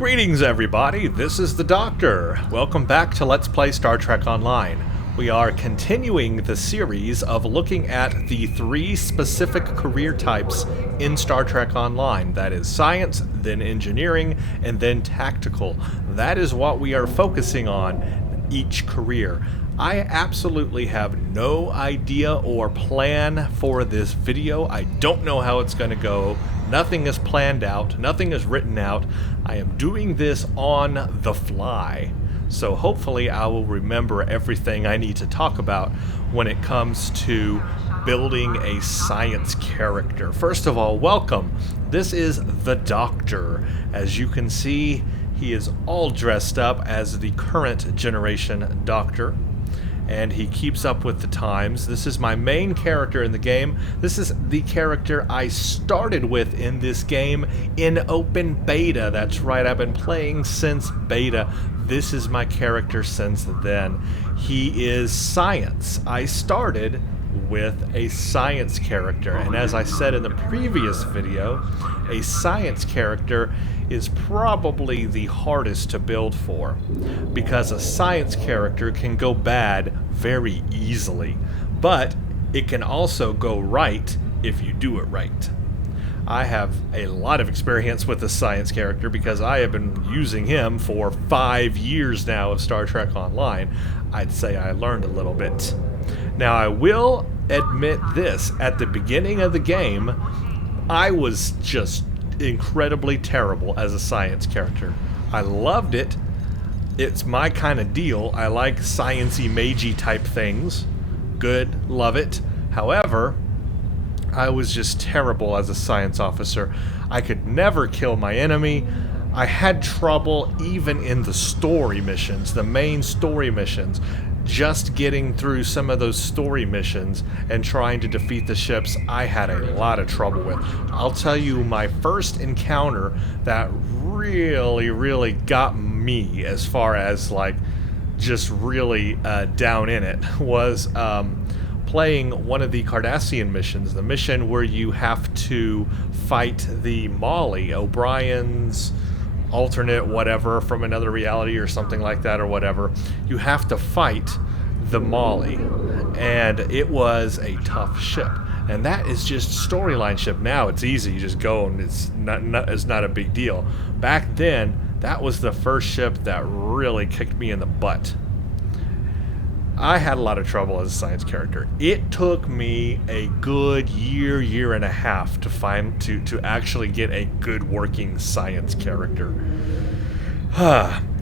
Greetings everybody, this is the Doctor. Welcome back to Let's Play Star Trek Online. We are continuing the series of looking at the 3 specific career types in Star Trek Online. That is science, then engineering, and then tactical. That is what we are focusing on each career. I absolutely have no idea or plan for this video. I don't know how it's going to go. Nothing is planned out. Nothing is written out. I am doing this on the fly. So hopefully I will remember everything I need to talk about when it comes to building a science character. First of all, welcome. This is the Doctor. As you can see, he is all dressed up as the current generation Doctor, and he keeps up with the times. This is my main character in the game. This is the character I started with in this game in open beta. That's right, I've been playing since beta. This is my character since then. He is science. I started with a science character, and as I said in the previous video, a science character is probably the hardest to build for, because a science character can go bad very easily, but it can also go right if you do it right. I have a lot of experience with the science character because I have been using him for 5 years now of Star Trek Online. I'd say I learned a little bit. Now I will admit this, at the beginning of the game, I was just incredibly terrible as a science character. I loved it. It's my kind of deal. I like science-y, magey type things. Good, love it. However, I was just terrible as a science officer. I could never kill my enemy. I had trouble even in the story missions, the main story missions. Just getting through some of those story missions and trying to defeat the ships, I had a lot of trouble with. I'll tell you, my first encounter that really got me as far as like just really down in it was playing one of the Cardassian missions, the mission where you have to fight the Molly, O'Brien's alternate whatever from another reality or something like that or whatever. You have to fight the Molly, and it was a tough ship, and that is just storyline ship. Now it's easy, you just go and it's not a big deal. Back then, that was the first ship that really kicked me in the butt. I had a lot of trouble as a science character. It took me a good year and a half to actually get a good working science character.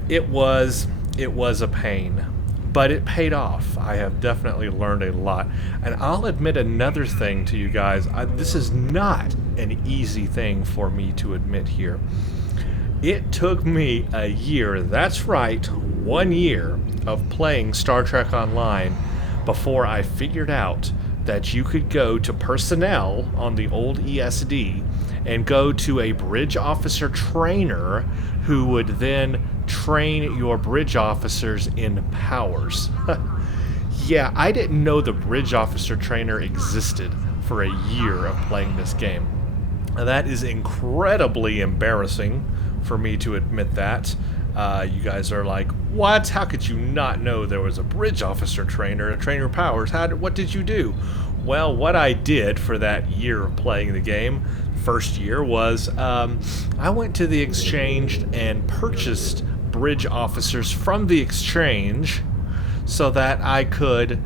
It was a pain, but it paid off. I have definitely learned a lot. And I'll admit another thing to you guys. This is not an easy thing for me to admit here. It took me a year, that's right, 1 year of playing Star Trek Online before I figured out that you could go to personnel on the old ESD and go to a bridge officer trainer who would then train your bridge officers in powers. Yeah, I didn't know the bridge officer trainer existed for a year of playing this game. That is incredibly embarrassing for me to admit that. You guys are like, what? How could you not know there was a bridge officer trainer, a trainer powers? What did you do? Well, what I did for that year of playing the game, first year, was I went to the exchange and purchased bridge officers from the exchange so that I could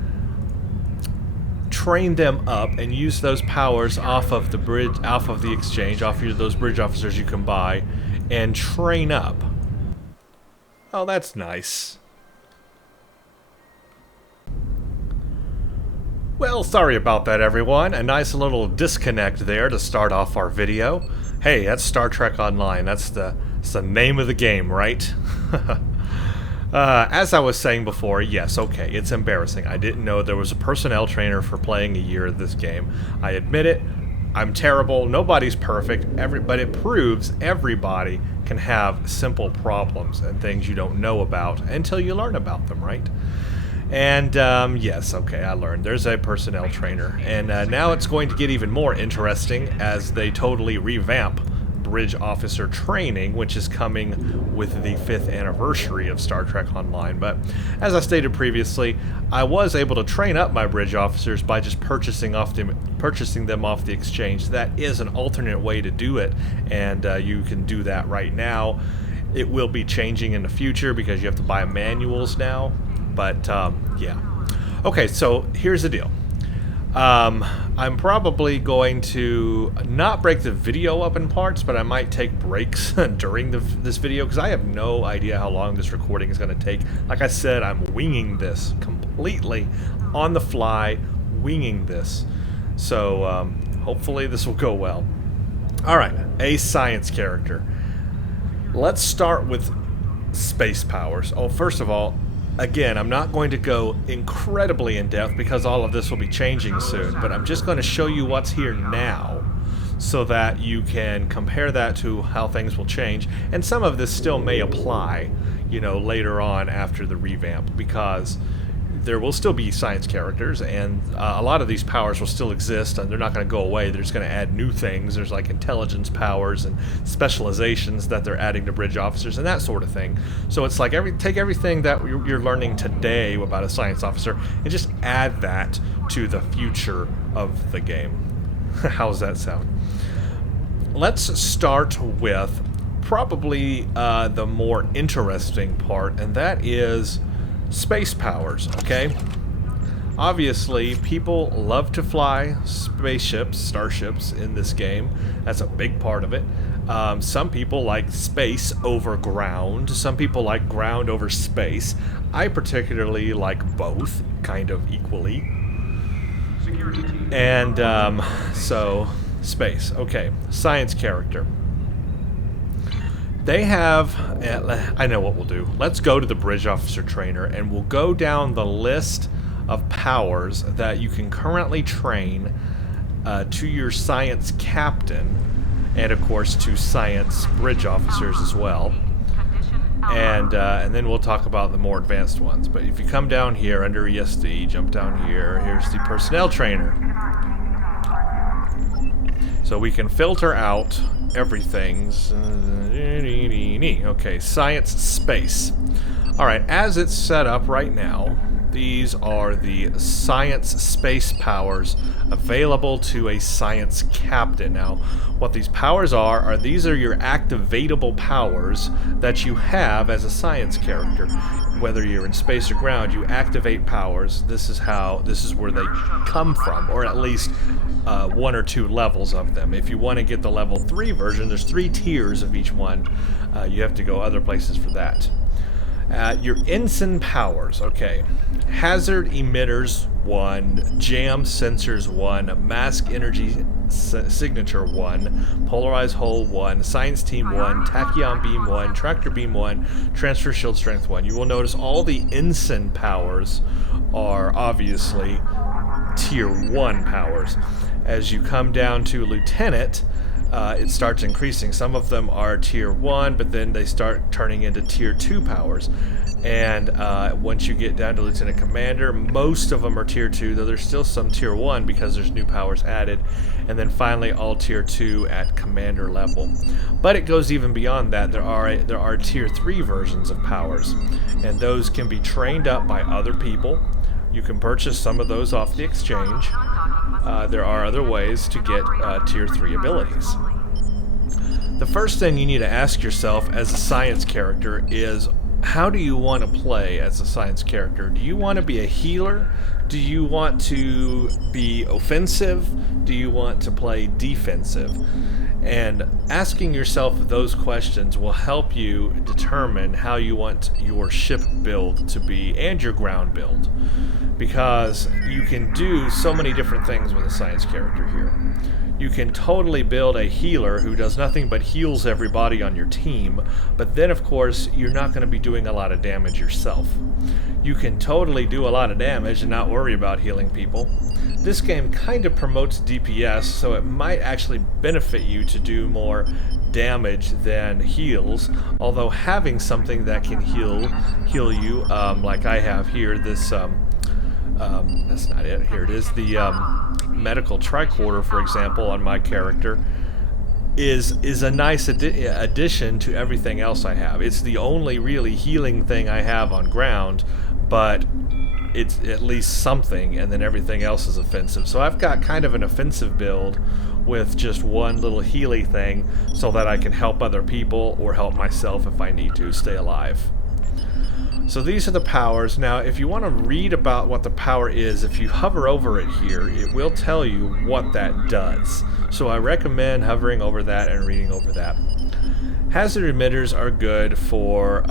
train them up and use those powers off of the bridge, off of the exchange, off of those bridge officers you can buy, and train up. Oh, that's nice. Well, sorry about that, everyone. A nice little disconnect there to start off our video. Hey, that's Star Trek Online. That's the name of the game, right? As I was saying before, yes, okay, it's embarrassing. I didn't know there was a personnel trainer for playing a year of this game. I admit it. I'm terrible. Nobody's perfect. But it proves everybody can have simple problems and things you don't know about until you learn about them, right? And yes, okay, I learned. There's a personnel trainer. And now it's going to get even more interesting as they totally revamp bridge officer training, which is coming with the 5th anniversary of Star Trek Online. But as I stated previously, I was able to train up my bridge officers by just purchasing them off the exchange. That is an alternate way to do it, and you can do that right now. It will be changing in the future because you have to buy manuals now, but yeah. Okay, so here's the deal. I'm probably going to not break the video up in parts, but I might take breaks during this video because I have no idea how long this recording is going to take. Like I said, I'm winging this completely on the fly, winging this. So hopefully this will go well. Alright, a science character. Let's start with space powers. Oh, first of all, again, I'm not going to go incredibly in depth because all of this will be changing soon, but I'm just going to show you what's here now so that you can compare that to how things will change. And some of this still may apply, you know, later on after the revamp, because there will still be science characters, and a lot of these powers will still exist, and they're not going to go away. They're just going to add new things. There's like intelligence powers and specializations that they're adding to bridge officers and that sort of thing. So it's like take everything that you're learning today about a science officer and just add that to the future of the game. How's that sound? Let's start with probably the more interesting part, and that is space powers, okay? Obviously, people love to fly spaceships, starships in this game. That's a big part of it. Some people like space over ground. Some people like ground over space. I particularly like both, kind of equally. And so, space. Okay, science character. They have, I know what we'll do. Let's go to the bridge officer trainer and we'll go down the list of powers that you can currently train to your science captain, and of course to science bridge officers as well. And then we'll talk about the more advanced ones. But if you come down here under ESD, jump down here, here's the personnel trainer. So we can filter out everything. Okay, science space. Alright, as it's set up right now, these are the science space powers available to a science captain. Now, what these powers are these are your activatable powers that you have as a science character. Whether you're in space or ground, you activate powers. This is where they come from, or at least 1 or 2 levels of them. If you want to get the level 3 version, there's 3 tiers of each one. You have to go other places for that. Your ensign powers, okay. Hazard emitters 1, jam sensors 1, mask energy signature 1, polarized hull 1, science team 1, tachyon beam 1, tractor beam 1, transfer shield strength 1. You will notice all the ensign powers are obviously tier 1 powers. As you come down to lieutenant, it starts increasing. Some of them are tier 1, but then they start turning into tier 2 powers. And once you get down to lieutenant commander, most of them are tier 2, though there's still some tier 1 because there's new powers added. And then finally all tier 2 at commander level. But it goes even beyond that. There are tier 3 versions of powers, and those can be trained up by other people. You can purchase some of those off the exchange. There are other ways to get tier 3 abilities. The first thing you need to ask yourself as a science character is, how do you want to play as a science character? Do you want to be a healer? Do you want to be offensive? Do you want to play defensive? And asking yourself those questions will help you determine how you want your ship build to be and your ground build. Because you can do so many different things with a science character here. You can totally build a healer who does nothing but heals everybody on your team, but then of course you're not going to be doing a lot of damage yourself. You can totally do a lot of damage and not worry about healing people. This game kind of promotes DPS, so it might actually benefit you to do more damage than heals, although having something that can heal you, like I have here, this that's not it, here it is, the medical tricorder, for example, on my character. is a nice addition to everything else I have. It's the only really healing thing I have on ground, but it's at least something, and then everything else is offensive. So I've got kind of an offensive build with just one little healy thing so that I can help other people or help myself if I need to stay alive. So these are the powers. Now, if you want to read about what the power is, if you hover over it here, it will tell you what that does. So I recommend hovering over that and reading over that. Hazard emitters are good for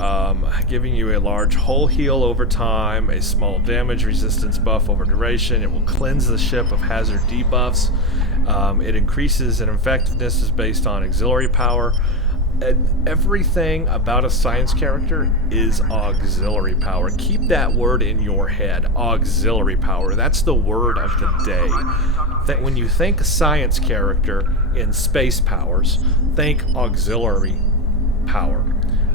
giving you a large hull heal over time, a small damage resistance buff over duration. It will cleanse the ship of hazard debuffs. It increases in effectiveness is based on auxiliary power. And everything about a science character is auxiliary power. Keep that word in your head, auxiliary power. That's the word of the day. That when you think science character in space powers, think auxiliary power.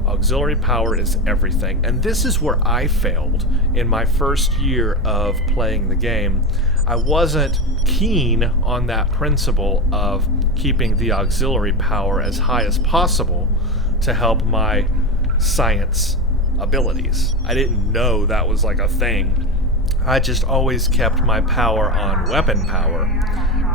Auxiliary power is everything. And this is where I failed in my first year of playing the game. I wasn't keen on that principle of keeping the auxiliary power as high as possible to help my science abilities. I didn't know that was like a thing. I just always kept my power on weapon power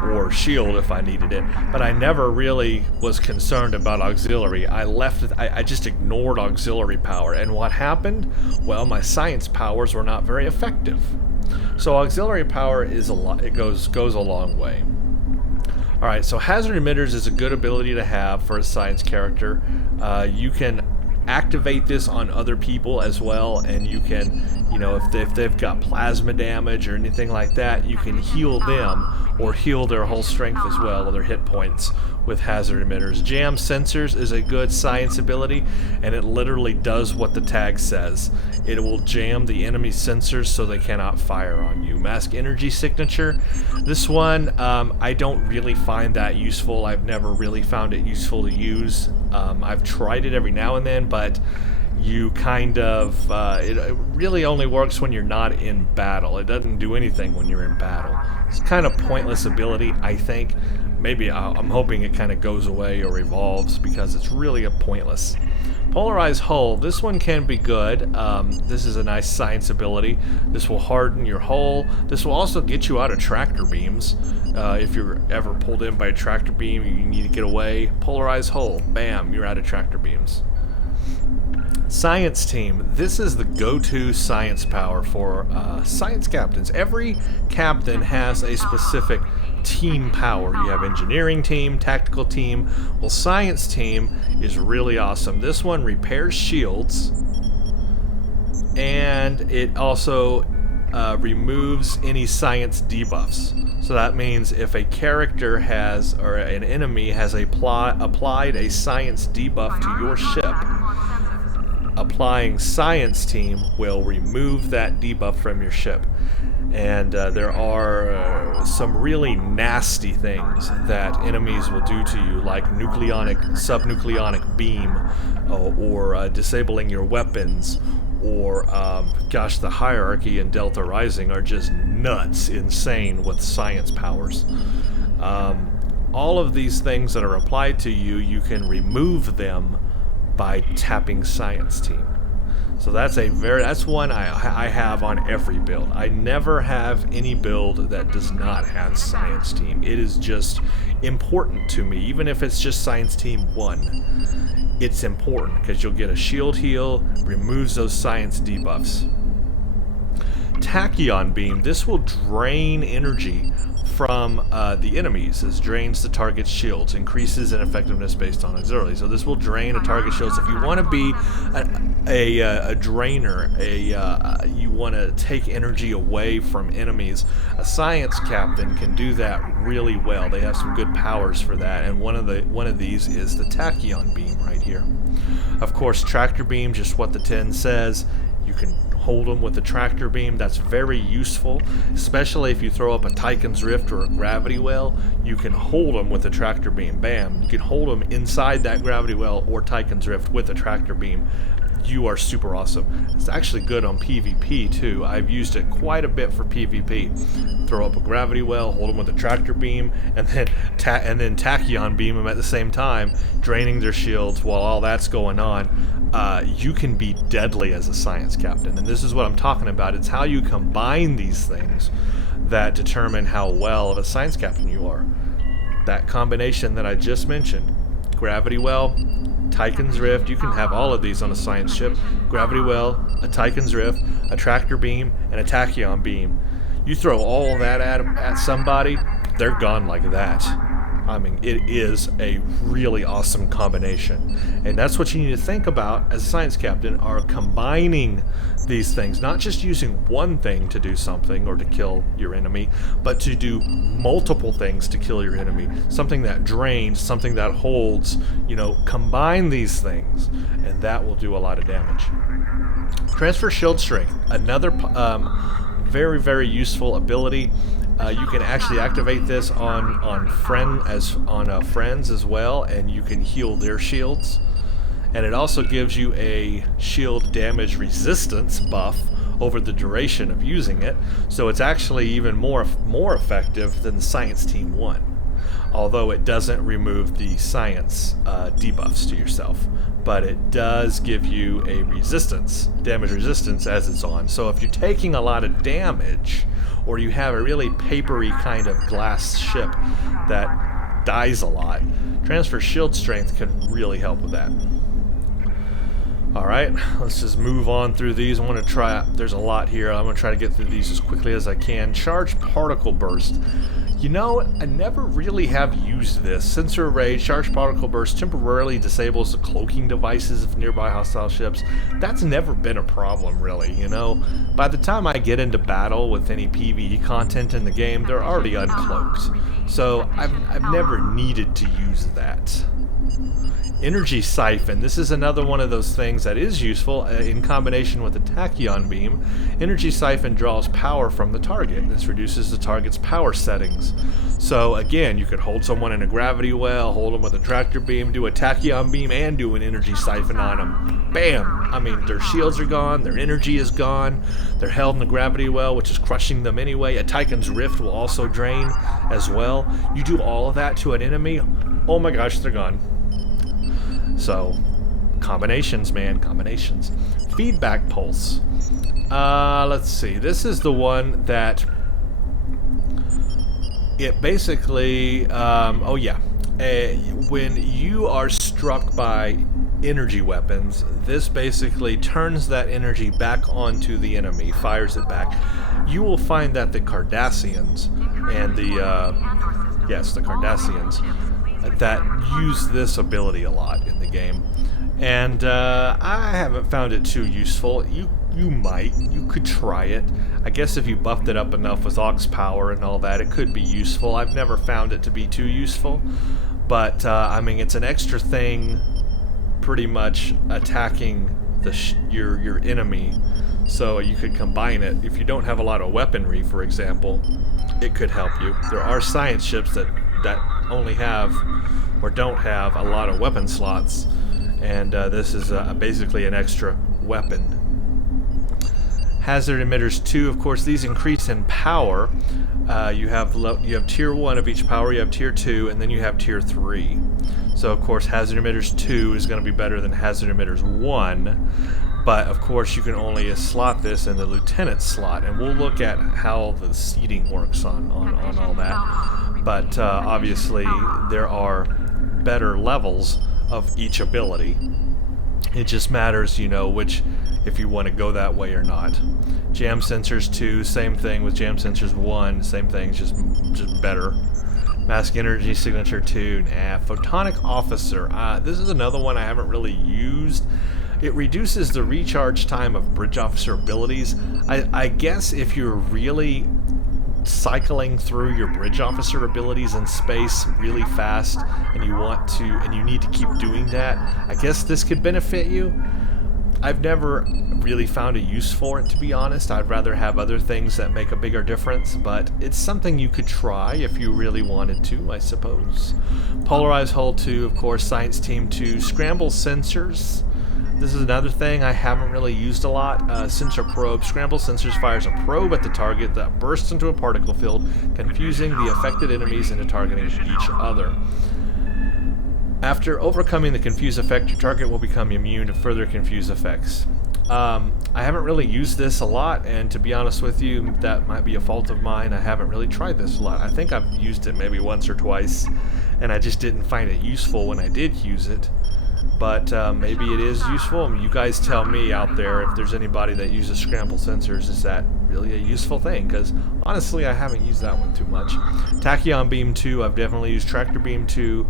or shield if I needed it, but I never really was concerned about auxiliary. I just ignored auxiliary power, and what happened? Well, my science powers were not very effective. So auxiliary power is it goes a long way. Alright, so hazard emitters is a good ability to have for a science character. You can activate this on other people as well, and you can, if they've got plasma damage or anything like that, you can heal them or heal their whole strength as well, or their hit points with hazard emitters. Jam sensors is a good science ability, and it literally does what the tag says. It will jam the enemy sensors so they cannot fire on you. Mask energy signature. This one, I don't really find that useful. I've never really found it useful to use. I've tried it every now and then, but you kind of, it really only works when you're not in battle. It doesn't do anything when you're in battle. It's kind of pointless ability, I think. Maybe I'm hoping it kind of goes away or evolves because it's really a pointless. Polarized hull. This one can be good. This is a nice science ability. This will harden your hull. This will also get you out of tractor beams. If you're ever pulled in by a tractor beam, you need to get away. Polarized hull. Bam, you're out of tractor beams. Science team. This is the go-to science power for science captains. Every captain has a specific team power. You have engineering team, tactical team. Well, science team is really awesome. This one repairs shields, and it also removes any science debuffs. So that means if a character has, or an enemy has applied a science debuff to your ship, applying science team will remove that debuff from your ship. And there are some really nasty things that enemies will do to you, like subnucleonic beam, or disabling your weapons, or gosh, the hierarchy in Delta Rising are just nuts, insane with science powers. All of these things that are applied to you, you can remove them by tapping science team. So that's one I have on every build. I never have any build that does not have science team. It is just important to me, even if it's just science team 1. It's important because you'll get a shield heal, removes those science debuffs. Tachyon beam. This will drain energy from the enemies. This drains the target's shields, increases in effectiveness based on auxiliary. So this will drain a target's shields. If you want to be a drainer, you want to take energy away from enemies, a science captain can do that really well. They have some good powers for that, and one of these is the Tachyon beam right here. Of course, tractor beam, just what the 10 says. You can hold them with the tractor beam. That's very useful, especially if you throw up a Tychon's Rift or a gravity well. You can hold them with the tractor beam. Bam, you can hold them inside that gravity well or Tychon's Rift with a tractor beam. you are super awesome. It's actually good on PvP too. I've used it quite a bit for PvP. Throw up a gravity well, hold them with a tractor beam, and then tachyon beam them at the same time, draining their shields while all that's going on. You can be deadly as a science captain, and this is what I'm talking about. It's how you combine these things that determine how well of a science captain you are. That combination that I just mentioned, gravity well, Tychon's Rift, you can have all of these on a science ship. Gravity well, a Tychon's Rift, a tractor beam, and a tachyon beam. You throw all that at somebody, they're gone like that. I mean, it is a really awesome combination. And that's what you need to think about as a science captain, are combining these things. Not just using one thing to do something or to kill your enemy, but to do multiple things to kill your enemy. Something that drains, something that holds, you know, combine these things, and that will do a lot of damage. Transfer shield strength, another very, very useful ability. You can actually activate this on friends as well, and you can heal their shields. And it also gives you a shield damage resistance buff over the duration of using it, so it's actually even more effective than the Science Team 1. Although it doesn't remove the science debuffs to yourself, but it does give you a damage resistance as it's on. So if you're taking a lot of damage, or you have a really papery kind of glass ship that dies a lot, transfer shield strength can really help with that. Alright, let's just move on through these. I want to try, there's a lot here. I'm going to try to get through these as quickly as I can. Charge particle burst. You know, I never really have used this. Sensor array, charge particle burst temporarily disables the cloaking devices of nearby hostile ships. That's never been a problem, really, you know. By the time I get into battle with any PvE content in the game, they're already uncloaked. So I've never needed to use that. Energy siphon. This is another one of those things that is useful in combination with the tachyon beam. Energy siphon draws power from the target. This reduces the target's power settings. So again, you could hold someone in a gravity well, hold them with a tractor beam, do a tachyon beam, and do an energy siphon on them. Bam! I mean, their shields are gone, their energy is gone, they're held in the gravity well, which is crushing them anyway. A Tychon's Rift will also drain as well. You do all of that to an enemy, oh my gosh, they're gone. So, combinations, man, combinations. Feedback pulse. Let's see. This is the one that it basically, oh yeah. When you are struck by energy weapons, this basically turns that energy back onto the enemy, fires it back. You will find that the Cardassians and the Cardassians that use this ability a lot in the game, and I haven't found it too useful. You could try it. I guess if you buffed it up enough with aux power and all that, it could be useful. I've never found it to be too useful, but I mean, it's an extra thing, pretty much attacking your enemy. So you could combine it. If you don't have a lot of weaponry, for example, it could help you. There are science ships that only have or don't have a lot of weapon slots, and this is basically an extra weapon. Hazard emitters 2, of course, these increase in power. You have tier 1 of each power, you have tier 2, and then you have tier 3. So of course hazard emitters 2 is going to be better than hazard emitters 1, but of course you can only slot this in the lieutenant slot, and we'll look at how the seating works on all that. But obviously there are better levels of each ability. It just matters, you know, if you want to go that way or not. Jam sensors 2, same thing with jam sensors 1, same thing, just better. Mask energy signature 2, photonic officer. This is another one I haven't really used. It reduces the recharge time of bridge officer abilities. I guess if you're really cycling through your bridge officer abilities in space really fast and you need to keep doing that, I guess this could benefit you. I've never really found a use for it, to be honest. I'd rather have other things that make a bigger difference, but it's something you could try if you really wanted to, I suppose. Polarized hull 2, of course, Science Team 2, scramble sensors. This is another thing I haven't really used a lot. Sensor probe. Scramble sensors fires a probe at the target that bursts into a particle field, confusing the affected enemies into targeting each other. After overcoming the confuse effect, your target will become immune to further confuse effects. I haven't really used this a lot, and to be honest with you, that might be a fault of mine. I haven't really tried this a lot. I think I've used it maybe once or twice, and I just didn't find it useful when I did use it. But maybe it is useful. I mean, you guys tell me out there if there's anybody that uses scramble sensors. Is that really a useful thing? Because honestly, I haven't used that one too much. Tachyon beam 2, I've definitely used. Tractor beam 2,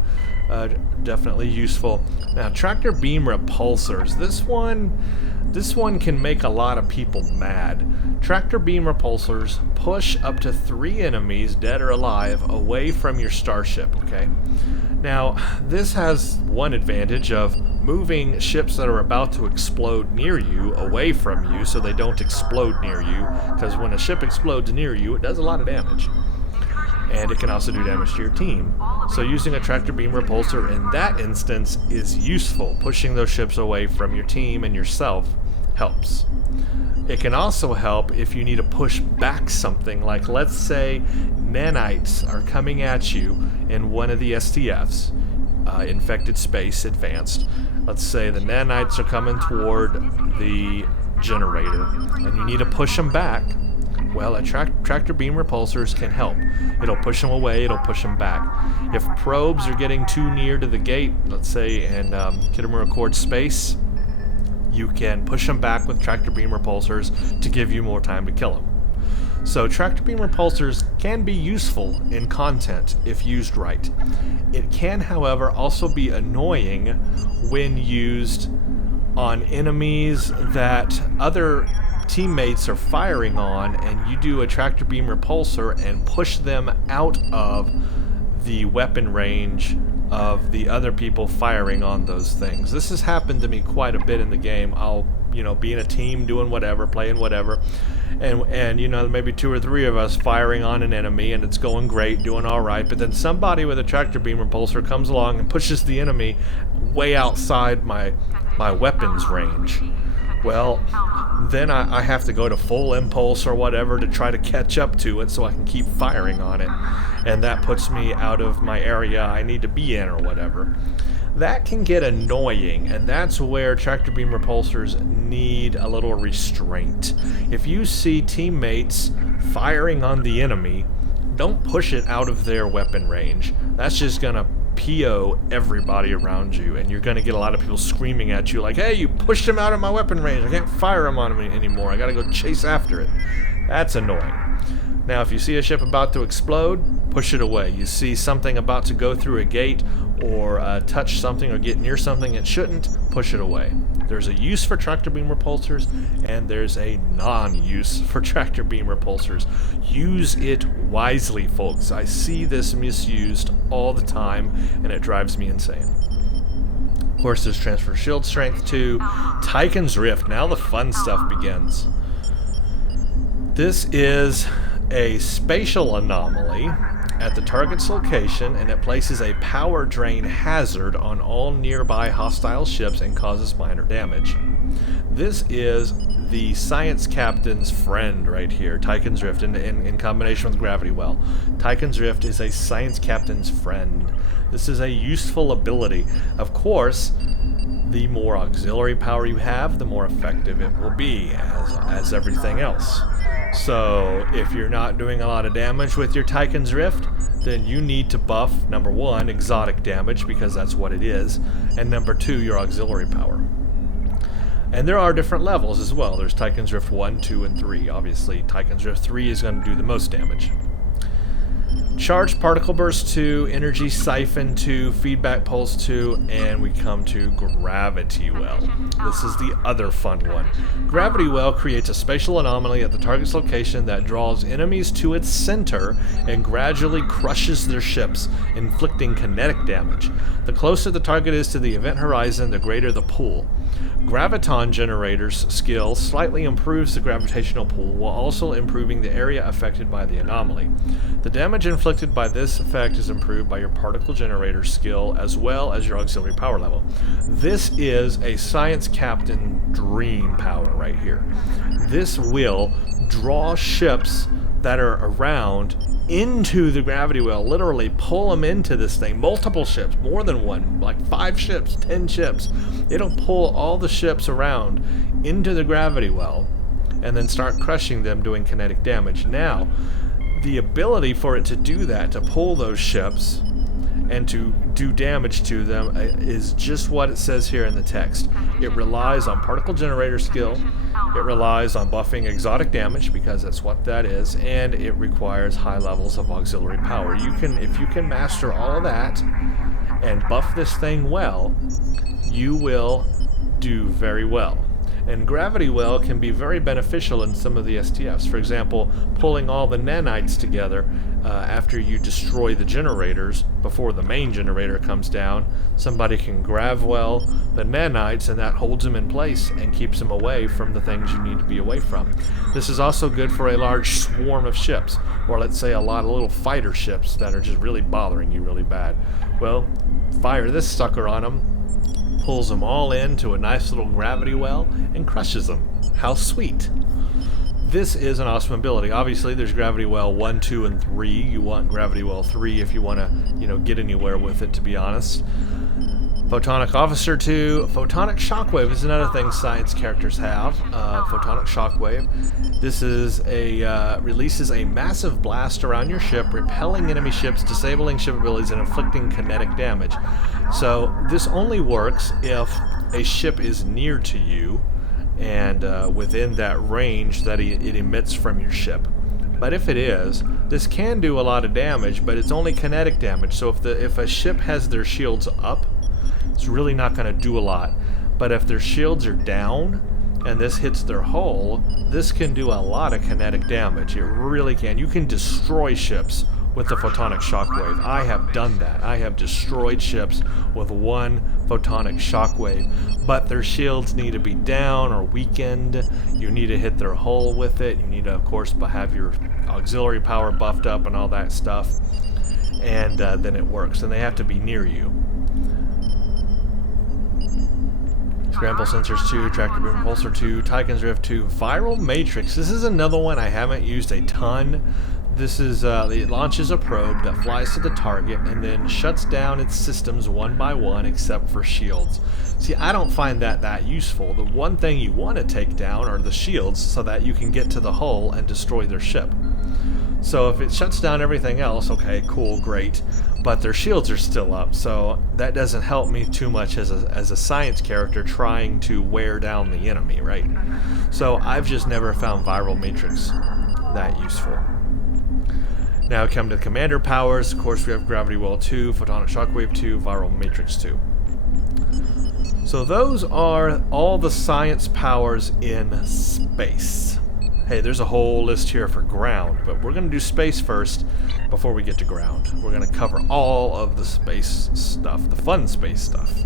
definitely useful. Now, tractor beam repulsors. This one can make a lot of people mad. Tractor beam repulsors push up to 3 enemies, dead or alive, away from your starship, okay? Now, this has one advantage of moving ships that are about to explode near you away from you so they don't explode near you, because when a ship explodes near you, it does a lot of damage. And it can also do damage to your team. So using a tractor beam repulsor in that instance is useful. Pushing those ships away from your team and yourself helps. It can also help if you need to push back something, like let's say nanites are coming at you in one of the STFs, Infected Space Advanced. Let's say the nanites are coming toward the generator and you need to push them back. Well, tractor beam repulsors can help. It'll push them away, it'll push them back. If probes are getting too near to the gate, let's say in Kittimer Accord space, you can push them back with tractor beam repulsors to give you more time to kill them. So tractor beam repulsors can be useful in content if used right. It can, however, also be annoying when used on enemies that other teammates are firing on, and you do a tractor beam repulsor and push them out of the weapon range of the other people firing on those things. This has happened to me quite a bit in the game. I'll, be in a team doing whatever, playing whatever, and maybe 2 or 3 of us firing on an enemy, and it's going great, doing all right, but then somebody with a tractor beam repulsor comes along and pushes the enemy way outside my weapons range. Well, then I have to go to full impulse or whatever to try to catch up to it so I can keep firing on it. And that puts me out of my area I need to be in or whatever. That can get annoying, and that's where tractor beam repulsors need a little restraint. If you see teammates firing on the enemy, don't push it out of their weapon range. That's just gonna PO everybody around you, and you're gonna get a lot of people screaming at you like, hey, you pushed him out of my weapon range, I can't fire him on me anymore, I gotta go chase after it. That's annoying. Now, if you see a ship about to explode, push it away. You see something about to go through a gate or touch something or get near something it shouldn't, push it away. There's a use for tractor beam repulsors, and there's a non-use for tractor beam repulsors. Use it wisely, folks. I see this misused all the time, and it drives me insane. Of course, there's transfer shield strength too. Tychon's Rift. Now the fun stuff begins. This is a spatial anomaly at the target's location, and it places a power drain hazard on all nearby hostile ships and causes minor damage. This is the science captain's friend right here, Tychon's Rift, in combination with Gravity Well. Tychon's Rift is a science captain's friend. This is a useful ability. Of course, the more auxiliary power you have, the more effective it will be, as everything else. So, if you're not doing a lot of damage with your Tychon's Rift, then you need to buff, number 1, exotic damage, because that's what it is, and number 2, your auxiliary power. And there are different levels as well. There's Tychon's Rift 1, 2, and 3. Obviously, Tychon's Rift 3 is going to do the most damage. Charged Particle Burst 2, Energy Siphon 2, Feedback Pulse 2, and we come to Gravity Well. This is the other fun one. Gravity Well creates a spatial anomaly at the target's location that draws enemies to its center and gradually crushes their ships, inflicting kinetic damage. The closer the target is to the event horizon, the greater the pull. Graviton Generator's skill slightly improves the gravitational pull while also improving the area affected by the anomaly. The damage inflicted inflicted by this effect is improved by your particle generator skill as well as your auxiliary power level. This is a science captain dream power right here. This will draw ships that are around into the gravity well, literally pull them into this thing, multiple ships, more than one, like 5 ships, 10 ships. It'll pull all the ships around into the gravity well and then start crushing them, doing kinetic damage. Now, the ability for it to do that, to pull those ships and to do damage to them, is just what it says here in the text. It relies on particle generator skill, it relies on buffing exotic damage, because that's what that is, and it requires high levels of auxiliary power. If you can master all of that and buff this thing well, you will do very well. And gravity well can be very beneficial in some of the STFs. For example, pulling all the nanites together after you destroy the generators before the main generator comes down. Somebody can grav well the nanites, and that holds them in place and keeps them away from the things you need to be away from. This is also good for a large swarm of ships, or let's say a lot of little fighter ships that are just really bothering you really bad. Well, fire this sucker on them, pulls them all into a nice little gravity well and crushes them. How sweet. This is an awesome ability. Obviously there's gravity well 1, 2, and 3. You want gravity well 3 if you want to, get anywhere with it, to be honest. Photonic Officer 2. Photonic Shockwave is another thing science characters have. Photonic Shockwave. This is releases a massive blast around your ship, repelling enemy ships, disabling ship abilities, and inflicting kinetic damage. So this only works if a ship is near to you and within that range that it emits from your ship. But if it is, this can do a lot of damage, but it's only kinetic damage. So if a ship has their shields up, it's really not going to do a lot. But if their shields are down and this hits their hull, this can do a lot of kinetic damage. It really can. You can destroy ships with the photonic shockwave. I have done that. I have destroyed ships with one photonic shockwave, but their shields need to be down or weakened. You need to hit their hull with it. You need to, of course, have your auxiliary power buffed up and all that stuff, and then it works. And they have to be near you. Scramble Sensors 2, Tractor Beam Repulsor 2, Tychon's Rift 2, Viral Matrix. This is another one I haven't used a ton. This is, it launches a probe that flies to the target and then shuts down its systems one by one except for shields. See, I don't find that useful. The one thing you want to take down are the shields so that you can get to the hull and destroy their ship. So if it shuts down everything else, okay, cool, great, but their shields are still up, so that doesn't help me too much as a science character trying to wear down the enemy, right? So I've just never found Viral Matrix that useful. Now come to the commander powers. Of course, we have Gravity Well 2, Photonic Shockwave 2, Viral Matrix 2. So those are all the science powers in space. Hey, there's a whole list here for ground, but we're going to do space first before we get to ground. We're going to cover all of the space stuff, the fun space stuff.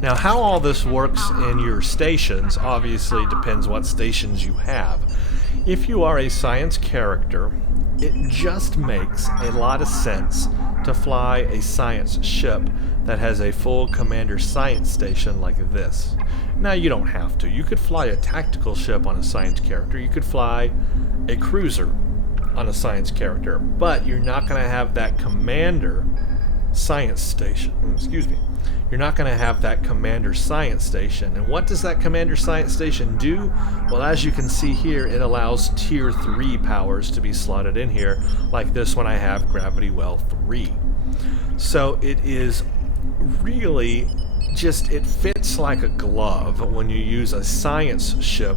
Now, how all this works in your stations obviously depends what stations you have. If you are a science character, it just makes a lot of sense to fly a science ship that has a full commander science station like this. Now, you don't have to. You could fly a tactical ship on a science character. You could fly a cruiser on a science character, but you're not going to have that commander science station. Excuse me. You're not going to have that commander science station. And what does that commander science station do? Well, as you can see here, it allows tier 3 powers to be slotted in here, like this one I have, Gravity Well 3. So it is really just, it fits like a glove when you use a science ship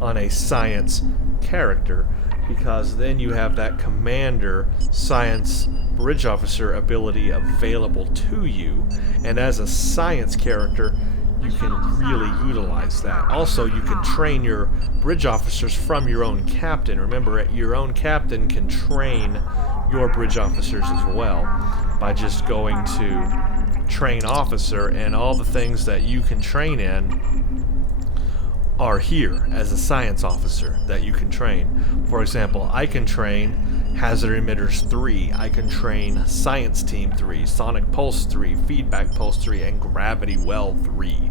on a science character, because then you have that commander science bridge officer ability available to you, and as a science character you can really utilize that. Also, you can train your bridge officers from your own captain. Remember, your own captain can train your bridge officers as well by just going to train officer, and all the things that you can train in are here as a science officer that you can train. For example, I can train Hazard Emitters 3. I can train Science Team 3, Sonic Pulse 3, Feedback Pulse 3, and Gravity Well 3.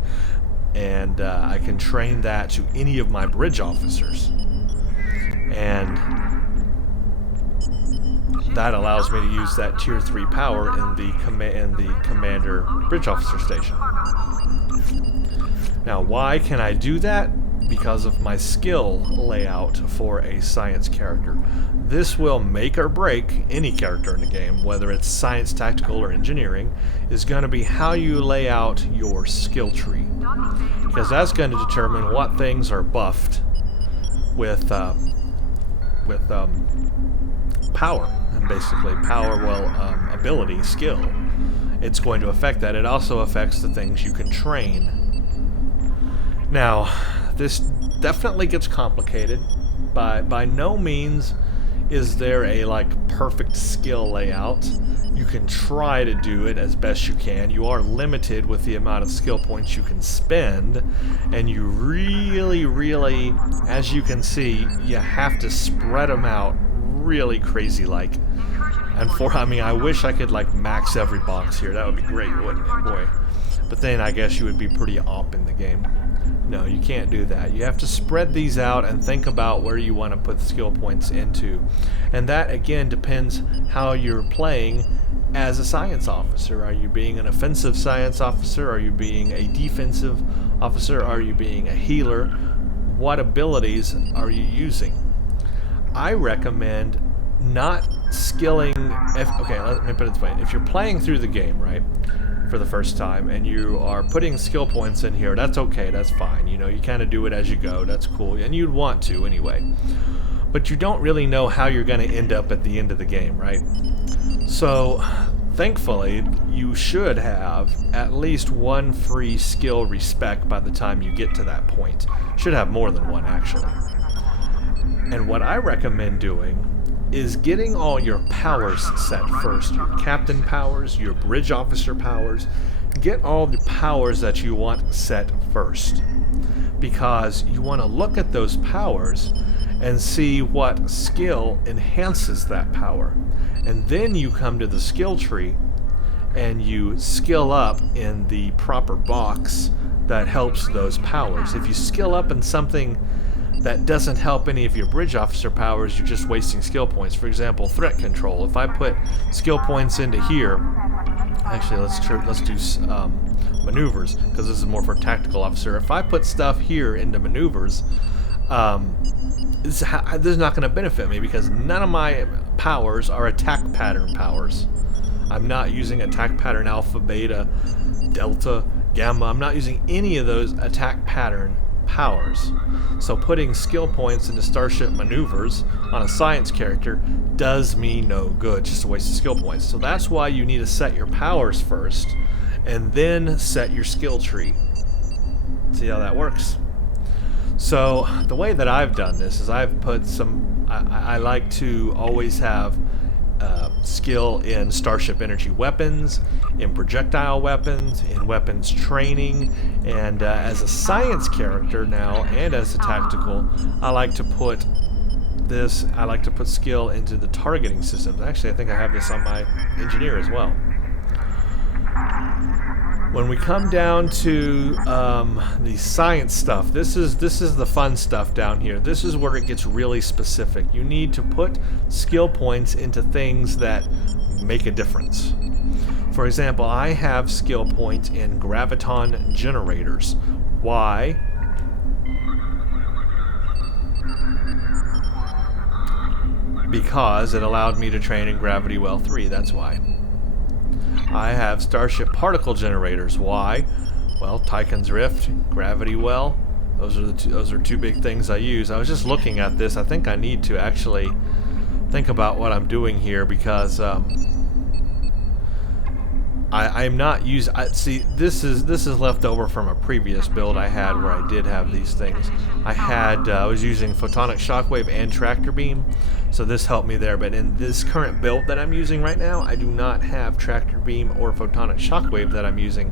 And I can train that to any of my bridge officers. And that allows me to use that Tier 3 power in the Commander Bridge Officer Station. Now, why can I do that? Because of my skill layout for a science character. This will make or break any character in the game, whether it's science, tactical, or engineering, is going to be how you lay out your skill tree. Because that's going to determine what things are buffed with power, and basically power, ability, skill. It's going to affect that. It also affects the things you can train. Now, this definitely gets complicated. By no means is there a perfect skill layout. You can try to do it as best you can. You are limited with the amount of skill points you can spend, and you really, as you can see, you have to spread them out really crazy And I wish I could max every box here. That would be great, wouldn't it, boy? But then I guess you would be pretty op in the game. No, you can't do that. You have to spread these out and think about where you want to put the skill points into. And that, again, depends how you're playing as a science officer. Are you being an offensive science officer? Are you being a defensive officer? Are you being a healer? What abilities are you using? I recommend not skilling... Okay, let me put it this way. If you're playing through the game, right, for the first time, and you are putting skill points in here, that's okay, that's fine. You know, you kind of do it as you go, that's cool, and you'd want to anyway. But you don't really know how you're going to end up at the end of the game, right? So, thankfully, you should have at least one free skill respec by the time you get to that point. Should have more than one, actually. And what I recommend doing is getting all your powers set first. Your captain powers, your bridge officer powers. Get all the powers that you want set first. Because you want to look at those powers and see what skill enhances that power. And then you come to the skill tree and you skill up in the proper box that helps those powers. If you skill up in something that doesn't help any of your bridge officer powers, you're just wasting skill points. For example, threat control. If I put skill points into here, actually let's do maneuvers, because this is more for tactical officer. If I put stuff here into maneuvers, this is not going to benefit me because none of my powers are attack pattern powers. I'm not using attack pattern alpha, beta, delta, gamma. I'm not using any of those attack pattern powers. So putting skill points into starship maneuvers on a science character does me no good, just a waste of skill points. So that's why you need to set your powers first and then set your skill tree. See how that works? So the way that I've done this is I've put some, I like to always have skill in starship energy weapons, in projectile weapons, in weapons training, and as a science character now and as a tactical, I like to put skill into the targeting systems. Actually, I think I have this on my engineer as well. When we come down to the science stuff, this is the fun stuff down here. This is where it gets really specific. You need to put skill points into things that make a difference. For example, I have skill points in graviton generators. Why? Because it allowed me to train in Gravity Well 3, that's why. I have starship particle generators. Why? Well, Tychon's Rift, Gravity Well, those are two big things I use. I was just looking at this. I think I need to actually think about what I'm doing here because I'm not using. See, this is left over from a previous build I had where I did have these things. I was using photonic shockwave and tractor beam, so this helped me there. But in this current build that I'm using right now, I do not have tractor beam or photonic shockwave that I'm using.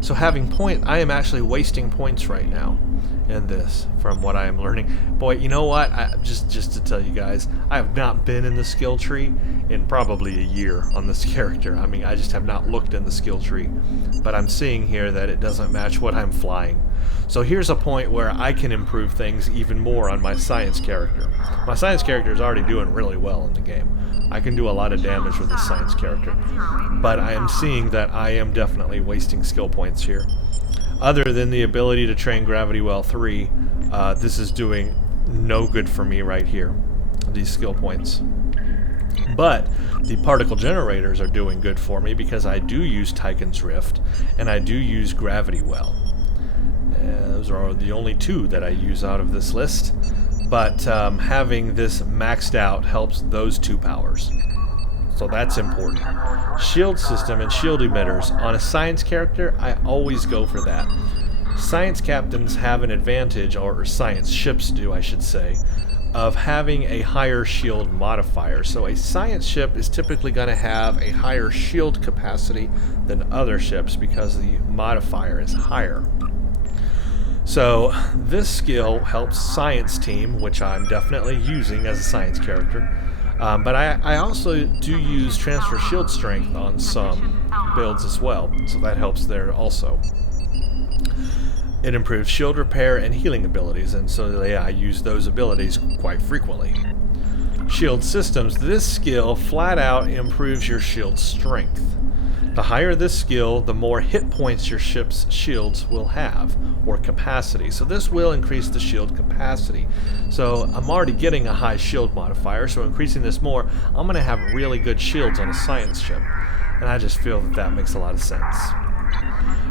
So having point, I am actually wasting points right now in this, from what I am learning. Boy, you know what? Just to tell you guys, I have not been in the skill tree in probably a year on this character. I mean, I just have not looked in the skill tree. But I'm seeing here that it doesn't match what I'm flying. So here's a point where I can improve things even more on my science character. My science character is already doing really well in the game. I can do a lot of damage with this science character. But I am seeing that I am definitely wasting skill points here. Other than the ability to train Gravity Well 3, this is doing no good for me right here, these skill points. But the particle generators are doing good for me because I do use Tychon's Rift and I do use Gravity Well. Those are the only two that I use out of this list, but having this maxed out helps those two powers. So that's important. Shield system and shield emitters. On a science character, I always go for that. Science captains have an advantage, or science ships do, I should say, of having a higher shield modifier. So a science ship is typically going to have a higher shield capacity than other ships because the modifier is higher. So this skill helps science team, which I'm definitely using as a science character. But I also do use transfer shield strength on some builds as well, so that helps there also. It improves shield repair and healing abilities, and so I use those abilities quite frequently. Shield systems. This skill flat out improves your shield strength. The higher this skill, the more hit points your ship's shields will have, or capacity. So this will increase the shield capacity. So I'm already getting a high shield modifier, so increasing this more, I'm going to have really good shields on a science ship. And I just feel that that makes a lot of sense.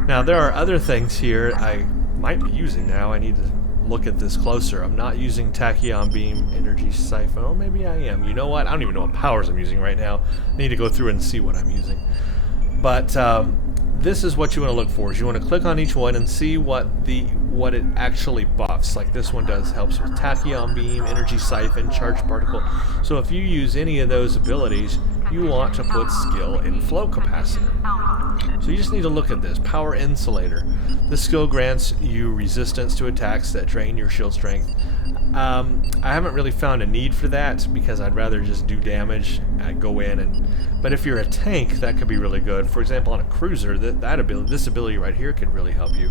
Now there are other things here I might be using now. I need to look at this closer. I'm not using Tachyon Beam, Energy Siphon. Oh, maybe I am. You know what? I don't even know what powers I'm using right now. I need to go through and see what I'm using. But this is what you want to look for. Is you want to click on each one and see what it actually buffs. Like this one does, helps with Tachyon Beam, Energy Siphon, Charge Particle. So if you use any of those abilities, you want to put skill in Flow Capacitor. So you just need to look at this. Power Insulator. This skill grants you resistance to attacks that drain your shield strength. I haven't really found a need for that because I'd rather just do damage. I'd go in and. But if you're a tank, that could be really good. For example, on a cruiser, this ability right here could really help you.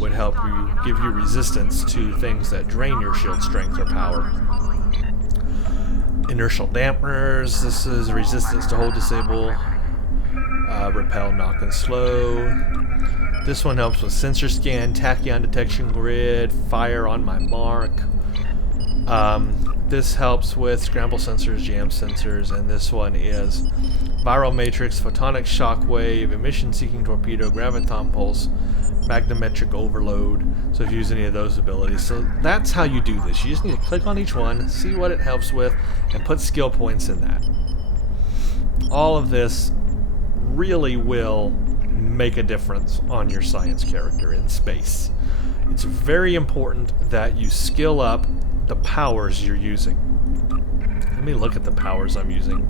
Would help you give you resistance to things that drain your shield strength or power. Inertial dampeners. This is resistance to hold, disable, repel, knock, and slow. This one helps with sensor scan, tachyon detection grid, fire on my mark. This helps with scramble sensors, jam sensors, and this one is viral matrix, photonic shockwave, emission seeking torpedo, graviton pulse, magnetic overload. So if you use any of those abilities. So that's how you do this. You just need to click on each one, see what it helps with, and put skill points in that. All of this really will make a difference on your science character in space. It's very important that you skill up the powers you're using. Let me look at the powers I'm using.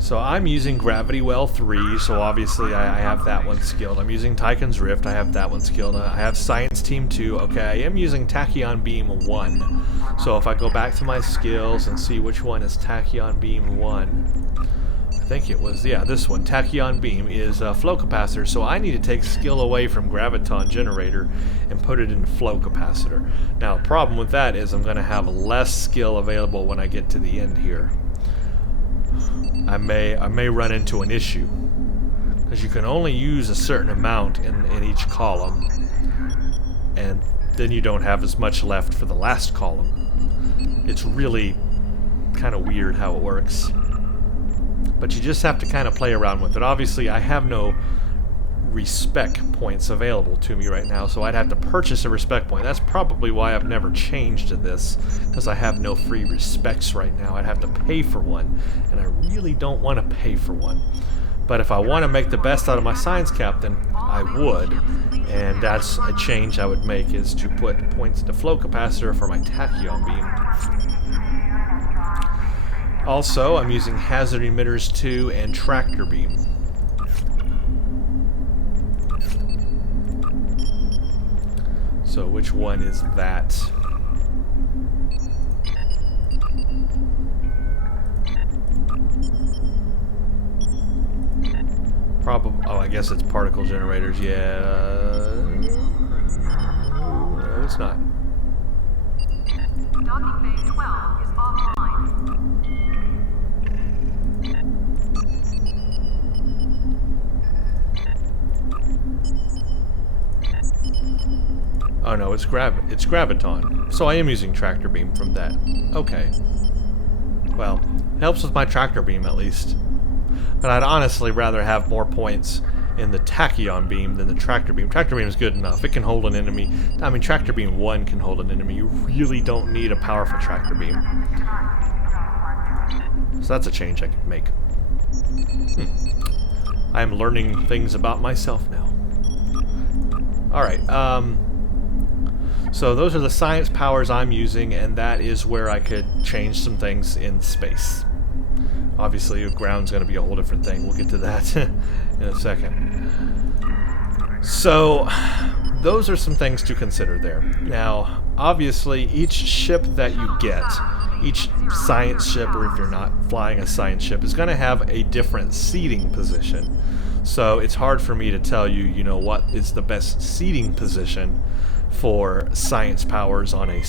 So I'm using Gravity Well 3, so obviously I have that one skilled. I'm using Tychon's Rift, I have that one skilled. I have Science Team 2, okay, I am using Tachyon Beam 1. So if I go back to my skills and see which one is Tachyon Beam 1, I think it was, yeah, this one, Tachyon Beam, is Flow Capacitor, so I need to take skill away from Graviton Generator and put it in Flow Capacitor. Now the problem with that is I'm going to have less skill available when I get to the end here. I may run into an issue because you can only use a certain amount in each column, and then you don't have as much left for the last column. It's really kind of weird how it works, but you just have to kind of play around with it. Obviously I have no respec points available to me right now, so I'd have to purchase a respec point. That's probably why I've never changed to this, because I have no free respecs right now. I'd have to pay for one, and I really don't want to pay for one. But if I want to make the best out of my science captain, I would, and that's a change I would make, is to put points into Flow Capacitor for my Tachyon Beam. Also, I'm using hazard emitters 2 and tractor beam. So which one is that? Probably. Oh, I guess it's particle generators. Yeah. No, it's not. Docking bay 12 is offline. Oh no, it's graviton. So I am using tractor beam from that. Okay. Well, it helps with my tractor beam at least. But I'd honestly rather have more points in the tachyon beam than the tractor beam. Tractor beam is good enough. It can hold an enemy. I mean, tractor beam 1 can hold an enemy. You really don't need a powerful tractor beam. So that's a change I could make. I'm learning things about myself now. Alright, so those are the science powers I'm using, and that is where I could change some things in space. Obviously, ground's going to be a whole different thing. We'll get to that in a second. So, those are some things to consider there. Now, obviously, each ship that you get, each science ship, or if you're not flying a science ship, is going to have a different seating position. So, it's hard for me to tell you, you know, what is the best seating position for science powers on a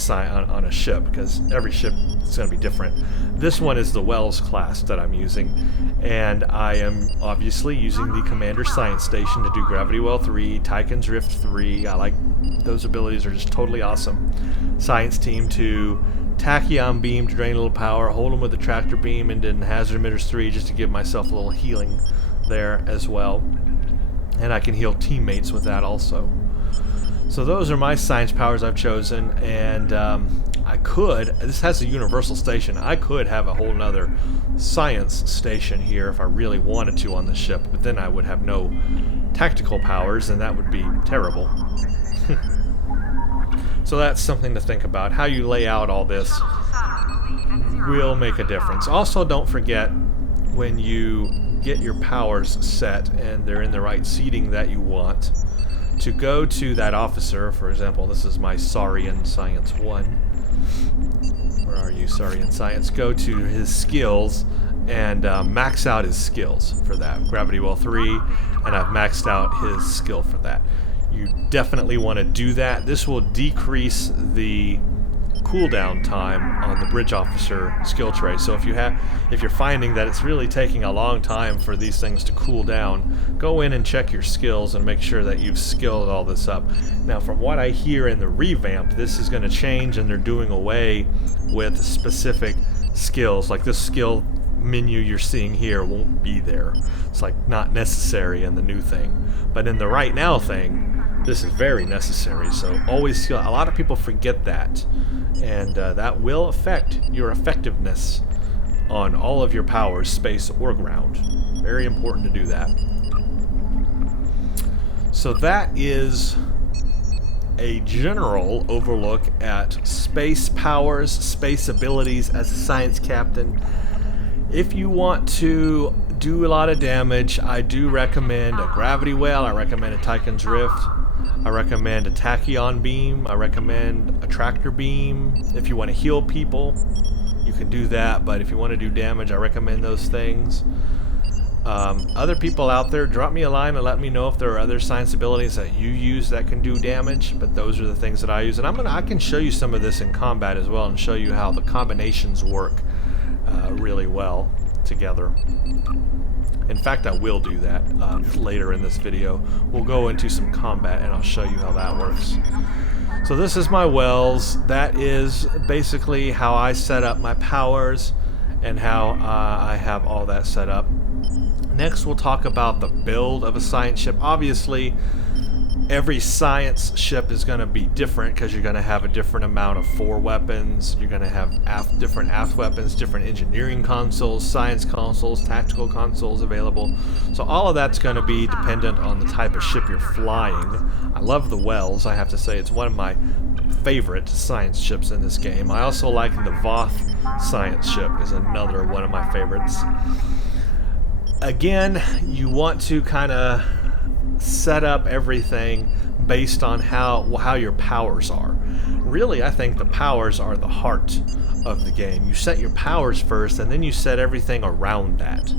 ship, because every ship is going to be different. This one is the Wells class that I'm using, and I am obviously using the Commander Science Station to do Gravity Well 3, Tychon's Rift 3. I like those abilities, are just totally awesome. Science Team 2, Tachyon Beam to drain a little power, hold them with the Tractor Beam, and then Hazard Emitters 3 just to give myself a little healing there as well. And I can heal teammates with that also. So those are my science powers I've chosen, and I could, this has a universal station, I could have a whole nother science station here if I really wanted to on the ship, but then I would have no tactical powers, and that would be terrible. So that's something to think about. How you lay out all this will make a difference. Also, don't forget, when you get your powers set and they're in the right seating that you want, to go to that officer. For example, this is my Saurian Science 1. Where are you, Saurian Science? Go to his skills and max out his skills for that. Gravity Well 3, and I've maxed out his skill for that. You definitely want to do that. This will decrease the cooldown time on the bridge officer skill tray. So if you're finding that it's really taking a long time for these things to cool down, go in and check your skills and make sure that you've skilled all this up. Now, from what I hear in the revamp, this is going to change, and they're doing away with specific skills. Like this skill menu you're seeing here won't be there. It's like not necessary in the new thing. But in the right now thing, this is very necessary. So always skill. A lot of people forget that. And that will affect your effectiveness on all of your powers, space or ground. Very important to do that. So that is a general overlook at space powers, space abilities as a science captain. If you want to do a lot of damage, I do recommend a Gravity Well, I recommend a Tychon's Rift, I recommend a Tachyon Beam, I recommend a Tractor Beam. If you want to heal people, you can do that, but if you want to do damage, I recommend those things. Other people out there, drop me a line and let me know if there are other science abilities that you use that can do damage, but those are the things that I use. And I can show you some of this in combat as well, and show you how the combinations work really well together. In fact, I will do that later in this video. We'll go into some combat and I'll show you how that works. So this is my wells. That is basically how I set up my powers and how I have all that set up. Next, we'll talk about the build of a science ship. Obviously, every science ship is going to be different because you're going to have a different amount of fore weapons. You're going to have different aft weapons, different engineering consoles, science consoles, tactical consoles available. So all of that's going to be dependent on the type of ship you're flying. I love the Wells. I have to say it's one of my favorite science ships in this game. I also like the Voth science ship is another one of my favorites. Again, you want to kind of set up everything based on how your powers are. Really, I think the powers are the heart of the game. You set your powers first, and then you set everything around that,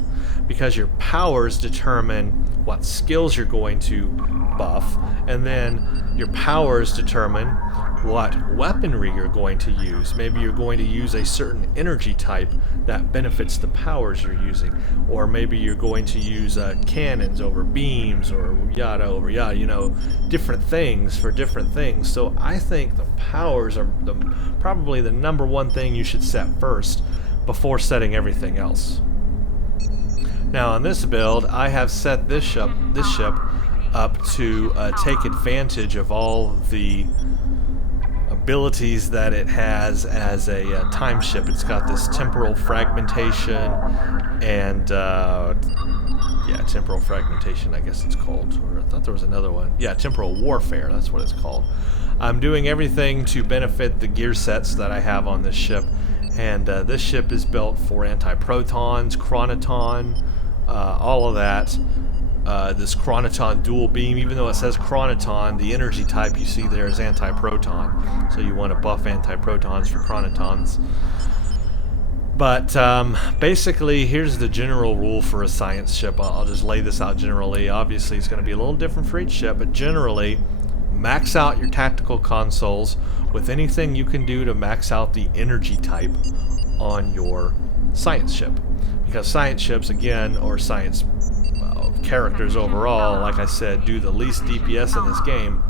because your powers determine what skills you're going to buff, and then your powers determine what weaponry you're going to use. Maybe you're going to use a certain energy type that benefits the powers you're using, or maybe you're going to use cannons over beams, or yada over yada, you know, different things for different things. So I think the powers are probably the number one thing you should set first before setting everything else. Now on this build, I have set this ship up to take advantage of all the abilities that it has as a time ship. It's got this temporal fragmentation and yeah, temporal fragmentation, I guess it's called. Or I thought there was another one. Yeah, temporal warfare, that's what it's called. I'm doing everything to benefit the gear sets that I have on this ship, and this ship is built for anti-protons, chronoton, all of that. This chronoton dual beam, even though it says chronoton, the energy type you see there is anti-proton, so you want to buff anti-protons for chronotons. But basically, here's the general rule for a science ship. I'll just lay this out generally. Obviously, it's going to be a little different for each ship, but generally, max out your tactical consoles with anything you can do to max out the energy type on your science ship. Because science ships, again, or science characters overall, like I said, do the least DPS in this game.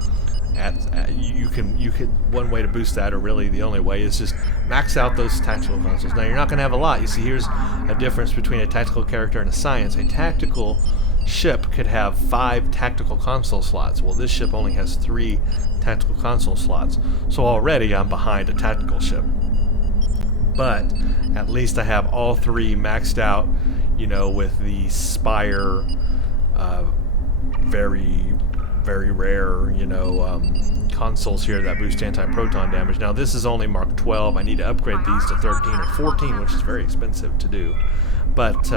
You can one way to boost that, or really the only way, is just max out those tactical consoles. Now you're not going to have a lot. You see, here's a difference between a tactical character and a science. A tactical ship could have 5 tactical console slots. Well, this ship only has 3 tactical console slots, so already I'm behind a tactical ship. But at least I have all 3 maxed out, you know, with the Spire, very rare, you know, consoles here that boost anti-proton damage. Now this is only Mark 12. I need to upgrade these to 13 or 14, which is very expensive to do. But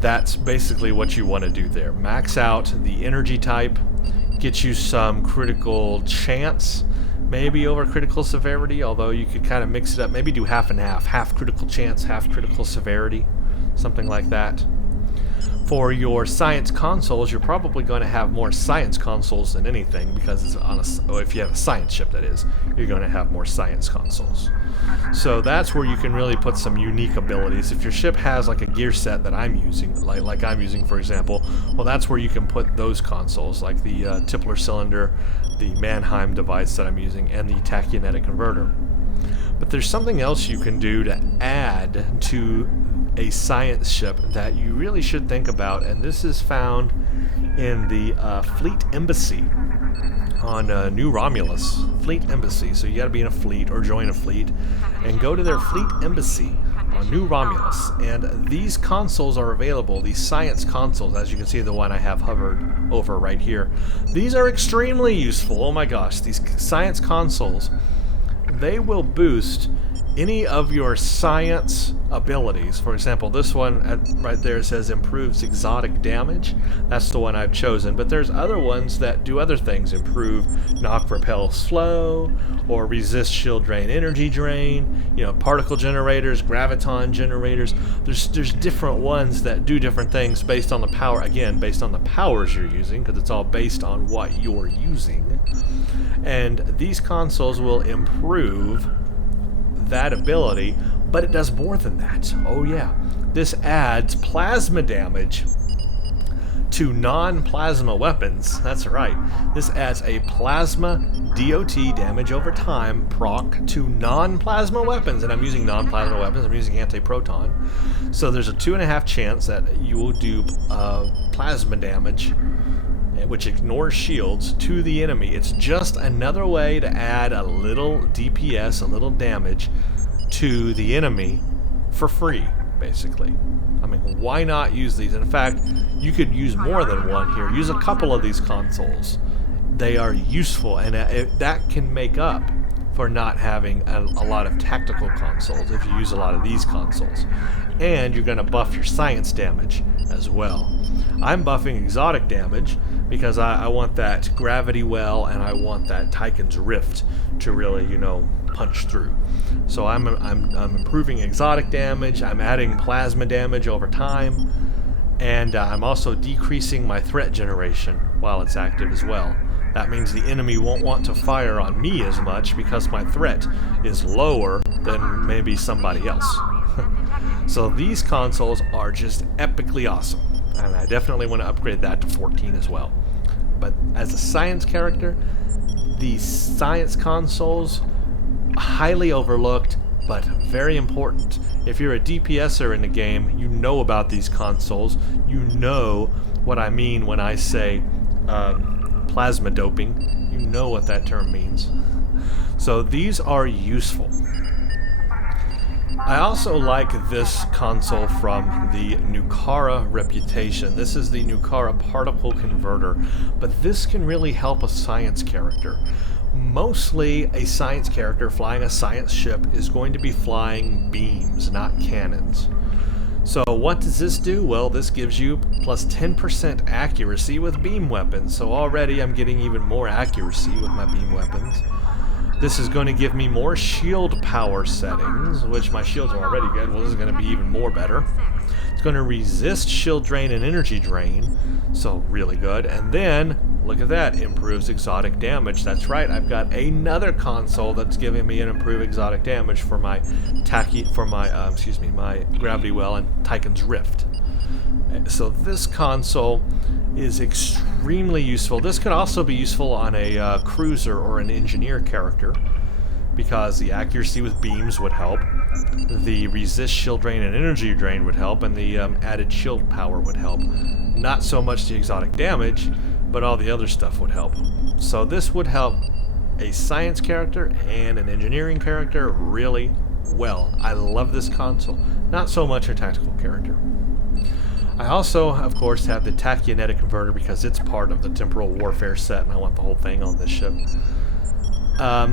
that's basically what you want to do there. Max out the energy type, get you some critical chance, maybe over critical severity, although you could kind of mix it up. Maybe do half and half. Half critical chance, half critical severity, something like that. For your science consoles, you're probably going to have more science consoles than anything, because it's on if you have a science ship, that is, you're going to have more science consoles. So that's where you can really put some unique abilities. If your ship has like a gear set that I'm using, like I'm using for example, well, that's where you can put those consoles, like the Tippler cylinder, the Mannheim device that I'm using, and the tachyonetic converter. But there's something else you can do to add to a science ship that you really should think about, and this is found in the Fleet Embassy on New Romulus. Fleet Embassy. So you got to be in a fleet or join a fleet and go to their Fleet Embassy on New Romulus, and these consoles are available. These science consoles, as you can see, the one I have hovered over right here, these are extremely useful. Oh my gosh, these science consoles, they will boost any of your science abilities. For example, this one right there says improves exotic damage. That's the one I've chosen, but there's other ones that do other things. Improve knock, repel, slow, or resist shield drain, energy drain, you know, particle generators, graviton generators. There's different ones that do different things based on the power, again, based on the powers you're using, because it's all based on what you're using. And these consoles will improve that ability, but it does more than that. Oh yeah, this adds plasma damage to non-plasma weapons. That's right, this adds a plasma DOT, damage over time, proc to non-plasma weapons, and I'm using non-plasma weapons, I'm using anti-proton, so there's a 2.5 chance that you will do plasma damage, which ignores shields, to the enemy. It's just another way to add a little DPS, a little damage to the enemy for free, basically. I mean, why not use these? In fact, you could use more than one here. Use a couple of these consoles they are useful, and that can make up for not having a lot of tactical consoles if you use a lot of these consoles. And you're going to buff your science damage as well. I'm buffing exotic damage because I want that gravity well, and I want that Tychon's Rift to really, punch through. So I'm improving exotic damage. I'm adding plasma damage over time, and I'm also decreasing my threat generation while it's active as well. That means the enemy won't want to fire on me as much because my threat is lower than maybe somebody else. So these consoles are just epically awesome, and I definitely want to upgrade that to 14 as well. But as a science character, these science consoles, highly overlooked, but very important. If you're a DPSer in the game, you know about these consoles. You know what I mean when I say plasma doping. You know what that term means. So these are useful. I also like this console from the Nukara reputation. This is the Nukara particle converter, but this can really help a science character. Mostly a science character flying a science ship is going to be flying beams, not cannons. So what does this do? Well, this gives you plus 10% accuracy with beam weapons. So already I'm getting even more accuracy with my beam weapons. This is going to give me more shield power settings, which my shields are already good. Well, this is going to be even more better. It's going to resist shield drain and energy drain, so really good. And then, look at that, improves exotic damage. That's right, I've got another console that's giving me an improved exotic damage for my my Gravity Well and Tychon's Rift. So this console is extremely useful. This could also be useful on a cruiser or an engineer character, because the accuracy with beams would help, the resist shield drain and energy drain would help, and the added shield power would help. Not so much the exotic damage, but all the other stuff would help. So this would help a science character and an engineering character really well. I love this console. Not so much a tactical character. I also, of course, have the tachyonetic converter because it's part of the temporal warfare set, and I want the whole thing on this ship.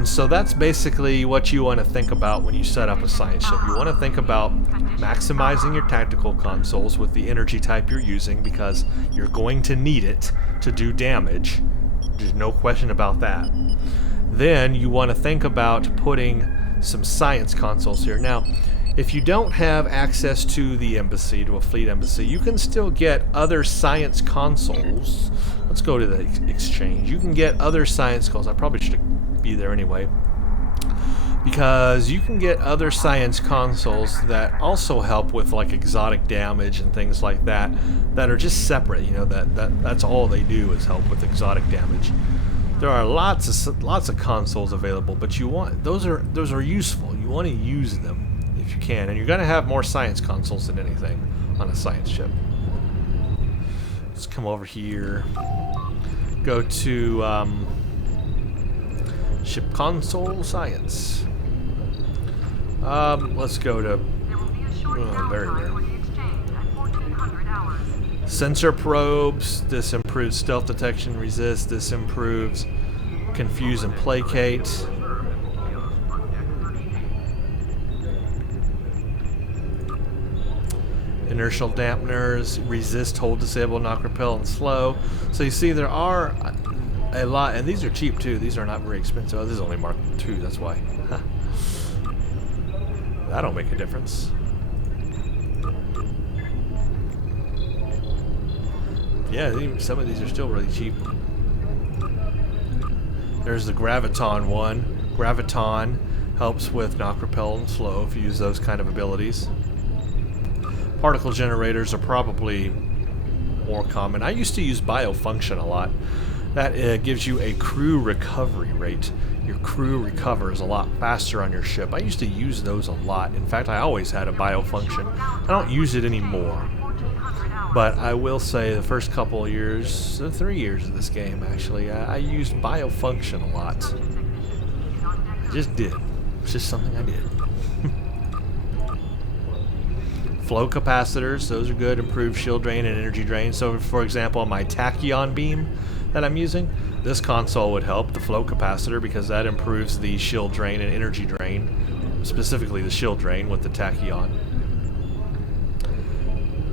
So that's basically what you want to think about when you set up a science ship. You want to think about maximizing your tactical consoles with the energy type you're using, because you're going to need it to do damage. There's no question about that. Then you want to think about putting some science consoles here. Now, if you don't have access to the embassy, to a fleet embassy, you can still get other science consoles. Let's go to the exchange. You can get other science consoles. I probably should be there anyway, because you can get other science consoles that also help with like exotic damage and things like that, that are just separate. That's all they do is help with exotic damage. There are lots of consoles available, but those are useful. You want to use them if you can, and you're going to have more science consoles than anything on a science ship. Let's come over here, go to ship console science. Let's go to very rare. Sensor probes. This improves stealth detection, resist. This improves confuse and placate. Inertial dampeners, resist, hold, disable, knock, repel, and slow. So you see there are a lot, and these are cheap too. These are not very expensive. Oh, this is only Mark II, that's why. That'll make a difference. Yeah, some of these are still really cheap. There's the Graviton one. Graviton helps with knock, repel, and slow if you use those kind of abilities. Particle generators are probably more common. I used to use biofunction a lot. That gives you a crew recovery rate. Your crew recovers a lot faster on your ship. I used to use those a lot. In fact, I always had a biofunction. I don't use it anymore. But I will say the first couple of years, 3 years of this game actually, I used biofunction a lot. I just did. It's just something I did. Flow capacitors, those are good, improve shield drain and energy drain. So for example, on my tachyon beam, that I'm using. This console would help, the flow capacitor, because that improves the shield drain and energy drain, specifically the shield drain with the tachyon.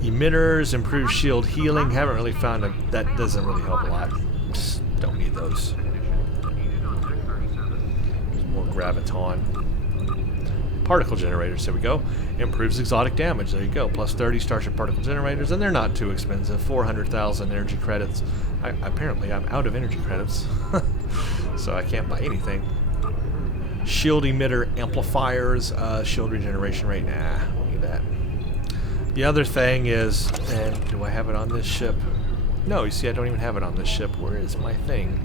Emitters improve shield healing. Haven't really found that doesn't really help a lot. Just don't need those. There's more graviton. Particle generators, there we go. Improves exotic damage, there you go. Plus 30 starship particle generators, and they're not too expensive. 400,000 energy credits. Apparently I'm out of energy credits, so I can't buy anything. Shield emitter amplifiers, shield regeneration rate, nah, don't need that. The other thing is, and do I have it on this ship? No, you see I don't even have it on this ship. Where is my thing?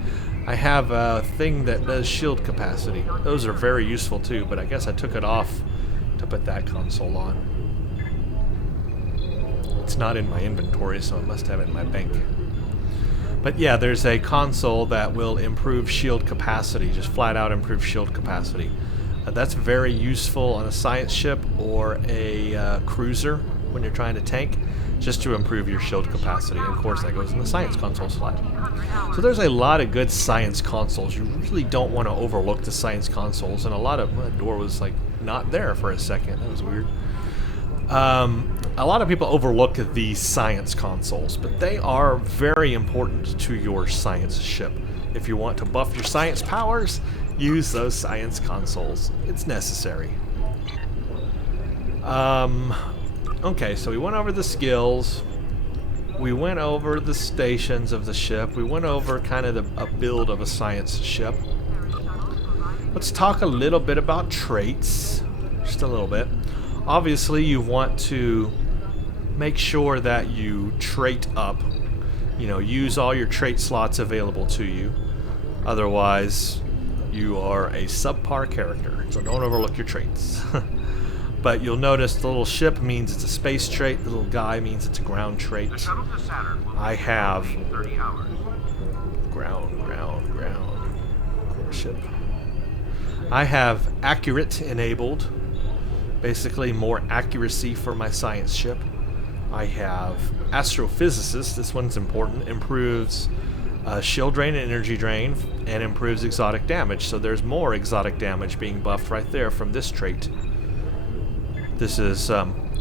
I have a thing that does shield capacity. Those are very useful too, but I guess I took it off to put that console on. It's not in my inventory, so I must have it in my bank. But yeah, there's a console that will improve shield capacity, just flat out improve shield capacity. That's very useful on a science ship or a cruiser when you're trying to tank, just to improve your shield capacity. And of course that goes in the science console slot. So there's a lot of good science consoles. You really don't want to overlook the science consoles, and a lot of, my door was like not there for a second. That was weird. A lot of people overlook the science consoles, but they are very important to your science ship. If you want to buff your science powers, use those science consoles. It's necessary. Okay, so we went over the skills. We went over the stations of the ship. We went over kind of a build of a science ship. Let's talk a little bit about traits. Just a little bit. Obviously, you want to make sure that you trait up. You know, use all your trait slots available to you. Otherwise, you are a subpar character. So don't overlook your traits. But you'll notice the little ship means it's a space trait. The little guy means it's a ground trait. I have ground ship. I have accurate enabled. Basically more accuracy for my science ship. I have astrophysicist. This one's important. Improves shield drain and energy drain, and improves exotic damage. So there's more exotic damage being buffed right there from this trait. This is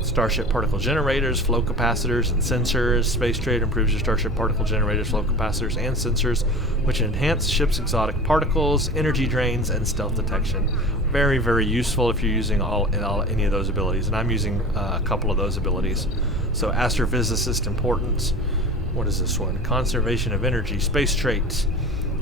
starship particle generators, flow capacitors, and sensors. Space trait improves your starship particle generators, flow capacitors, and sensors, which enhance ship's exotic particles, energy drains, and stealth detection. Very, very useful if you're using any of those abilities, and I'm using a couple of those abilities. So astrophysicist important. What is this one? Conservation of energy. Space trait.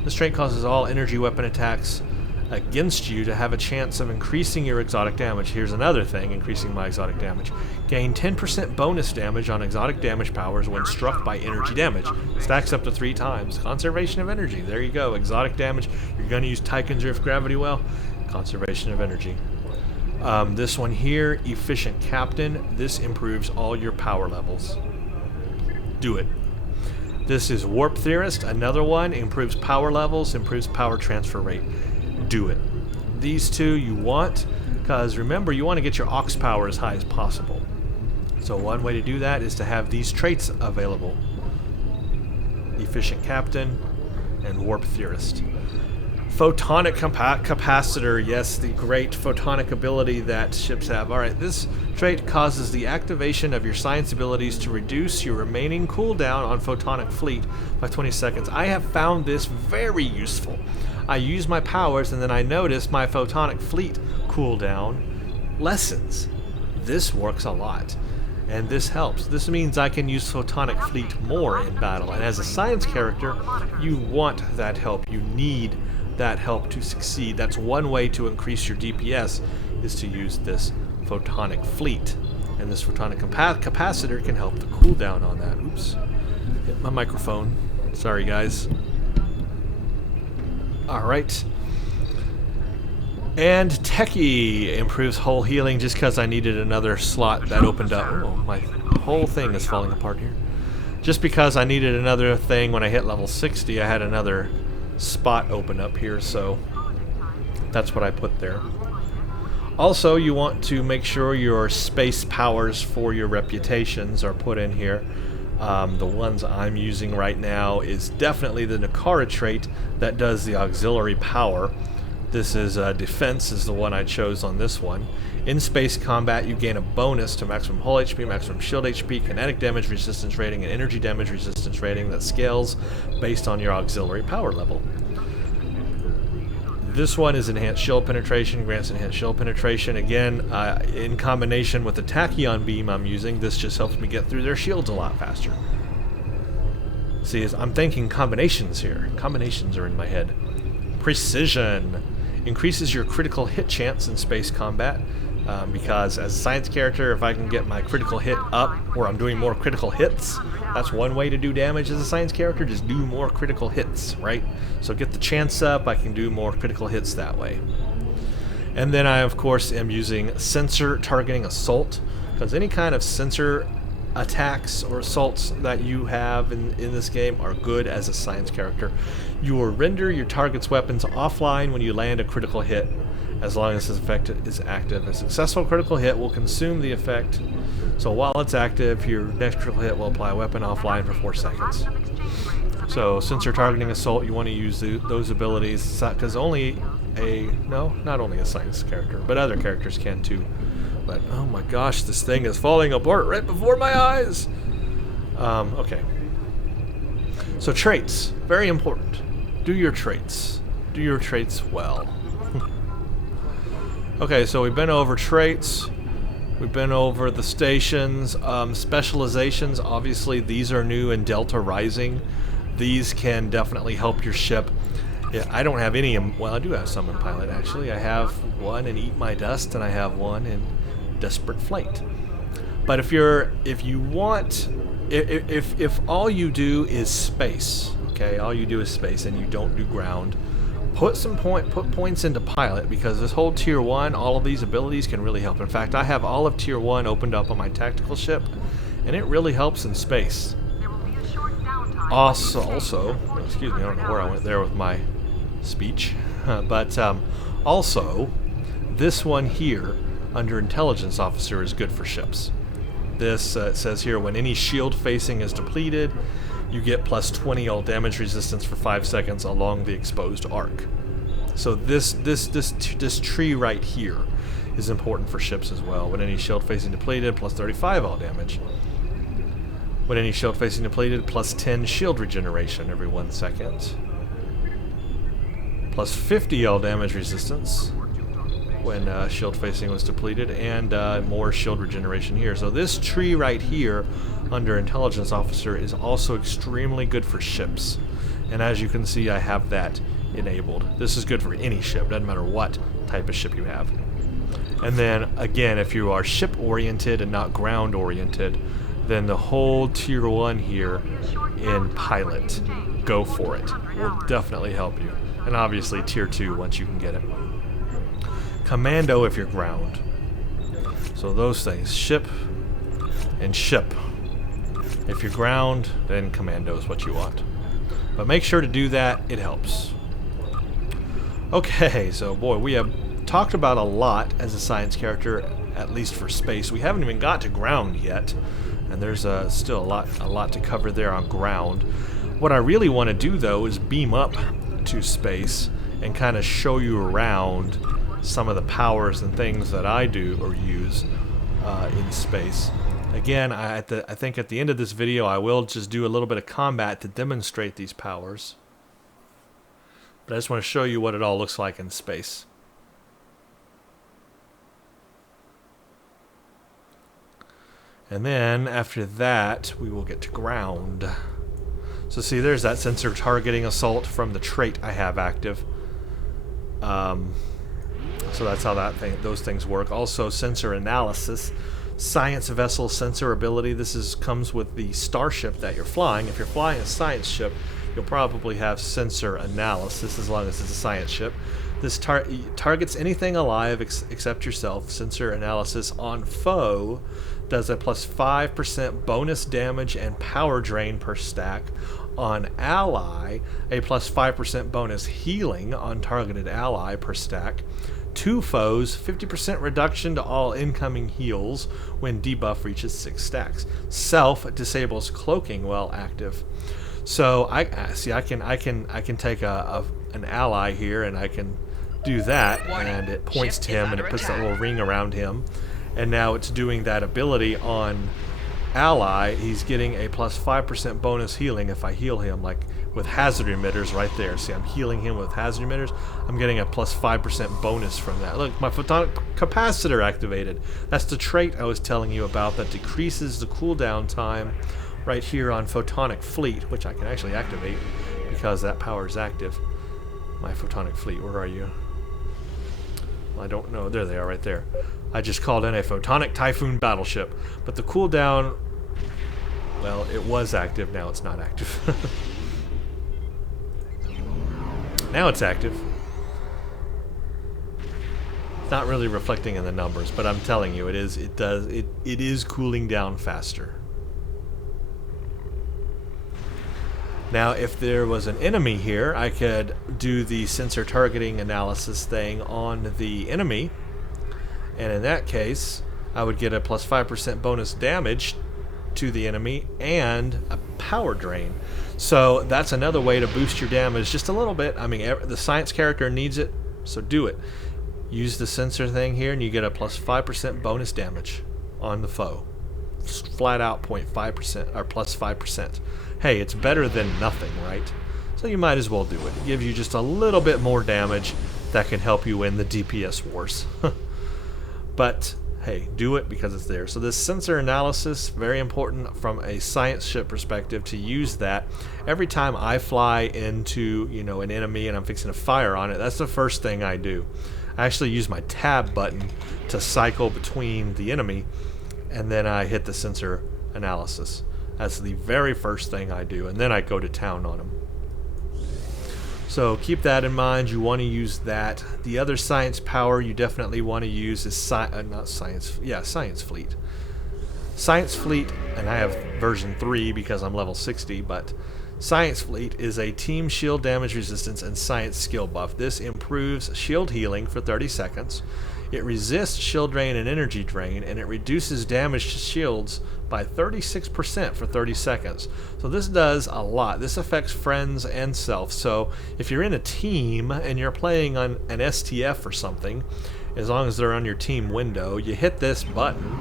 This trait causes all energy weapon attacks against you to have a chance of increasing your exotic damage. Here's another thing, increasing my exotic damage. Gain 10% bonus damage on exotic damage powers when struck by energy damage. Stacks up to 3 times. Conservation of energy. There you go. Exotic damage. You're going to use Tychon's Drift Gravity Well. Conservation of energy. This one here, Efficient Captain. This improves all your power levels. Do it. This is Warp Theorist. Another one. Improves power levels, improves power transfer rate. Do it. These two you want, because remember, you want to get your aux power as high as possible. So one way to do that is to have these traits available. Efficient Captain and Warp Theorist. Photonic capacitor, yes, the great photonic ability that ships have. Alright, this trait causes the activation of your science abilities to reduce your remaining cooldown on photonic fleet by 20 seconds. I have found this very useful. I use my powers and then I notice my photonic fleet cooldown lessens. This works a lot, and this helps. This means I can use photonic fleet more in battle, and as a science character, you want that help. You need that help to succeed. That's one way to increase your DPS, is to use this photonic fleet, and this photonic capacitor can help the cooldown on that. Oops, hit my microphone. Sorry guys. Alright. And Techie improves whole healing, just because I needed another slot that opened up. Oh, my whole thing is falling apart here. Just because I needed another thing when I hit level 60, I had another spot open up here, so that's what I put there. Also, you want to make sure your space powers for your reputations are put in here. The ones I'm using right now is definitely the Nakara trait that does the auxiliary power. This is defense is the one I chose on this one. In space combat, you gain a bonus to maximum hull HP, maximum shield HP, kinetic damage resistance rating, and energy damage resistance rating that scales based on your auxiliary power level. This one is enhanced shield penetration, grants enhanced shield penetration. Again, in combination with the tachyon beam I'm using, this just helps me get through their shields a lot faster. See, I'm thinking combinations here. Combinations are in my head. Precision increases your critical hit chance in space combat. Because as a science character, if I can get my critical hit up, or I'm doing more critical hits, that's one way to do damage as a science character, just do more critical hits, right? So get the chance up, I can do more critical hits that way. And then I, of course, am using sensor targeting assault, because any kind of sensor attacks or assaults that you have in this game are good as a science character. You will render your target's weapons offline when you land a critical hit, as long as this effect is active. A successful critical hit will consume the effect, so while it's active, your next critical hit will apply a weapon offline for 4 seconds. So sensor targeting assault, you want to use those abilities, because not only a science character, but other characters can too. But oh my gosh, this thing is falling apart right before my eyes! Okay. So traits, very important. Do your traits. Do your traits well. Okay, so we've been over traits, we've been over the stations, specializations. Obviously these are new in Delta Rising. These can definitely help your ship. Yeah, I don't have any, well I do have some in Pilot actually. I have one in Eat My Dust and I have one in Desperate Flight. But if all you do is space, okay, all you do is space and you don't do ground, put points into Pilot, because this whole Tier 1, all of these abilities can really help. In fact, I have all of Tier 1 opened up on my tactical ship, and it really helps in space. Also, excuse me, I don't know where I went there with my speech, but also, this one here, under Intelligence Officer, is good for ships. This it says here, when any shield facing is depleted, you get plus 20 all damage resistance for 5 seconds along the exposed arc. So this tree right here is important for ships as well. When any shield facing depleted, plus 35 all damage. When any shield facing depleted, plus 10 shield regeneration every 1 second. Plus 50 all damage resistance when shield facing was depleted, and more shield regeneration here. So this tree right here under Intelligence Officer is also extremely good for ships, and as you can see, I have that enabled. This is good for any ship, doesn't matter what type of ship you have. And then again, if you are ship oriented and not ground oriented, then the whole Tier 1 here in Pilot, go for it. Will definitely help you. And obviously Tier 2 once you can get it. Commando if you're ground. So those things, ship and ship. If you're ground, then commando is what you want. But make sure to do that, it helps. Okay, so boy, we have talked about a lot as a science character, at least for space. We haven't even got to ground yet, and there's still a lot to cover there on ground. What I really want to do though is beam up to space and kind of show you around some of the powers and things that I do or use in space. Again, I think at the end of this video I will just do a little bit of combat to demonstrate these powers. But I just want to show you what it all looks like in space. And then after that we will get to ground. So see, there's that sensor targeting assault from the trait I have active. So that's how those things work. Also, sensor analysis, science vessel sensor ability. This comes with the starship that you're flying. If you're flying a science ship, you'll probably have sensor analysis as long as it's a science ship. This targets anything alive except yourself. Sensor analysis on foe does a plus 5% bonus damage and power drain per stack. On ally, a plus 5% bonus healing on targeted ally per stack. 2 foes, 50% reduction to all incoming heals when debuff reaches 6 stacks. Self disables cloaking while active. So I can take an ally here, and I can do that, and it points to him, and it puts that little ring around him, and now it's doing that ability on ally. He's getting a plus 5% bonus healing if I heal him, like with hazard emitters right there. See, I'm healing him with hazard emitters. I'm getting a plus 5% bonus from that. Look, my photonic capacitor activated. That's the trait I was telling you about that decreases the cooldown time right here on photonic fleet, which I can actually activate because that power is active. My photonic fleet, where are you? Well, I don't know. There they are right there. I just called in a photonic typhoon battleship, but the cooldown, well, it was active. Now it's not active. Now it's active. It's not really reflecting in the numbers, but I'm telling you, it is cooling down faster. Now, if there was an enemy here, I could do the sensor targeting analysis thing on the enemy, and in that case, I would get a plus 5% bonus damage to the enemy and a power drain. So that's another way to boost your damage just a little bit. I mean, the science character needs it, so do it. Use the sensor thing here, and you get a plus 5% bonus damage on the foe. Flat out 0.5% or plus 5%. Hey, it's better than nothing, right? So you might as well do it. It gives you just a little bit more damage that can help you win the DPS wars. But hey, do it because it's there. So this sensor analysis, very important from a science ship perspective to use that. Every time I fly into, an enemy and I'm fixing to fire on it, that's the first thing I do. I actually use my tab button to cycle between the enemy, and then I hit the sensor analysis. That's the very first thing I do, and then I go to town on them. So keep that in mind. You want to use that. The other science power you definitely want to use is Science Fleet. Science Fleet, and I have version 3 because I'm level 60, but Science Fleet is a team shield damage resistance and science skill buff. This improves shield healing for 30 seconds. It resists shield drain and energy drain, and it reduces damage to shields by 36% for 30 seconds. So this does a lot. This affects friends and self. So if you're in a team and you're playing on an STF or something, as long as they're on your team window, you hit this button,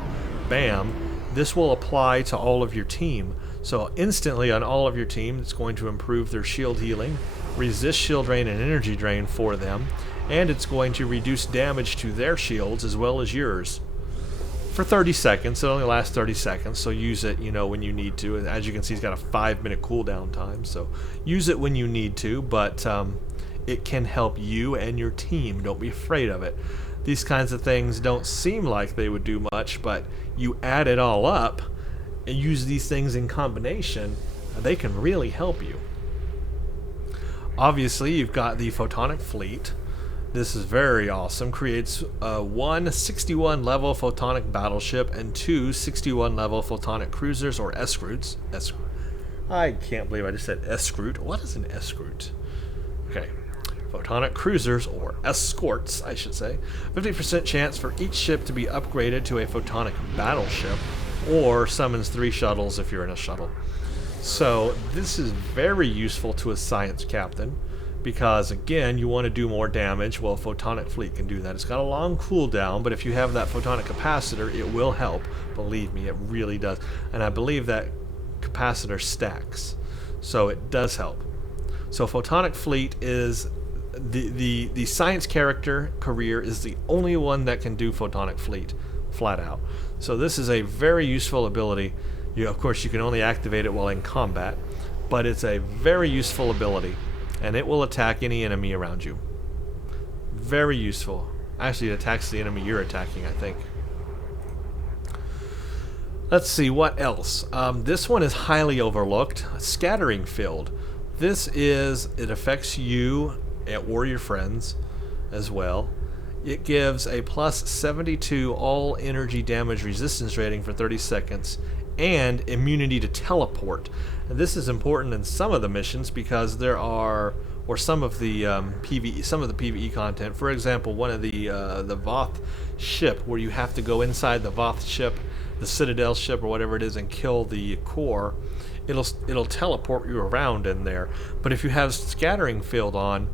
bam, this will apply to all of your team. So instantly on all of your team, it's going to improve their shield healing, resist shield drain and energy drain for them, and it's going to reduce damage to their shields as well as yours for 30 seconds. It only lasts 30 seconds, so use it, when you need to. As you can see, it's got a 5-minute cooldown time, so use it when you need to, but it can help you and your team. Don't be afraid of it. These kinds of things don't seem like they would do much, but you add it all up and use these things in combination, they can really help you. Obviously, you've got the photonic fleet. This is very awesome. Creates one 61 level photonic battleship and 2 61 level photonic cruisers or escorts. I can't believe I just said escort. What is an escort? Okay. Photonic cruisers, or escorts, I should say. 50% chance for each ship to be upgraded to a photonic battleship, or summons 3 shuttles if you're in a shuttle. So this is very useful to a science captain, because again, you want to do more damage. Well, photonic fleet can do that. It's got a long cooldown, but if you have that photonic capacitor, it will help. Believe me, it really does. And I believe that capacitor stacks, so it does help. So photonic fleet is the science character career is the only one that can do photonic fleet, flat out. So this is a very useful ability. Of course, you can only activate it while in combat, but it's a very useful ability, and it will attack any enemy around you. Very useful. Actually, it attacks the enemy you're attacking, I think. Let's see, what else? This one is highly overlooked. Scattering Field. It affects you or your friends as well. It gives a plus 72 all energy damage resistance rating for 30 seconds and immunity to teleport. And this is important in some of the missions because there are or some of the PVE content. For example, one of the Voth ship, where you have to go inside the Voth ship, the Citadel ship, or whatever it is, and kill the core. It'll teleport you around in there. But if you have scattering field on,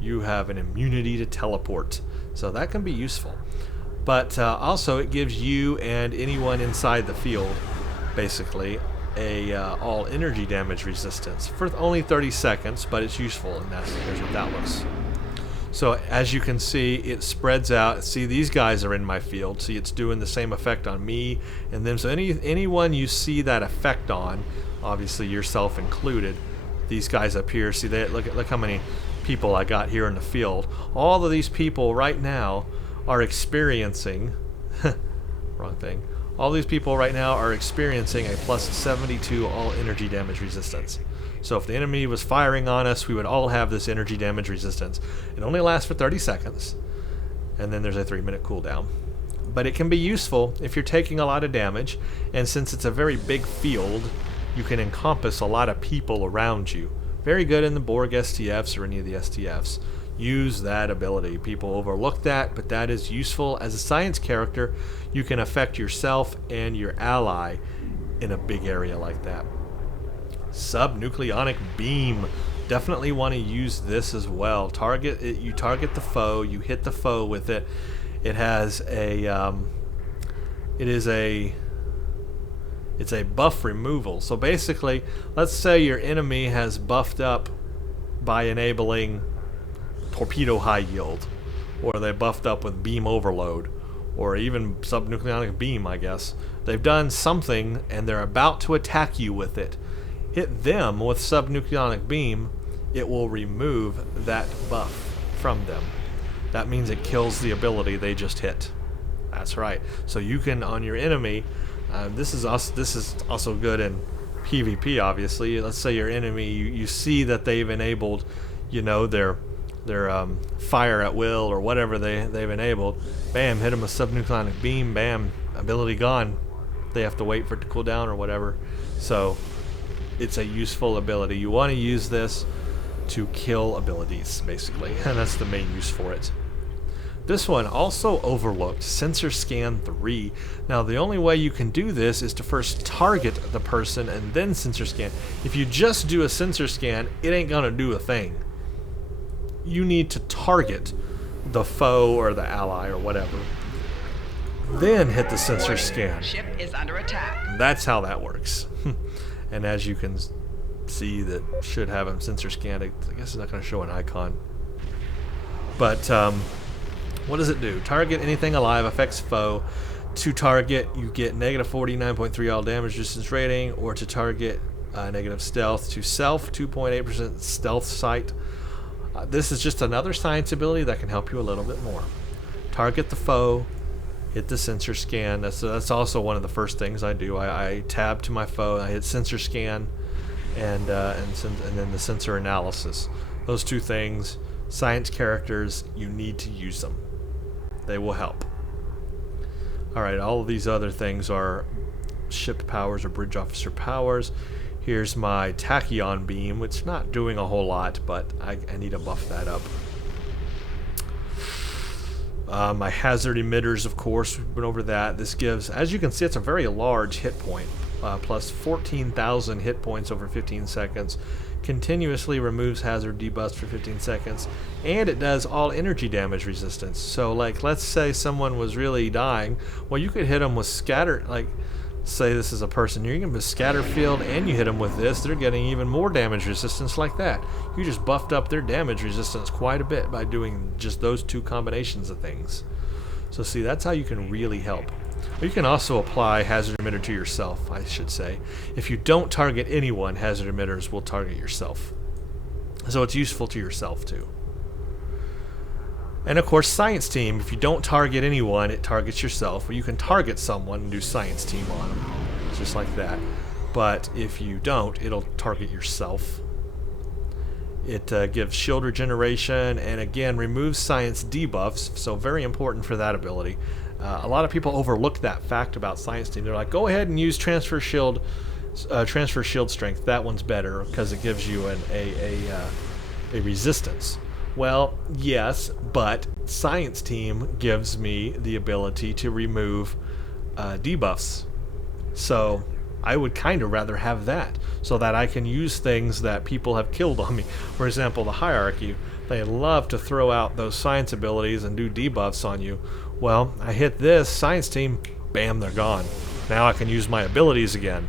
you have an immunity to teleport, so that can be useful. But also, it gives you and anyone inside the field, basically, a all energy damage resistance for only 30 seconds, but it's useful, and here's what that looks. So as you can see, it spreads out. See, these guys are in my field. See, it's doing the same effect on me and them. So anyone you see that effect on, obviously yourself included, these guys up here, see, look how many people I got here in the field. All of these people right now are experiencing wrong thing. All these people right now are experiencing a plus 72 all energy damage resistance. So if the enemy was firing on us, we would all have this energy damage resistance. It only lasts for 30 seconds, and then there's a 3-minute cooldown. But it can be useful if you're taking a lot of damage, and since it's a very big field, you can encompass a lot of people around you. Very good in the Borg STFs or any of the STFs. Use that ability. People overlook that, but that is useful. As a science character, you can affect yourself and your ally in a big area like that. Subnucleonic beam. Definitely want to use this as well. You target the foe, you hit the foe with it. It has a it's a buff removal. So basically, let's say your enemy has buffed up by enabling torpedo high yield, or they buffed up with beam overload, or even subnucleonic beam, I guess. They've done something and they're about to attack you with it. Hit them with subnucleonic beam, it will remove that buff from them. That means it kills the ability they just hit. That's right. So you can, on your enemy, this is also good in PvP, obviously. Let's say your enemy, you see that they've enabled, their fire at will or whatever they've enabled. Bam, hit them with subnucleonic beam. Bam, ability gone. They have to wait for it to cool down or whatever. So it's a useful ability. You want to use this to kill abilities, basically, and that's the main use for it. This one also overlooked, Sensor Scan 3. Now the only way you can do this is to first target the person and then sensor scan. If you just do a sensor scan, it ain't gonna do a thing. You need to target the foe or the ally or whatever, then hit the sensor scan. Ship is under attack. That's how that works. And as you can see, that should have them sensor scanned. I guess it's not going to show an icon. But what does it do? Target anything alive, affects foe. To target, you get negative 49.3 all damage resistance rating, or to target negative stealth. To self, 2.8% stealth sight. This is just another science ability that can help you a little bit more. Target the foe, hit the sensor scan. That's also one of the first things I do. I tab to my foe, I hit sensor scan, and then the sensor analysis. Those two things, science characters, you need to use them. They will help. Alright, all of these other things are ship powers or bridge officer powers. Here's my tachyon beam, which is not doing a whole lot, but I need to buff that up. My hazard emitters, of course, we went over that. This gives, as you can see, it's a very large hit point, plus 14,000 hit points over 15 seconds. Continuously removes hazard debuffs for 15 seconds, and it does all energy damage resistance. So, like, let's say someone was really dying. Well, you could hit them with scatter, like, say this is a person, you're going to scatter field and you hit them with this, they're getting even more damage resistance like that. You just buffed up their damage resistance quite a bit by doing just those two combinations of things. So see, that's how you can really help. You can also apply hazard emitter to yourself, I should say. If you don't target anyone, hazard emitters will target yourself. So it's useful to yourself too. And of course, science team, if you don't target anyone, it targets yourself. Or you can target someone and do science team on them, just like that. But if you don't, it'll target yourself. It gives shield regeneration, and again, removes science debuffs, so very important for that ability. A lot of people overlook that fact about science team. They're like, go ahead and use transfer shield strength. That one's better because it gives you a resistance. Well, yes, but science team gives me the ability to remove debuffs. So I would kind of rather have that so that I can use things that people have killed on me. For example, the hierarchy, they love to throw out those science abilities and do debuffs on you. Well, I hit this science team, bam, they're gone. Now I can use my abilities again.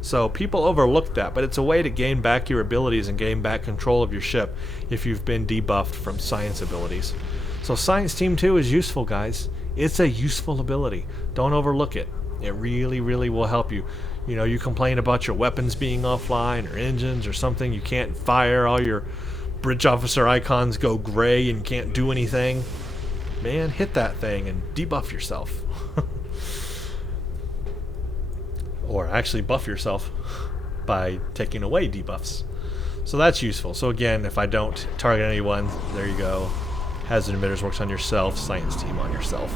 So people overlook that, but it's a way to gain back your abilities and gain back control of your ship if you've been debuffed from science abilities. So Science Team 2 is useful, guys. It's a useful ability. Don't overlook it. It really, really will help you. You know, you complain about your weapons being offline or engines or something. You can't fire, all your bridge officer icons go gray and you can't do anything. Man, hit that thing and debuff yourself. Or actually buff yourself by taking away debuffs. So that's useful. So again, if I don't target anyone, there you go. Hazard emitters works on yourself, science team on yourself.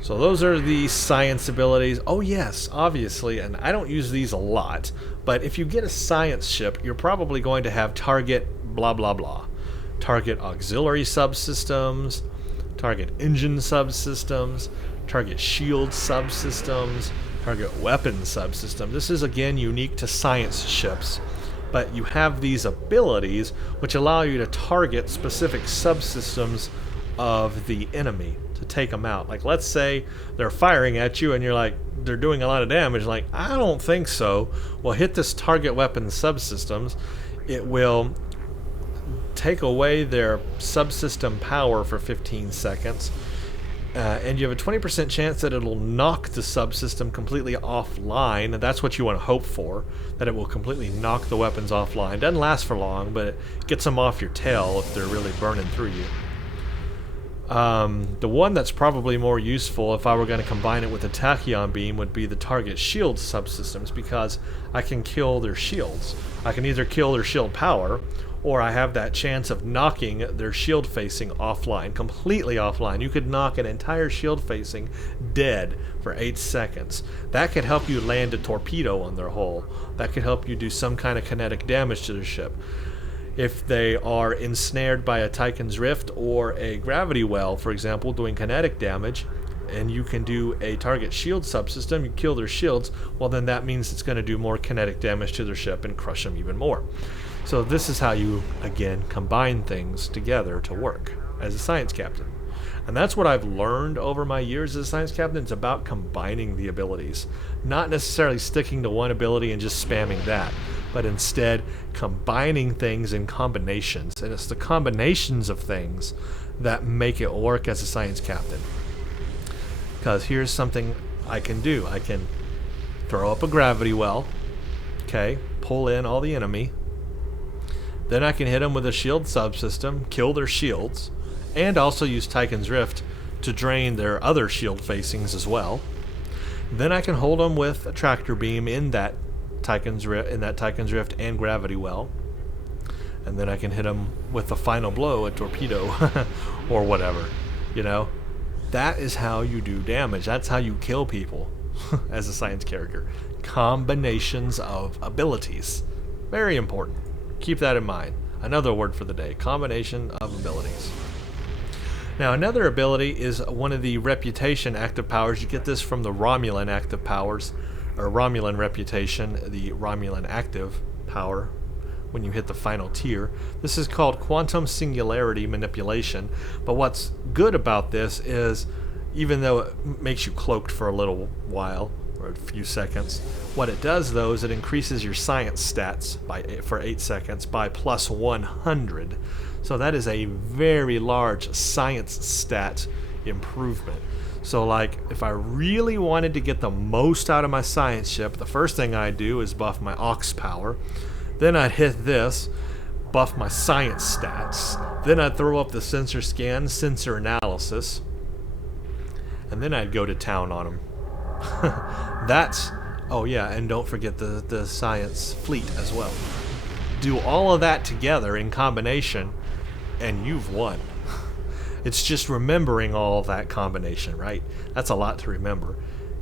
So those are the science abilities. Oh yes, obviously, and I don't use these a lot, but if you get a science ship, you're probably going to have target blah blah blah. Target auxiliary subsystems, target engine subsystems, target shield subsystems, target weapon subsystems. This is again unique to science ships, but you have these abilities which allow you to target specific subsystems of the enemy to take them out. Like let's say they're firing at you and you're like, they're doing a lot of damage. Like, I don't think so. Well, hit this target weapon subsystems. It will take away their subsystem power for 15 seconds. And you have a 20% chance that it'll knock the subsystem completely offline. And that's what you want to hope for, that it will completely knock the weapons offline. Doesn't last for long, but it gets them off your tail if they're really burning through you. The one that's probably more useful if I were going to combine it with a tachyon beam would be the target shield subsystems, because I can kill their shields. I can either kill their shield power, or I have that chance of knocking their shield facing offline, completely offline. You could knock an entire shield facing dead for 8 seconds. That could help you land a torpedo on their hull. That could help you do some kind of kinetic damage to their ship. If they are ensnared by a Tychon's Rift or a gravity well, for example, doing kinetic damage, and you can do a target shield subsystem, you kill their shields, well then that means it's going to do more kinetic damage to their ship and crush them even more. So this is how you, again, combine things together to work as a science captain. And that's what I've learned over my years as a science captain. It's about combining the abilities. Not necessarily sticking to one ability and just spamming that, but instead combining things in combinations. And it's the combinations of things that make it work as a science captain. Because here's something I can do. I can throw up a gravity well, okay, pull in all the enemy. Then I can hit them with a shield subsystem, kill their shields, and also use Tychon's Rift to drain their other shield facings as well. Then I can hold them with a tractor beam in that Tychon's Rift and gravity well. And then I can hit them with the final blow, a torpedo or whatever, you know. That is how you do damage. That's how you kill people as a science character. Combinations of abilities. Very important. Keep that in mind. Another word for the day, combination of abilities. Now another ability is one of the reputation active powers. You get this from the Romulan active powers, or Romulan reputation, the Romulan active power when you hit the final tier. This is called quantum singularity manipulation, but what's good about this is, even though it makes you cloaked for a little while, or a few seconds, what it does though is it increases your science stats for 8 seconds by plus 100. So that is a very large science stat improvement. So like, if I really wanted to get the most out of my science ship, the first thing I'd do is buff my aux power. Then I'd hit this, buff my science stats. Then I'd throw up the sensor scan, sensor analysis, and then I'd go to town on them. Oh yeah, and don't forget the science fleet as well. Do all of that together in combination, and you've won. It's just remembering all of that combination, right? That's a lot to remember.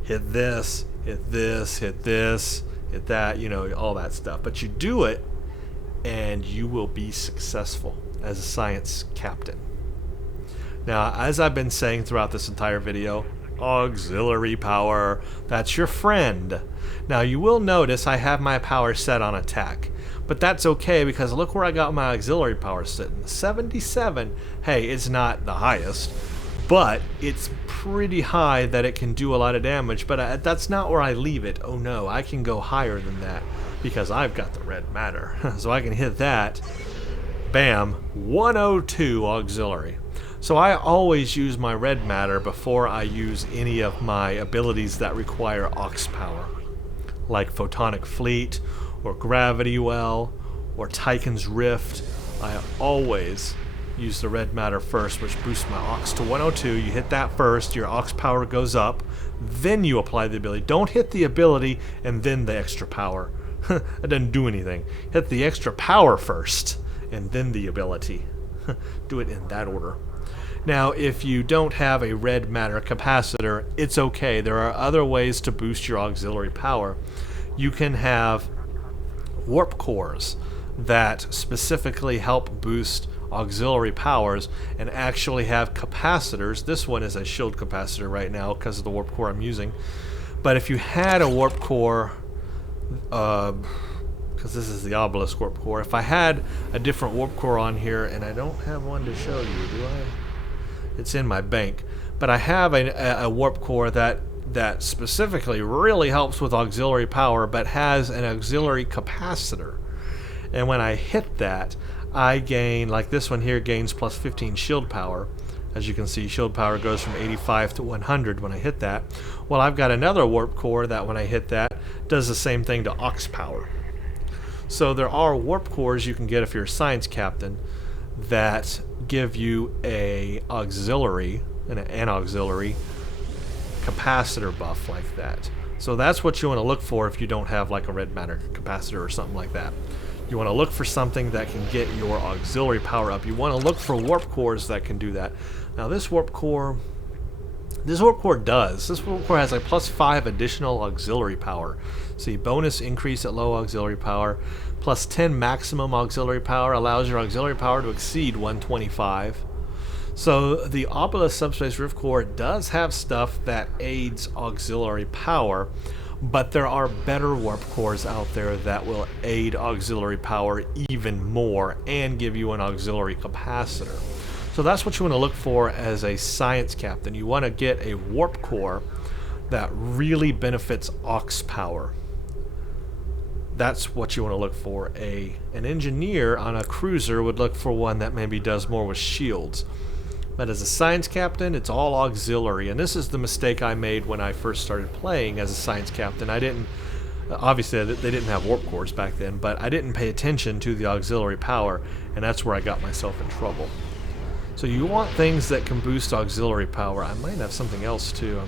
Hit this, hit this, hit this, hit that, you know, all that stuff. But you do it and you will be successful as a science captain. Now, as I've been saying throughout this entire video, auxiliary power, that's your friend. Now, you will notice I have my power set on attack, but that's okay because look where I got my auxiliary power sitting. 77. Hey, it's not the highest, but it's pretty high that it can do a lot of damage, but that's not where I leave it. Oh no, I can go higher than that because I've got the red matter. So I can hit that. Bam, 102 auxiliary. So I always use my red matter before I use any of my abilities that require aux power, like Photonic Fleet, or Gravity Well, or Tychon's Rift. I always use the red matter first, which boosts my aux to 102. You hit that first, your aux power goes up, then you apply the ability. Don't hit the ability and then the extra power. That doesn't do anything. Hit the extra power first, and then the ability. Do it in that order. Now, if you don't have a red matter capacitor, it's okay. There are other ways to boost your auxiliary power. You can have warp cores that specifically help boost auxiliary powers and actually have capacitors. This one is a shield capacitor right now because of the warp core I'm using. But if you had a warp core, because this is the obelisk warp core, if I had a different warp core on here, and I don't have one to show you, do I? It's in my bank, but I have a warp core that specifically really helps with auxiliary power, but has an auxiliary capacitor. And when I hit that, I gain, like this one here gains plus 15 shield power. As you can see, shield power goes from 85 to 100 when I hit that. Well, I've got another warp core that when I hit that does the same thing to aux power. So there are warp cores you can get if you're a science captain that give you an auxiliary capacitor buff like that. So that's what you want to look for if you don't have like a red matter capacitor or something like that. You want to look for something that can get your auxiliary power up. You want to look for warp cores that can do that. Now this warp core has like plus 5 additional auxiliary power. See, bonus increase at low auxiliary power, plus 10 maximum auxiliary power allows your auxiliary power to exceed 125. So the Obelisk Subspace Rift Core does have stuff that aids auxiliary power, but there are better warp cores out there that will aid auxiliary power even more and give you an auxiliary capacitor. So that's what you want to look for as a science captain. You want to get a warp core that really benefits aux power. That's what you want to look for. An engineer on a cruiser would look for one that maybe does more with shields. But as a science captain, it's all auxiliary, and this is the mistake I made when I first started playing as a science captain. Obviously they didn't have warp cores back then, but I didn't pay attention to the auxiliary power, and that's where I got myself in trouble. So you want things that can boost auxiliary power. I might have something else too.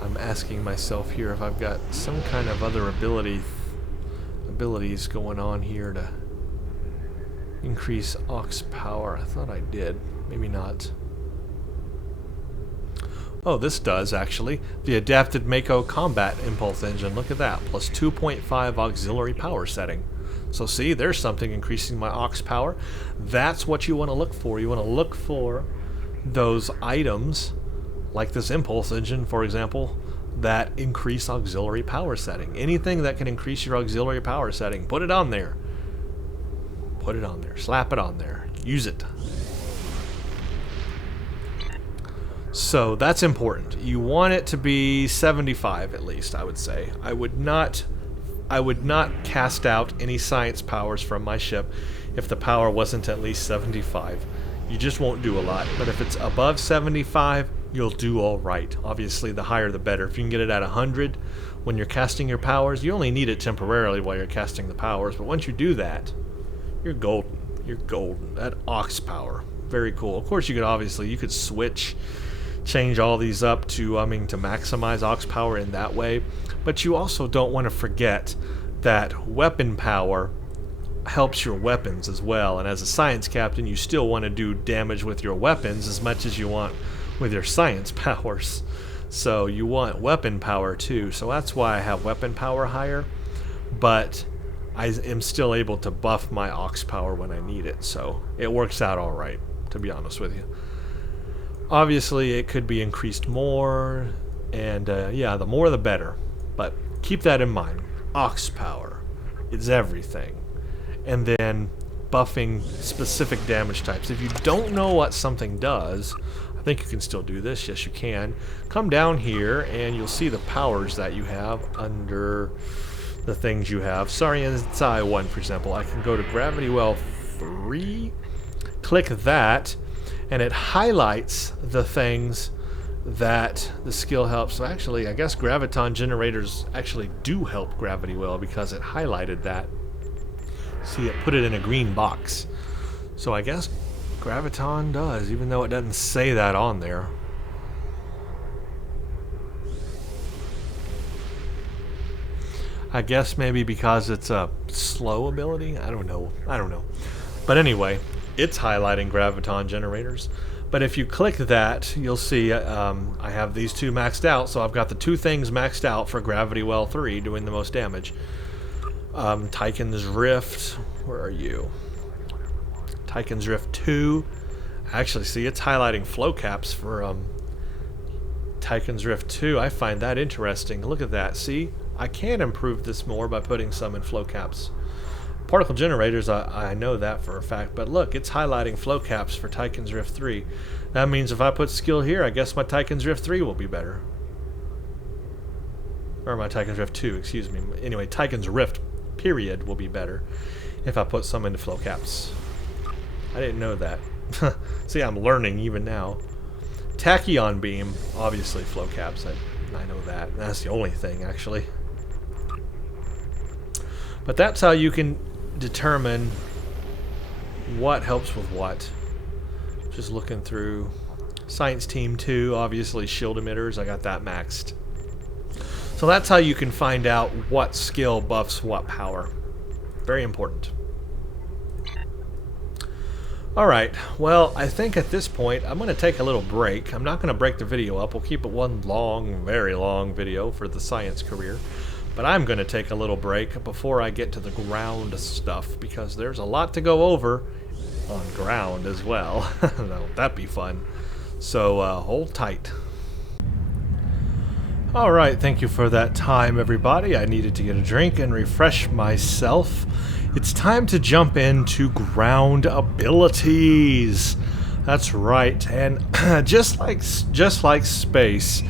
I'm asking myself here if I've got some kind of other abilities going on here to increase aux power. I thought I did. Maybe not. Oh, this does actually. The adapted Mako combat impulse engine. Look at that. Plus 2.5 auxiliary power setting. So see, there's something increasing my aux power. That's what you want to look for. You want to look for those items, like this impulse engine, for example, that increase auxiliary power setting. Anything that can increase your auxiliary power setting, put it on there. Put it on there. Slap it on there. Use it. So that's important. You want it to be 75 at least, I would say. I would not cast out any science powers from my ship if the power wasn't at least 75. You just won't do a lot. But if it's above 75, you'll do all right. Obviously, the higher the better. If you can get it at 100 when you're casting your powers, you only need it temporarily while you're casting the powers. But once you do that, you're golden. You're golden. That aux power, very cool. Of course, you could switch, change all these up to maximize aux power in that way. But you also don't want to forget that weapon power helps your weapons as well. And as a science captain, you still want to do damage with your weapons as much as you want with your science powers. So you want weapon power too. So that's why I have weapon power higher. But I am still able to buff my Ox power when I need it, so it works out alright, to be honest with you. Obviously, it could be increased more, and yeah, the more the better. But keep that in mind. Ox power is everything. And then buffing specific damage types. If you don't know what something does, I think you can still do this. Yes, you can. Come down here, and you'll see the powers that you have under the things you have. Sorry, inside one, for example, I can go to Gravity Well 3, click that, and it highlights the things that the skill helps. So actually, I guess Graviton generators actually do help Gravity Well because it highlighted that. See, it put it in a green box. So I guess Graviton does, even though it doesn't say that on there. I guess maybe because it's a slow ability? I don't know. But anyway, it's highlighting Graviton generators. But if you click that, you'll see I have these two maxed out, so I've got the two things maxed out for Gravity Well 3 doing the most damage. Tychon's Rift, where are you? Tychon's Rift 2. Actually, see, it's highlighting flow caps for Tychon's Rift 2. I find that interesting. Look at that. See, I can improve this more by putting some in flow caps. Particle generators, I know that for a fact, but look, it's highlighting flow caps for Tychon's Rift 3. That means if I put skill here, I guess my Tychon's Rift 3 will be better. Or my Tychon's Rift 2, excuse me. Anyway, Tychon's Rift, period, will be better if I put some into flow caps. I didn't know that. See, I'm learning even now. Tachyon Beam, obviously flow caps, I know that. That's the only thing, actually. But that's how you can determine what helps with what. Just looking through Science Team 2, obviously shield emitters, I got that maxed. So that's how you can find out what skill buffs what power. Very important. Alright, well, I think at this point I'm going to take a little break. I'm not going to break the video up. We'll keep it one long, very long video for the science career. But I'm going to take a little break before I get to the ground stuff, because there's a lot to go over on ground as well. That'd be fun. So hold tight. Alright, thank you for that time, everybody. I needed to get a drink and refresh myself. It's time to jump into ground abilities. That's right, and just like space,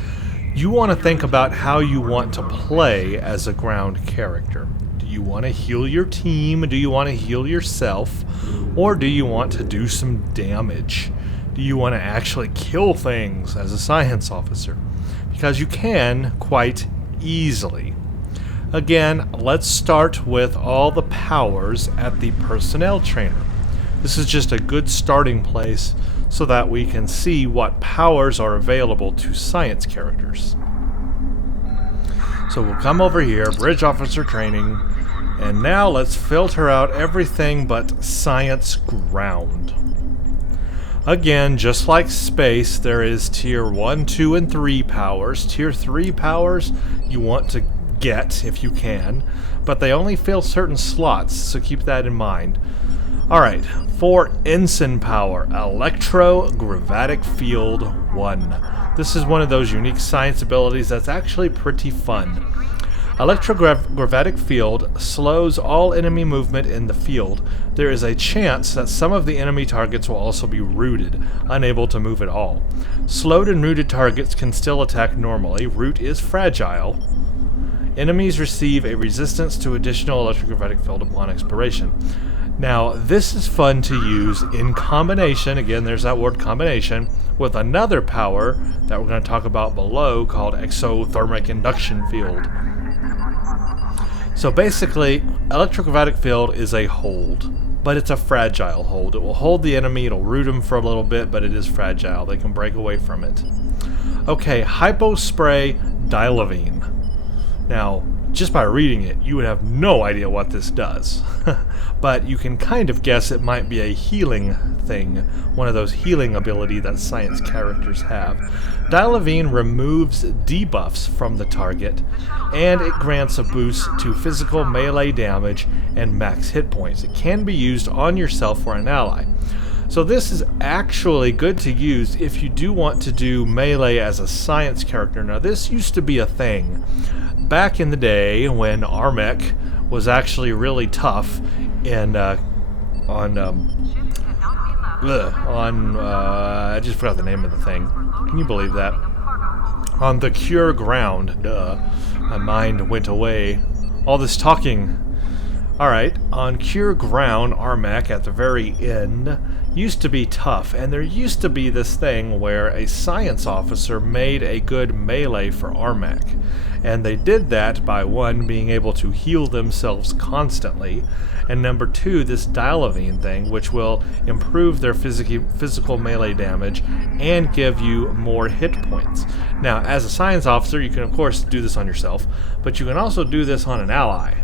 you want to think about how you want to play as a ground character. Do you want to heal your team? Do you want to heal yourself? Or do you want to do some damage? Do you want to actually kill things as a science officer? Because you can quite easily. Again, let's start with all the powers at the personnel trainer. This is just a good starting place so that we can see what powers are available to science characters. So we'll come over here, Bridge Officer Training, and now let's filter out everything but Science Ground. Again, just like space, there is Tier 1, 2, and 3 powers. Tier 3 powers you want to get if you can, but they only fill certain slots, so keep that in mind. Alright, for Ensign power, Electrogravitic Field 1. This is one of those unique science abilities that's actually pretty fun. Electrogravitic Field slows all enemy movement in the field. There is a chance that some of the enemy targets will also be rooted, unable to move at all. Slowed and rooted targets can still attack normally. Root is fragile. Enemies receive a resistance to additional electrogravitic field upon expiration. Now, this is fun to use in combination, again, there's that word combination, with another power that we're going to talk about below called Exothermic Induction Field. So basically, electrogravitic field is a hold, but it's a fragile hold. It will hold the enemy, it'll root them for a little bit, but it is fragile. They can break away from it. Okay, Hypospray Dilovine. Now, just by reading it, you would have no idea what this does. But you can kind of guess it might be a healing thing, one of those healing ability that science characters have. Dialavine removes debuffs from the target, and it grants a boost to physical melee damage and max hit points. It can be used on yourself or an ally. So this is actually good to use if you do want to do melee as a science character. Now this used to be a thing back in the day when Armech was actually really tough and I just forgot the name of the thing. Can you believe that? On the Cure ground, my mind went away. All this talking. Alright, on Cure ground, Armech at the very end used to be tough, and there used to be this thing where a science officer made a good melee for Armech. And they did that by, one, being able to heal themselves constantly, and number two, this Dialavine thing, which will improve their physical melee damage and give you more hit points. Now, as a science officer, you can of course do this on yourself, but you can also do this on an ally.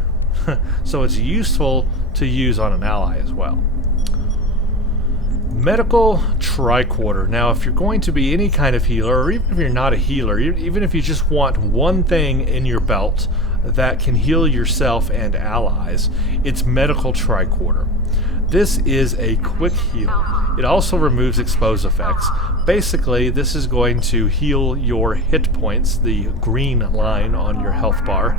So it's useful to use on an ally as well. Medical Tricorder. Now, if you're going to be any kind of healer, or even if you're not a healer, even if you just want one thing in your belt that can heal yourself and allies, it's Medical Tricorder. This is a quick heal. It also removes expose effects. Basically, this is going to heal your hit points, the green line on your health bar.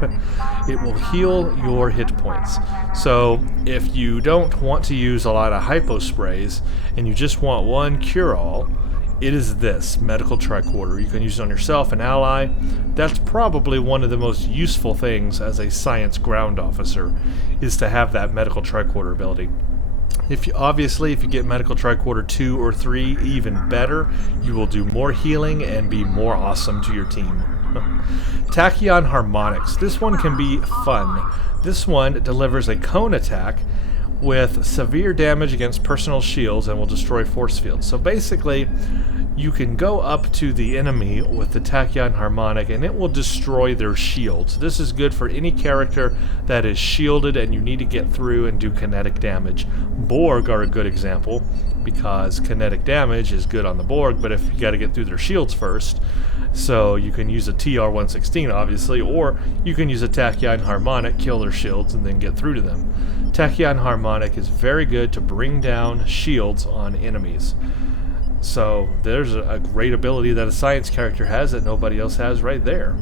It will heal your hit points. So, if you don't want to use a lot of hypo sprays, and you just want one cure-all, it is this, Medical Tricorder. You can use it on yourself, an ally. That's probably one of the most useful things as a science ground officer, is to have that Medical Tricorder ability. Obviously, if you get Medical Tricorder 2 or 3, even better. You will do more healing and be more awesome to your team. Tachyon Harmonics. This one can be fun. This one delivers a cone attack with severe damage against personal shields and will destroy force fields. So basically, you can go up to the enemy with the Tachyon Harmonic and it will destroy their shields. This is good for any character that is shielded and you need to get through and do kinetic damage. Borg are a good example because kinetic damage is good on the Borg, but if you got to get through their shields first, so you can use a TR-116 obviously, or you can use a Tachyon Harmonic, kill their shields, and then get through to them. Tachyon Harmonic is very good to bring down shields on enemies. So there's a great ability that a science character has that nobody else has right there.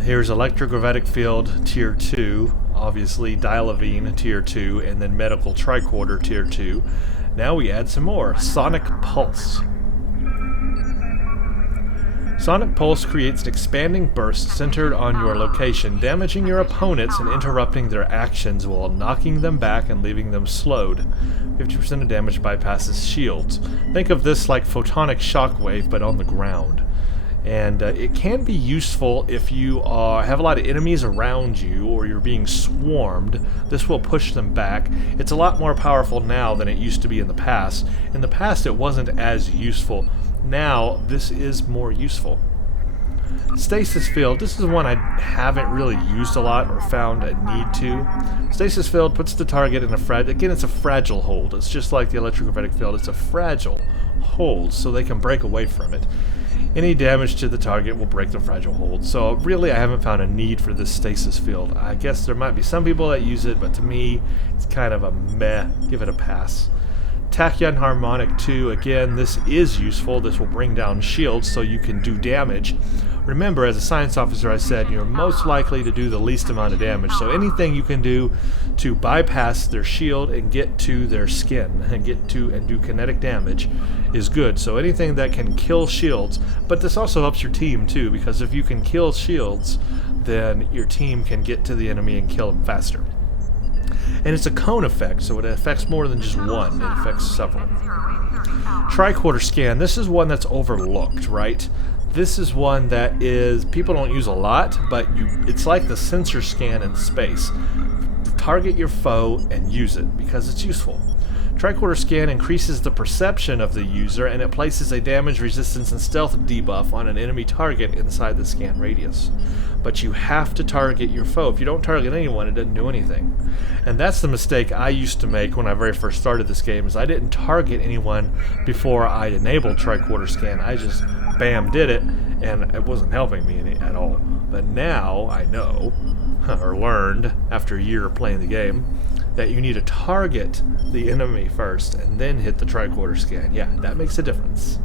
Here's Electrogravitic Field Tier 2, obviously Dialavine Tier 2, and then Medical Tricorder Tier 2. Now we add some more. Sonic Pulse. Sonic Pulse creates an expanding burst centered on your location, damaging your opponents and interrupting their actions while knocking them back and leaving them slowed. 50% of damage bypasses shields. Think of this like Photonic Shockwave, but on the ground. And it can be useful if you have a lot of enemies around you or you're being swarmed. This will push them back. It's a lot more powerful now than it used to be in the past. In the past it wasn't as useful. Now this is more useful. Stasis Field. This is one I haven't really used a lot or found a need to. Stasis Field puts the target in a again, it's a fragile hold. It's just like the Electrogravitic Field. It's a fragile hold, so they can break away from it. Any damage to the target will break the fragile hold. So really, I haven't found a need for this Stasis Field. I guess there might be some people that use it, but to me, it's kind of a meh. Give it a pass. Tachyon Harmonic 2, again, this is useful. This will bring down shields so you can do damage. Remember, as a science officer, I said you're most likely to do the least amount of damage. So anything you can do to bypass their shield and get to their skin and get to and do kinetic damage is good. So anything that can kill shields, but this also helps your team too, because if you can kill shields, then your team can get to the enemy and kill them faster. And it's a cone effect, so it affects more than just one. It affects several. Tricorder Scan. This is one that's overlooked, right? This is one that is people don't use a lot, but it's like the sensor scan in space. Target your foe and use it because it's useful. Tricorder Scan increases the perception of the user, and it places a damage resistance and stealth debuff on an enemy target inside the scan radius. But you have to target your foe. If you don't target anyone, it doesn't do anything. And that's the mistake I used to make when I very first started this game, is I didn't target anyone before I enabled Tricorder Scan. I just, bam, did it, and it wasn't helping me at all. But now I know, or learned after a year of playing the game, that you need to target the enemy first and then hit the Tricorder Scan. Yeah, that makes a difference.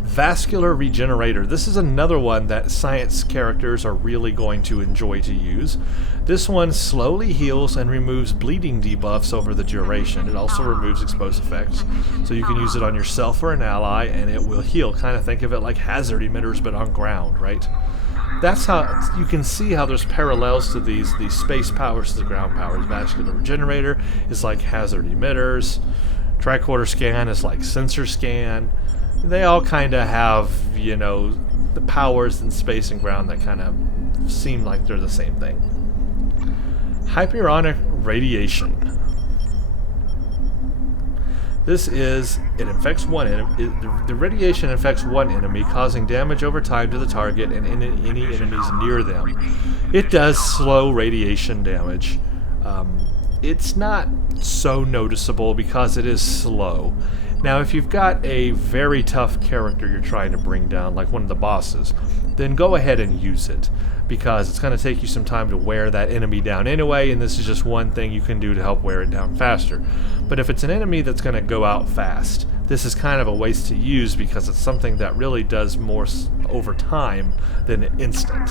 Vascular Regenerator. This is another one that science characters are really going to enjoy to use. This one slowly heals and removes bleeding debuffs over the duration. It also removes exposed effects, so you can use it on yourself or an ally and it will heal. Kind of think of it like hazard emitters but on ground, right? That's how you can see how there's parallels to these space powers to the ground powers. Vascular Regenerator is like hazard emitters. Tricorder Scan is like sensor scan. They all kind of have, you know, the powers in space and ground that kind of seem like they're the same thing. Hyperonic Radiation. This is, it infects one enemy. The radiation infects one enemy, causing damage over time to the target and any enemies near them. It does slow radiation damage. It's not so noticeable because it is slow. Now, if you've got a very tough character you're trying to bring down, like one of the bosses, then go ahead and use it, because it's going to take you some time to wear that enemy down anyway, and this is just one thing you can do to help wear it down faster. But if it's an enemy that's going to go out fast, this is kind of a waste to use because it's something that really does more over time than instant.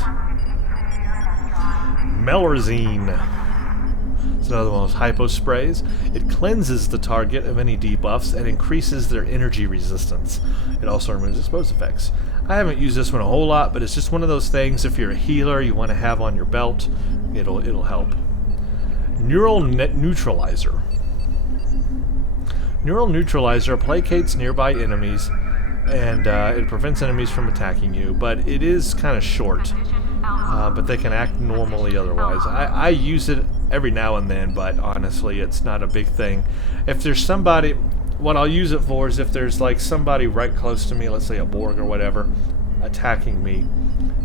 Melazine. It's another one of those hypo sprays. It cleanses the target of any debuffs and increases their energy resistance. It also removes exposed effects. I haven't used this one a whole lot, but it's just one of those things, if you're a healer you want to have on your belt, it'll help. Neural Neutralizer. Neural Neutralizer placates nearby enemies, and it prevents enemies from attacking you, but it is kind of short. But they can act normally otherwise. I use it every now and then, but honestly it's not a big thing. If there's somebody, what I'll use it for is if there's like somebody right close to me, let's say a Borg or whatever, attacking me,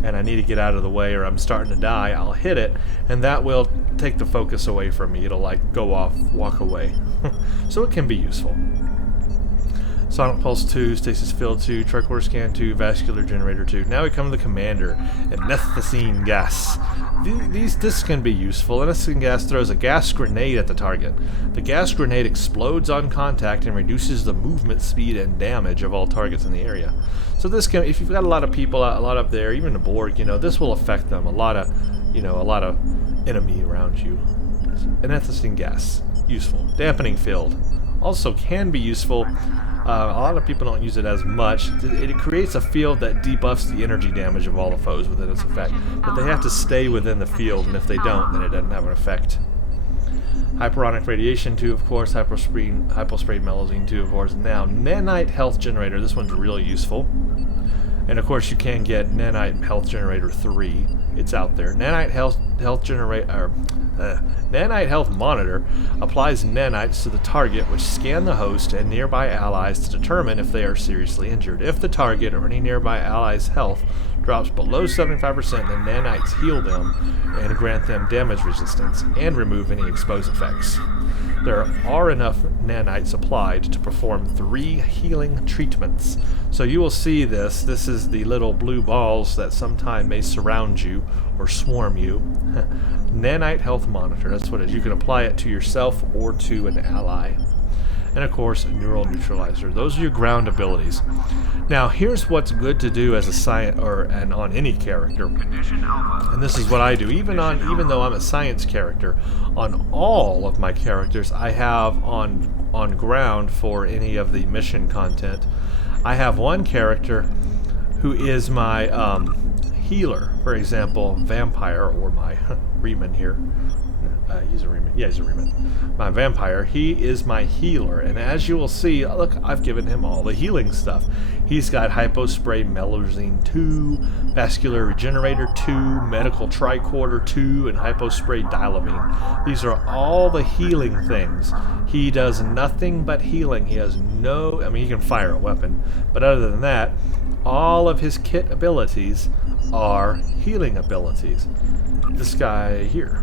and I need to get out of the way or I'm starting to die, I'll hit it, and that will take the focus away from me. It'll like go off, walk away. So it can be useful. Sonic Pulse 2, Stasis Field 2, Tricorder Scan 2, Vascular Generator 2. Now we come to the Commander, and Anethicine Gas. This can be useful. Anethicine Gas throws a gas grenade at the target. The gas grenade explodes on contact and reduces the movement speed and damage of all targets in the area. So this can, if you've got a lot of people, a lot up there, even a Borg, you know, this will affect them. A lot of enemy around you. Anethicine Gas, useful. Dampening Field, also can be useful. A lot of people don't use it as much. It creates a field that debuffs the energy damage of all the foes within its effect, but they have to stay within the field, and if they don't, then it doesn't have an effect. Hyperonic Radiation 2, of course. Hypospray Melazine 2, of course. Now, Nanite Health Generator. This one's really useful. And of course, you can get Nanite Health Generator 3. It's out there. Nanite Health Monitor applies nanites to the target, which scan the host and nearby allies to determine if they are seriously injured. If the target or any nearby allies' health drops below 75%, then nanites heal them and grant them damage resistance and remove any exposed effects. There are enough nanites applied to perform 3 healing treatments. So you will see this. This is the little blue balls that sometime may surround you or swarm you. Nanite Health Monitor, that's what it is. You can apply it to yourself or to an ally. And of course, Neural Neutralizer. Those are your ground abilities. Now, here's what's good to do as a science and on any character. And this is what I do. Even though I'm a science character, on all of my characters, I have on ground for any of the mission content. I have one character who is my healer. For example, vampire, or my Reman here. He's a Reman. Yeah, he's a Reman. My vampire, he is my healer. And as you will see, look, I've given him all the healing stuff. He's got Hypospray Melazine 2, Vascular Regenerator 2, Medical Tricorder 2, and Hypospray Dialamine. These are all the healing things. He does nothing but healing. He has no... I mean, he can fire a weapon. But other than that, all of his kit abilities are healing abilities. This guy here.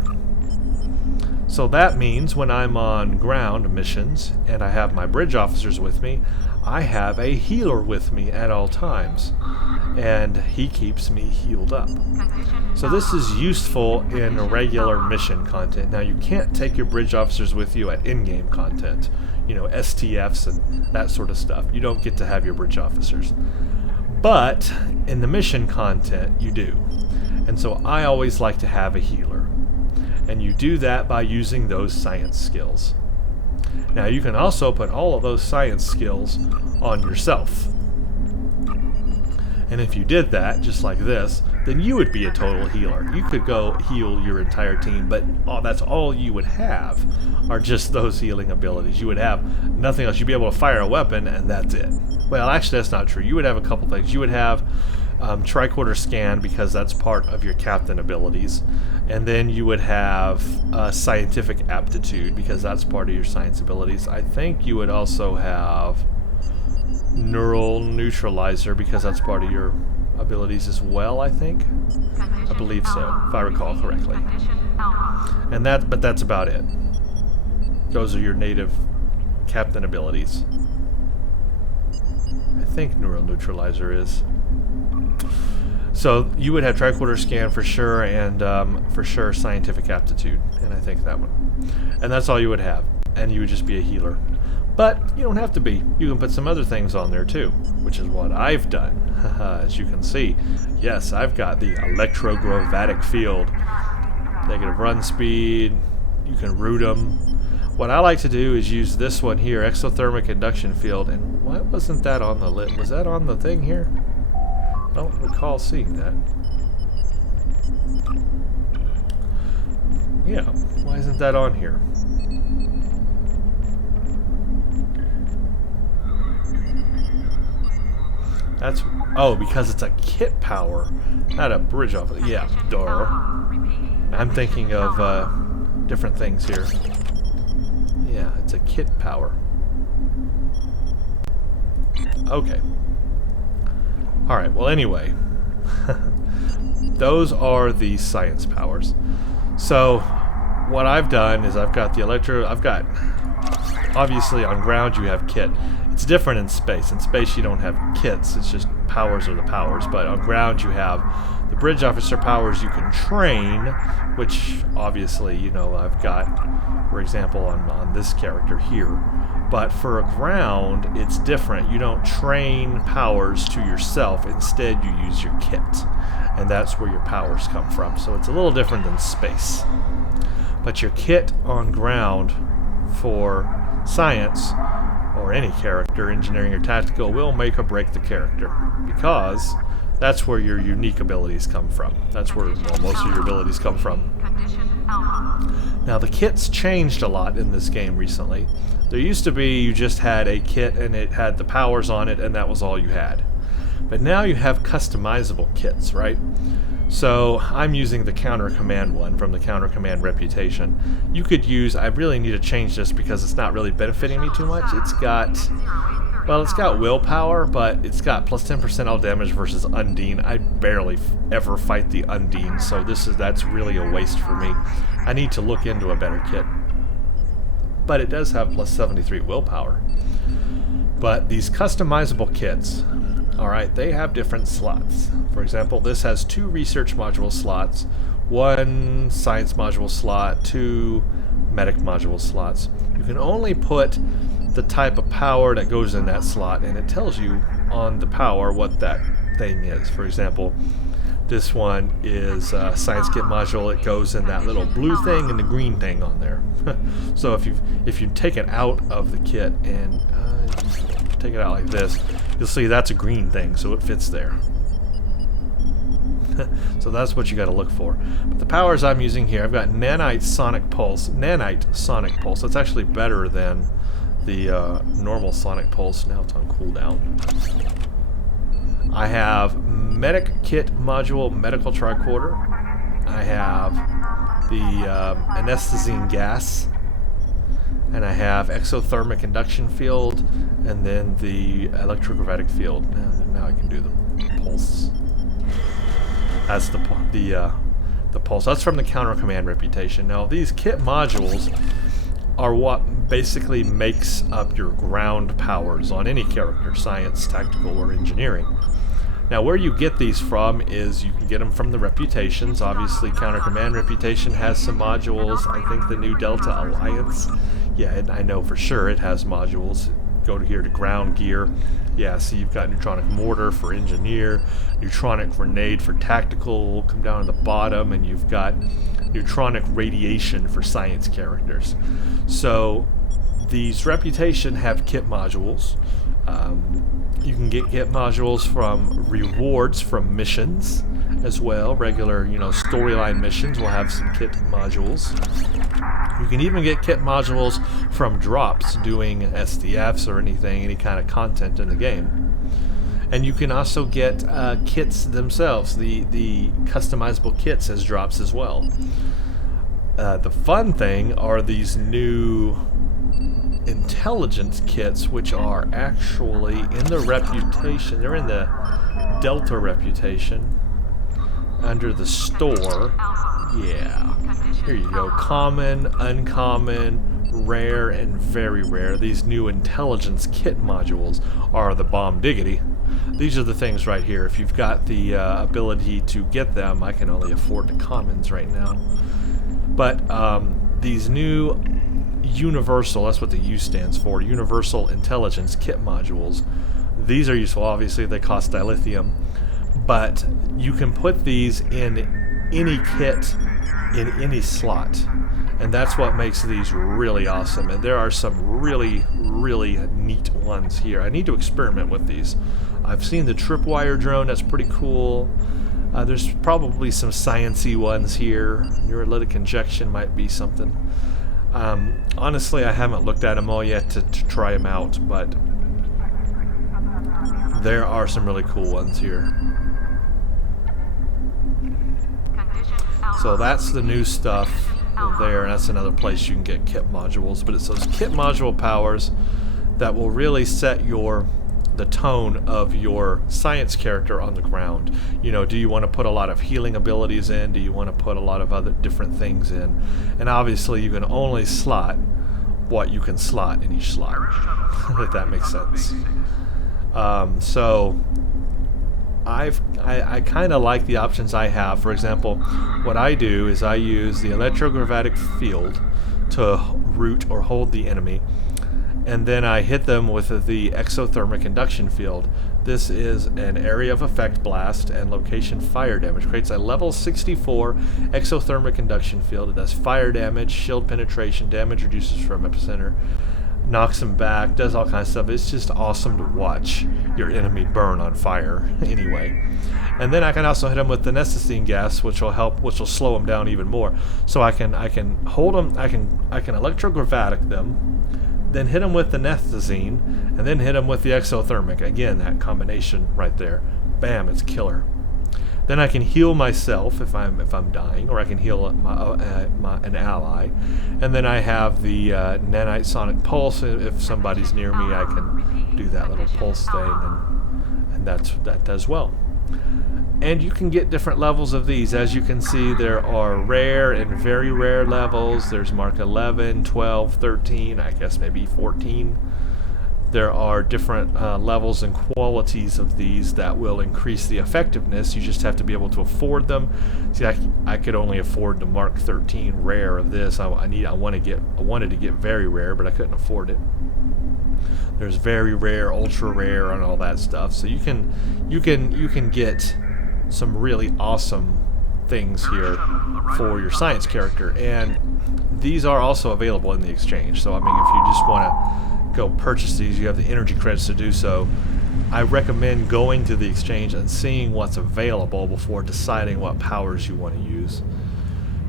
So that means when I'm on ground missions and I have my bridge officers with me, I have a healer with me at all times. And he keeps me healed up. So this is useful in regular mission content. Now you can't take your bridge officers with you at in-game content. You know, STFs and that sort of stuff. You don't get to have your bridge officers. But in the mission content, you do. And so I always like to have a healer. And you do that by using those science skills. Now you can also put all of those science skills on yourself. And if you did that, just like this, then you would be a total healer. You could go heal your entire team, but that's all you would have are just those healing abilities. You would have nothing else. You'd be able to fire a weapon, and that's it. Well, actually, that's not true. You would have a couple things. You would have Tricorder Scan, because that's part of your captain abilities. And then you would have Scientific Aptitude, because that's part of your science abilities. I think you would also have Neural Neutralizer, because that's part of your abilities as well, I think. I believe so, if I recall correctly. And but that's about it. Those are your native captain abilities. I think Neural Neutralizer is. So you would have Tricorder Scan for sure, and for sure Scientific Aptitude, and I think that one. And that's all you would have, and you would just be a healer. But you don't have to be. You can put some other things on there too, which is what I've done. As you can see, yes, I've got the Electrogravitic Field. Negative run speed, you can root them. What I like to do is use this one here, Exothermic Induction Field, and why wasn't that on the list? Was that on the thing here? I don't recall seeing that. Yeah, why isn't that on here? That's... oh, because it's a kit power, not a bridge off. Yeah, duh. I'm thinking of different things here. Yeah, it's a kit power. Okay. Alright, well anyway. Those are the science powers. So, what I've done is I've got the obviously on ground you have kit. It's different in space. In space you don't have kits, it's just powers are the powers. But on ground you have the bridge officer powers you can train, which obviously, you know, I've got, for example, on this character here. But for a ground, it's different. You don't train powers to yourself. Instead, you use your kit. And that's where your powers come from. So it's a little different than space. But your kit on ground for science, or any character, engineering or tactical, will make or break the character. Because that's where your unique abilities come from. That's where most of your abilities come from. Now, the kit's changed a lot in this game recently. There used to be you just had a kit and it had the powers on it and that was all you had. But now you have customizable kits, right? So I'm using the Counter Command one from the Counter Command Reputation. You could use, I really need to change this because it's not really benefiting me too much. It's got, well, it's got willpower, but it's got plus 10% all damage versus Undine. I barely ever fight the Undine, so that's really a waste for me. I need to look into a better kit. But it does have plus 73 willpower. But these customizable kits, alright, they have different slots. For example, this has 2 research module slots, 1 science module slot, 2 medic module slots. You can only put the type of power that goes in that slot, and it tells you on the power what that thing is. For example, this one is Science Kit module. It goes in that little blue thing and the green thing on there. So if you take it out of the kit and take it out like this, you'll see that's a green thing, so it fits there. So that's what you got to look for. But the powers I'm using here, I've got Nanite Sonic Pulse. Nanite Sonic Pulse. That's actually better than the normal Sonic Pulse. Now it's on cooldown. I have Medic Kit Module Medical Tricorder. I have the Anesthetizing Gas. And I have Exothermic Induction Field. And then the Electrogravitic Field. Now I can do the Pulse. That's the Pulse. That's from the Counter Command reputation. Now these kit modules are what basically makes up your ground powers on any character, science, tactical, or engineering. Now where you get these from is you can get them from the reputations. Obviously Counter Command reputation has some modules. I think the new Delta Alliance, yeah, I know for sure it has modules. Go to here to ground gear. Yeah, see you've got Neutronic Mortar for engineer, Neutronic Grenade for tactical, come down to the bottom, and you've got Neutronic Radiation for science characters. So these reputation have kit modules. You can get kit modules from rewards from missions as well. Regular, storyline missions will have some kit modules. You can even get kit modules from drops doing SDFs or any kind of content in the game. And you can also get kits themselves, the customizable kits as drops as well. The fun thing are these new intelligence kits, which are actually in the reputation. They're in the Delta reputation under the store. Yeah, here you go. Common, uncommon, rare, and very rare. These new intelligence kit modules are the bomb diggity. These are the things right here. If you've got the ability to get them, I can only afford the commons right now. But these new Universal, that's what the U stands for, Universal Intelligence Kit Modules. These are useful. Obviously they cost dilithium, but you can put these in any kit in any slot, and that's what makes these really awesome. And there are some really neat ones here. I need to experiment with these. I've seen the tripwire drone, that's pretty cool. There's probably some sciencey ones here. Neurolytic injection might be something. Honestly, I haven't looked at them all yet to try them out, but there are some really cool ones here. So that's the new stuff there, and that's another place you can get kit modules. But it's those kit module powers that will really set the tone of your science character on the ground. Do you want to put a lot of healing abilities in? Do you want to put a lot of other different things in? And obviously you can only slot what you can slot in each slot, if that makes sense. So I kind of like the options I have. For example, what I do is I use the electrogravitic field to root or hold the enemy, and then I hit them with the exothermic induction field. This is an area of effect blast and location fire damage. Creates a level 64 exothermic induction field. It does fire damage, shield penetration, damage reduces from epicenter, knocks them back, does all kinds of stuff. It's just awesome to watch your enemy burn on fire anyway. And then I can also hit them with the Anesthetizing Gas, which will slow them down even more. So I can hold them, I can electrogravitic them, then hit them with the Nethazine, and then hit them with the exothermic. Again, that combination right there. Bam, it's killer. Then I can heal myself if I'm dying, or I can heal an ally. And then I have the Nanite Sonic Pulse. If somebody's near me, I can do that little pulse thing, and that does well. And you can get different levels of these. As you can see, there are rare and very rare levels. There's Mark 11, 12, 13, I guess maybe 14. There are different levels and qualities of these that will increase the effectiveness. You just have to be able to afford them. See, I could only afford the Mark 13 rare of this. I wanted to get very rare, but I couldn't afford it. There's very rare, ultra rare, and all that stuff. So you can get some really awesome things here for your science character, and these are also available in the exchange. So I mean, if you just want to go purchase these, you have the energy credits to do so. I recommend going to the exchange and seeing what's available before deciding what powers you want to use.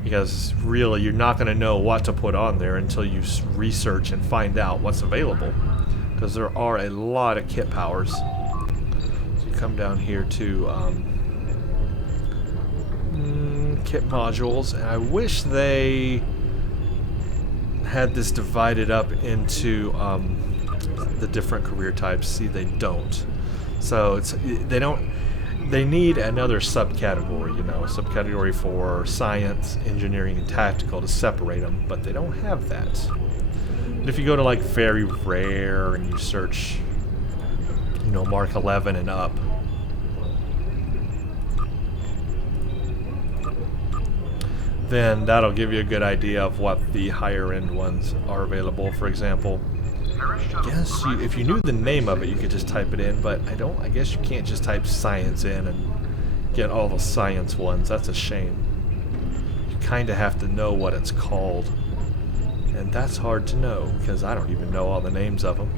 Because really, you're not going to know what to put on there until you research and find out what's available. Because there are a lot of kit powers. So you come down here to kit modules, and I wish they had this divided up into the different career types. See, they don't. So they need another subcategory, you know, subcategory for science, engineering, and tactical to separate them, but they don't have that. But if you go to like very rare and you search, you know, Mark 11 and up, then that'll give you a good idea of what the higher end ones are available. For example, I guess if you knew the name of it, you could just type it in, but I guess you can't just type science in and get all the science ones. That's a shame. You kind of have to know what it's called, and that's hard to know because I don't even know all the names of them.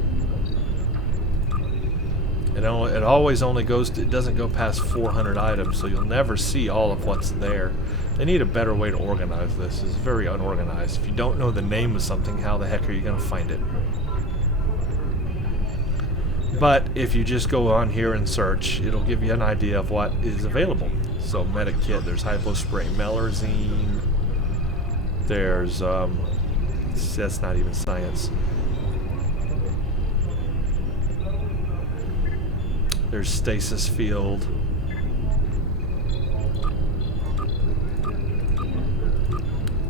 It always only goes to, it doesn't go past 400 items, so you'll never see all of what's there. They need a better way to organize this. It's very unorganized. If you don't know the name of something, how the heck are you going to find it? But if you just go on here and search, it'll give you an idea of what is available. So medic kit, there's hypospray melazine. There's that's not even science. There's stasis field.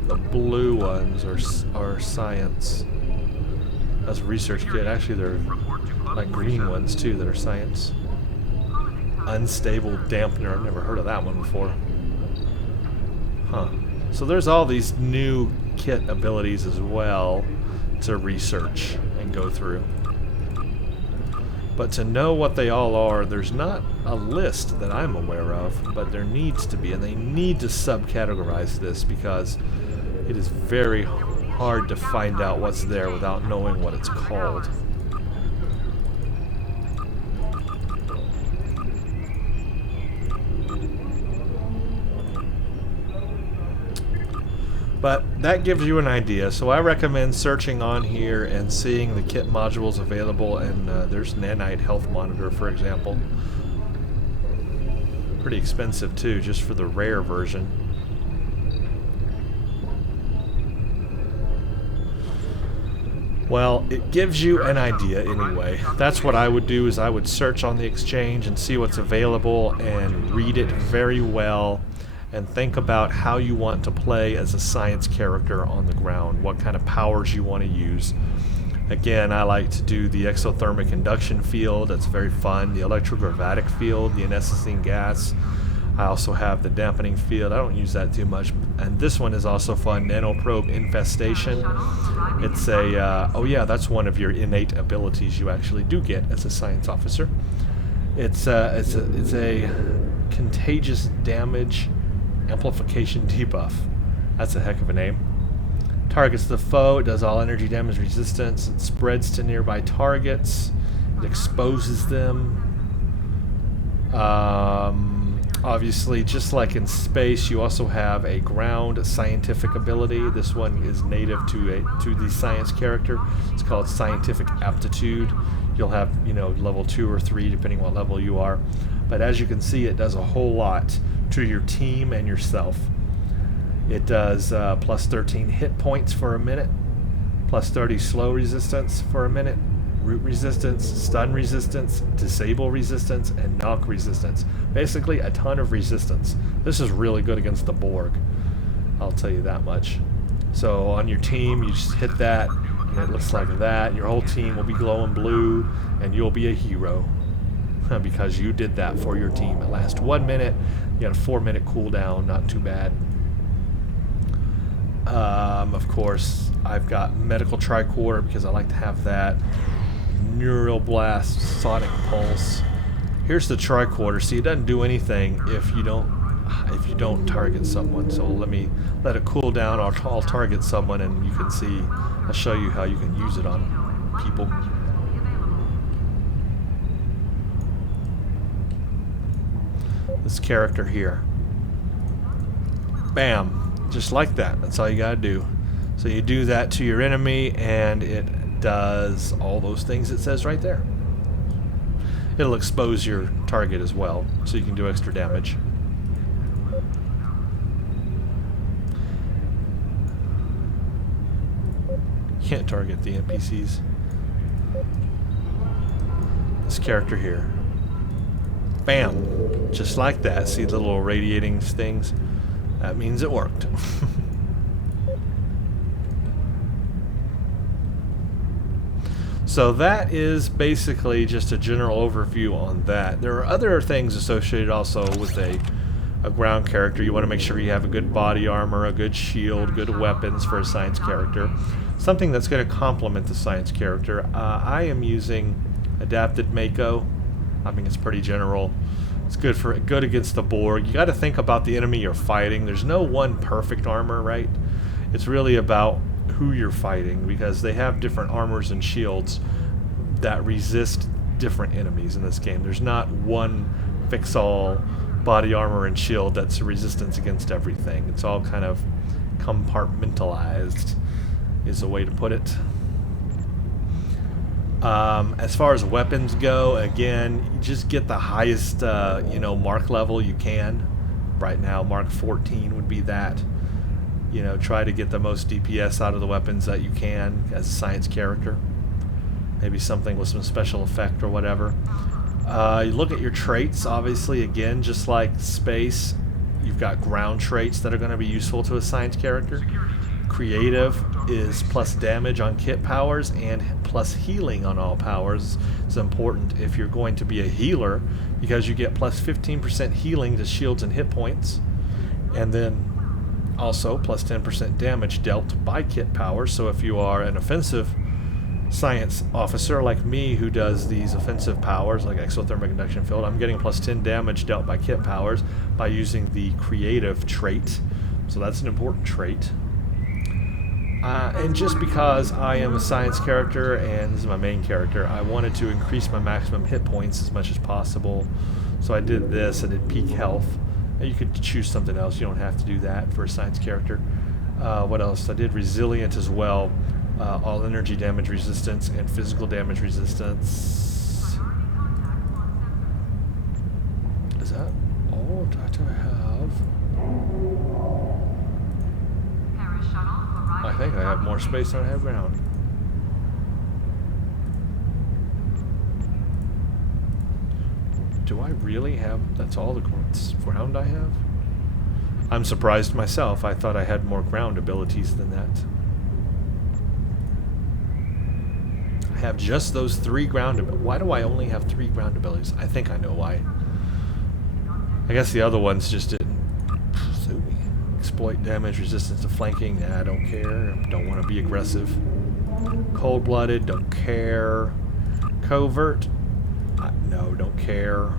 The blue ones are science. That's a research kit. Actually, they're like green ones too that are science. Unstable dampener. I've never heard of that one before. Huh. So there's all these new kit abilities as well to research and go through. But to know what they all are, there's not a list that I'm aware of, but there needs to be, and they need to subcategorize this because it is very hard to find out what's there without knowing what it's called. But that gives you an idea, so I recommend searching on here and seeing the kit modules available, and there's Nanite Health Monitor, for example. Pretty expensive too, just for the rare version. Well, it gives you an idea anyway. That's what I would do, is I would search on the exchange and see what's available and read it very well and think about how you want to play as a science character on the ground, what kind of powers you want to use. Again, I like to do the exothermic induction field. That's very fun. The electrogravitic field, the anesthetizing gas. I also have the dampening field. I don't use that too much. And this one is also fun, nanoprobe infestation. It's a, oh yeah, that's one of your innate abilities you actually do get as a science officer. It's a contagious damage amplification debuff. That's a heck of a name. Targets the foe. It does all energy damage resistance. It spreads to nearby targets. It exposes them. Obviously, just like in space, you also have a ground scientific ability. This one is native to the science character. It's called scientific aptitude. You'll have, you know, level 2 or 3 depending what level you are. But as you can see, it does a whole lot to your team and yourself. It does plus 13 hit points for a minute, plus 30 slow resistance for a minute, root resistance, stun resistance, disable resistance, and knock resistance. Basically a ton of resistance. This is really good against the Borg, I'll tell you that much. So on your team, you just hit that, and it looks like that. Your whole team will be glowing blue, and you'll be a hero because you did that for your team. It lasts 1 minute. You got a 4-minute cooldown, not too bad. Of course, I've got medical tricorder because I like to have that. Neural blast, sonic pulse. Here's the tricorder. See, it doesn't do anything if you don't target someone. So let it cool down. I'll target someone, and you can see. I'll show you how you can use it on people. This character here. Bam. Just like that. That's all you gotta do. So you do that to your enemy, and it does all those things it says right there. It'll expose your target as well, so you can do extra damage. Can't target the NPCs. This character here. Bam. Just like that. See the little radiating things? That means it worked. So that is basically just a general overview on that. There are other things associated also with a ground character. You want to make sure you have a good body armor, a good shield, good weapons for a science character. Something that's going to complement the science character. I am using Adapted Mako. I mean, it's pretty general. It's good against the Borg. You got to think about the enemy you're fighting. There's no one perfect armor, right? It's really about who you're fighting, because they have different armors and shields that resist different enemies in this game. There's not one fix-all body armor and shield that's a resistance against everything. It's all kind of compartmentalized, is a way to put it. As far as weapons go, again, you just get the highest mark level you can. Right now, Mark 14 would be that. Try to get the most DPS out of the weapons that you can as a science character. Maybe something with some special effect or whatever. You look at your traits, obviously, again, just like space, you've got ground traits that are going to be useful to a science character. Creative is plus damage on kit powers and plus healing on all powers. It's important if you're going to be a healer, because you get plus 15% healing to shields and hit points. And then also plus 10% damage dealt by kit powers. So if you are an offensive science officer like me who does these offensive powers like exothermic induction field, I'm getting plus 10 damage dealt by kit powers by using the creative trait. So that's an important trait. And just because I am a science character and this is my main character, I wanted to increase my maximum hit points as much as possible. So I did this. I did peak health. You could choose something else. You don't have to do that for a science character. What else? I did resilient as well. All energy damage resistance and physical damage resistance. Is that all that I have? I think I have more space than I have ground. Do I really have... That's all the ground I have? I'm surprised myself. I thought I had more ground abilities than that. I have just those 3 ground abilities. Why do I only have 3 ground abilities? I think I know why. I guess the other ones just didn't suit me. Exploit damage, resistance to flanking. Nah, I don't care. Don't want to be aggressive. Cold-blooded, don't care. Covert. No, don't care.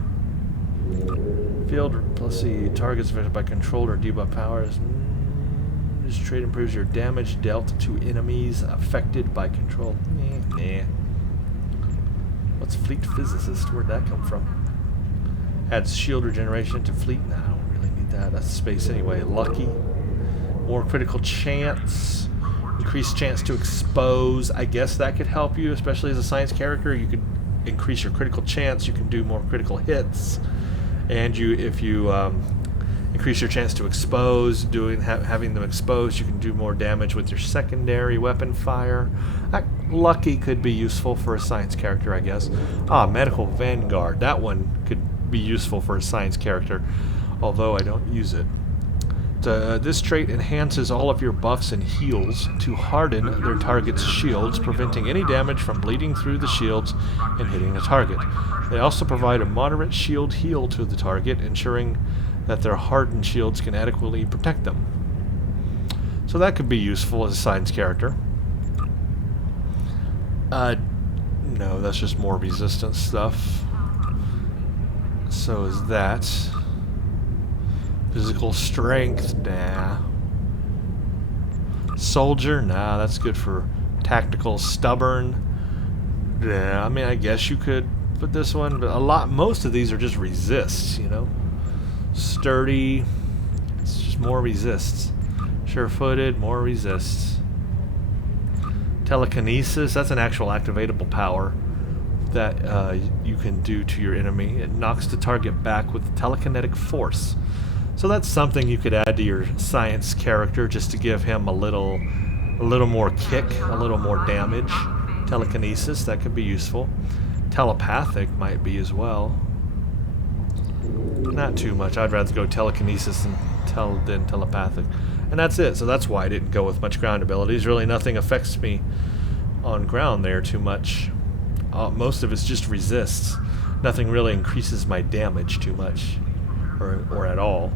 Field, let's see, targets affected by controlled or debuff powers. This trait improves your damage dealt to enemies affected by control. Nah. What's Fleet Physicist? Where'd that come from? Adds shield regeneration to fleet. Nah, I don't really need that. That's space anyway. Lucky. More critical chance. Increased chance to expose. I guess that could help you, especially as a science character. You could increase your critical chance. You can do more critical hits. And if you increase your chance to expose, having them exposed, you can do more damage with your secondary weapon fire. Lucky could be useful for a science character, I guess. Medical Vanguard. That one could be useful for a science character, although I don't use it. This trait enhances all of your buffs and heals to harden their target's shields, preventing any damage from bleeding through the shields and hitting the target. They also provide a moderate shield heal to the target, ensuring that their hardened shields can adequately protect them. So that could be useful as a science character. No, that's just more resistance stuff. So is that. Physical strength, nah. Soldier, nah, that's good for tactical. Stubborn, yeah, I mean, I guess you could put this one, but most of these are just resists, Sturdy. It's just more resists. Sure-footed, more resists. Telekinesis, that's an actual activatable power that you can do to your enemy. It knocks the target back with telekinetic force. So that's something you could add to your science character just to give him a little more kick, a little more damage. Telekinesis, that could be useful. Telepathic might be as well. Not too much. I'd rather go telekinesis than telepathic. And that's it. So that's why I didn't go with much ground abilities. Really nothing affects me on ground there too much. Most of it's just resists. Nothing really increases my damage too much. Or at all.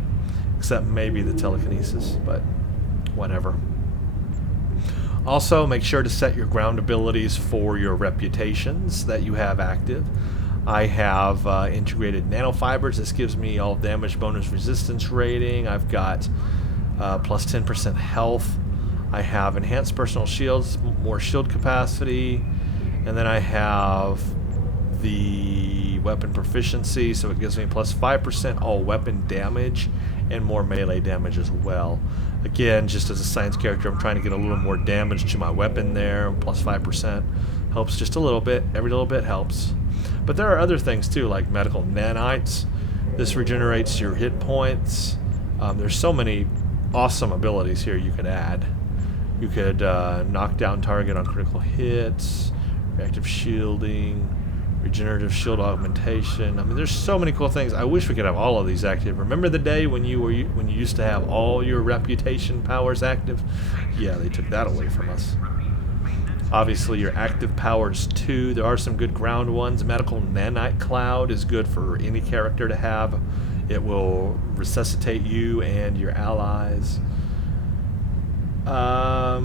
Except maybe the telekinesis. But whatever. Also, make sure to set your ground abilities for your reputations that you have active. I have integrated nanofibers. This gives me all damage bonus resistance rating. I've got plus 10% health. I have enhanced personal shields, more shield capacity. And then I have the weapon proficiency, so it gives me plus 5% all weapon damage and more melee damage as well. Again, just as a science character, I'm trying to get a little more damage to my weapon there. Plus 5% helps just a little bit. Every little bit helps. But there are other things too, like medical nanites. This regenerates your hit points. There's so many awesome abilities here you could add. You could knock down target on critical hits, reactive shielding, regenerative shield augmentation. I mean, there's so many cool things. I wish we could have all of these active. Remember the day when you used to have all your reputation powers active? Yeah, they took that away from us. Obviously, your active powers too. There are some good ground ones. Medical nanite cloud is good for any character to have. It will resuscitate you and your allies. I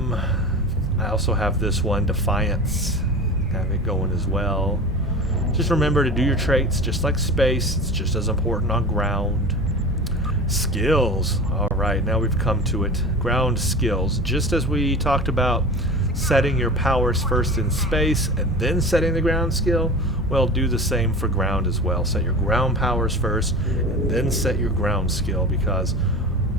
also have this one, Defiance. Have it going as well. Just remember to do your traits just like space. It's just as important on ground. Skills. Alright, now we've come to it. Ground skills. Just as we talked about setting your powers first in space and then setting the ground skill, well, do the same for ground as well. Set your ground powers first and then set your ground skill, because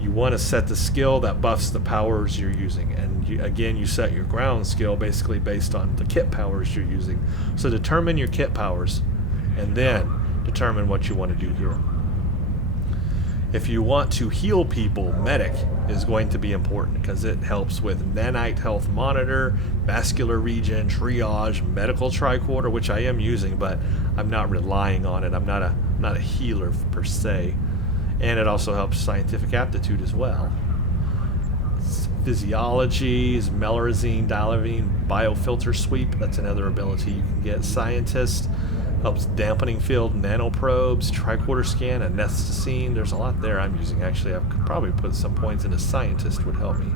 you want to set the skill that buffs the powers you're using. And again, you set your ground skill basically based on the kit powers you're using. So determine your kit powers and then determine what you want to do here. If you want to heal people, medic is going to be important because it helps with nanite health monitor, vascular regen, triage, medical tricorder, which I am using, but I'm not relying on it. I'm not a healer per se. And it also helps scientific aptitude as well. Physiology, melazine, dialavine, biofilter sweep. That's another ability you can get. Scientist helps dampening field, nanoprobes, tricorder scan, anesthetine. There's a lot there I'm using. Actually, I could probably put some points into scientist would help me.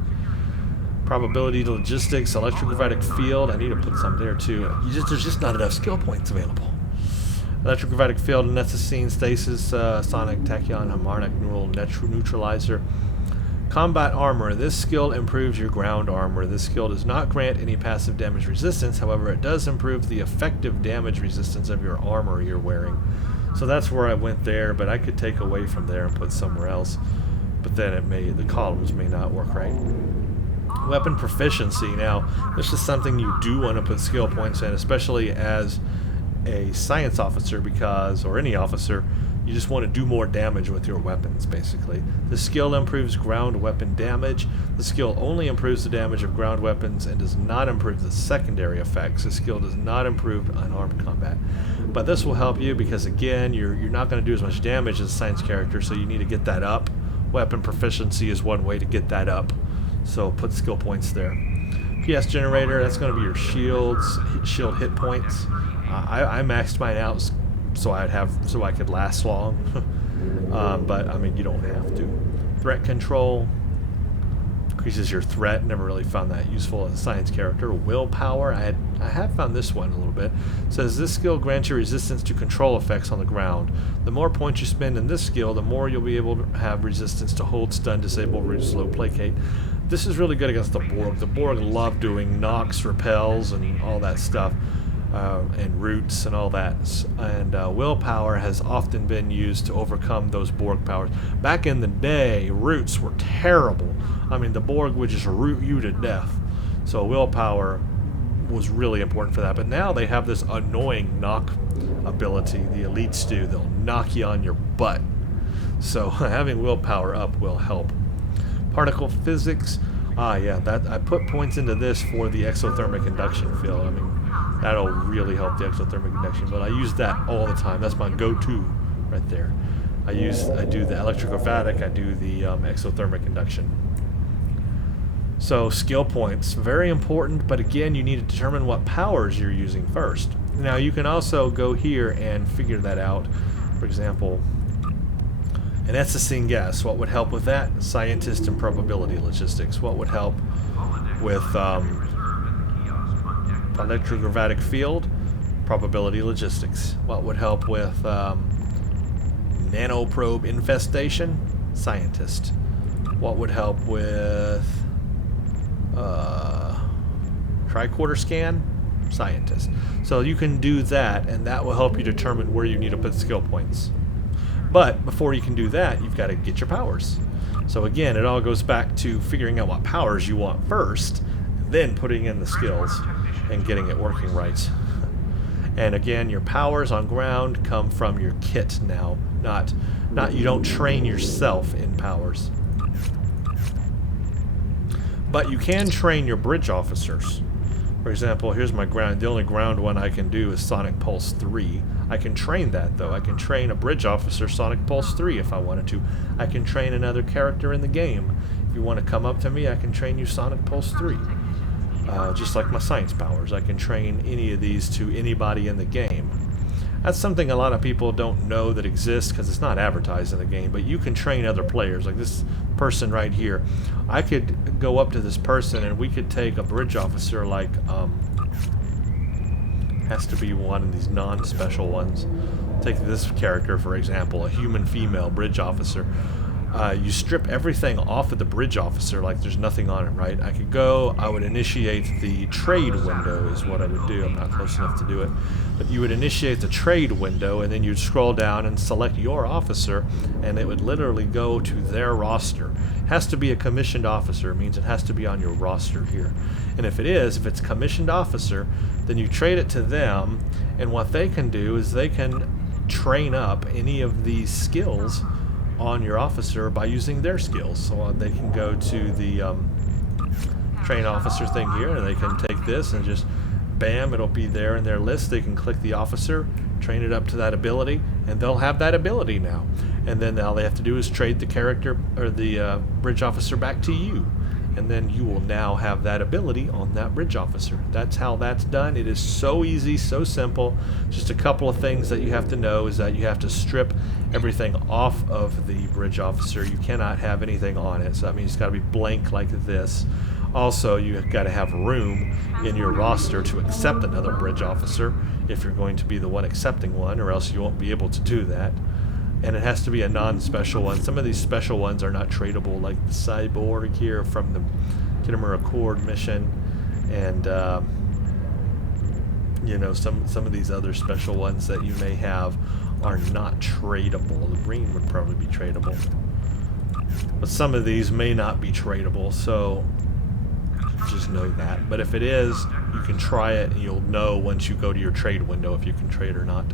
Probability logistics, electrogravitatic field. I need to put some there too. There's just not enough skill points available. Electrogravitatic field, anesthetine, stasis, sonic, tachyon, harmonic, neural neutralizer. Combat armor. This skill improves your ground armor. This skill does not grant any passive damage resistance. However, it does improve the effective damage resistance of your armor you're wearing. So that's where I went there, but I could take away from there and put somewhere else. But then the columns may not work right. Weapon proficiency. Now, this is something you do want to put skill points in, especially as a science officer, or any officer. You just want to do more damage with your weapons, basically. The skill improves ground weapon damage. The skill only improves the damage of ground weapons and does not improve the secondary effects. The skill does not improve unarmed combat. But this will help you because, again, you're not going to do as much damage as a science character, so you need to get that up. Weapon proficiency is one way to get that up. So put skill points there. PS generator, that's going to be your shield hit points. I maxed mine out so I could last long. But I mean, you don't have to. Threat control increases your threat. Never really found that useful as a science character. Willpower, I have found this one a little bit. It says this skill grants you resistance to control effects on the ground. The more points you spend in this skill, the more you'll be able to have resistance to hold, stun, disable, slow, placate. This is really good against the Borg. The Borg love doing knocks, repels, and all that stuff. and roots and all that. And willpower has often been used to overcome those Borg powers. Back in the day, roots were terrible. I mean, the Borg would just root you to death. So willpower was really important for that. But now they have this annoying knock ability the elites do. They'll knock you on your butt. So having willpower up will help. Particle physics. Yeah, that I put points into this for the exothermic induction field. I mean, that'll really help the exothermic induction, but I use that all the time. That's my go-to right there. I do the electrogravity, I do the exothermic induction. So skill points, very important, but again, you need to determine what powers you're using first. Now you can also go here and figure that out. For example, an ethicene gas, what would help with that? Scientist and probability logistics. What would help with electrogravity field? Probability logistics. What would help with nanoprobe infestation? Scientist. What would help with tricorder scan? Scientist. So you can do that, and that will help you determine where you need to put skill points. But before you can do that, you've got to get your powers. So again, it all goes back to figuring out what powers you want first, then putting in the skills and getting it working right. And again, your powers on ground come from your kit now, not you don't train yourself in powers. But you can train your bridge officers. For example, here's my ground. The only ground one I can do is Sonic Pulse 3. I can train that, though. I can train a bridge officer Sonic Pulse 3 if I wanted to. I can train another character in the game. If you want to come up to me, I can train you Sonic Pulse 3. Just like my science powers. I can train any of these to anybody in the game. That's something a lot of people don't know that exists because it's not advertised in the game, but you can train other players. Like this person right here. I could go up to this person and we could take a bridge officer like, has to be one of these non-special ones. Take this character, for example, a human female bridge officer. You strip everything off of the bridge officer like there's nothing on it, right? I could go, I would initiate the trade window is what I would do. I'm not close enough to do it. But you would initiate the trade window and then you'd scroll down and select your officer and it would literally go to their roster. It has to be a commissioned officer. It means it has to be on your roster here. And if it's commissioned officer, then you trade it to them, and what they can do is they can train up any of these skills on your officer by using their skills. So they can go to the train officer thing here and they can take this and just bam, it'll be there in their list. They can click the officer, train it up to that ability, and they'll have that ability now. And then all they have to do is trade the character or the bridge officer back to you, and then you will now have that ability on that bridge officer. That's how that's done. It is so easy, so simple. Just a couple of things that you have to know is that you have to strip everything off of the bridge officer. You cannot have anything on it, so that means it's got to be blank like this. Also, you've got to have room in your roster to accept another bridge officer if you're going to be the one accepting one, or else you won't be able to do that. And it has to be a non-special one. Some of these special ones are not tradable, like the Cyborg here from the Kittimer Accord mission, and you know, some of these other special ones that you may have are not tradable. The green would probably be tradable, but some of these may not be tradable, so just know that. But if it is, you can try it and you'll know once you go to your trade window if you can trade or not.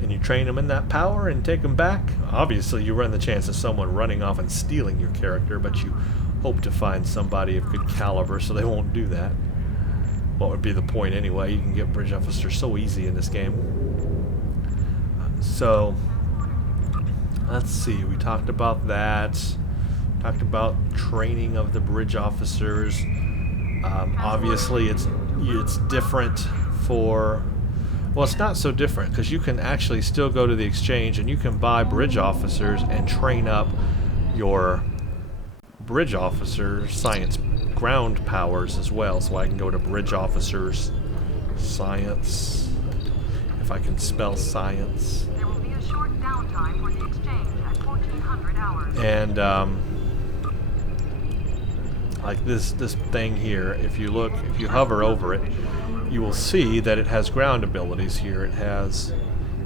And you train them in that power and take them back. Obviously you run the chance of someone running off and stealing your character, but you hope to find somebody of good caliber so they won't do that. What would be the point anyway? You can get bridge officers so easy in this game. So let's see, we talked about that. Talked about training of the bridge officers. Obviously it's different for, well, it's not so different because you can actually still go to the exchange and you can buy bridge officers and train up your bridge officer science ground powers as well. So I can go to bridge officers science, if I can spell science. There will be a short downtime for the exchange at 1400 hours. And like this thing here, if you look, if you hover over it, you will see that it has ground abilities here. It has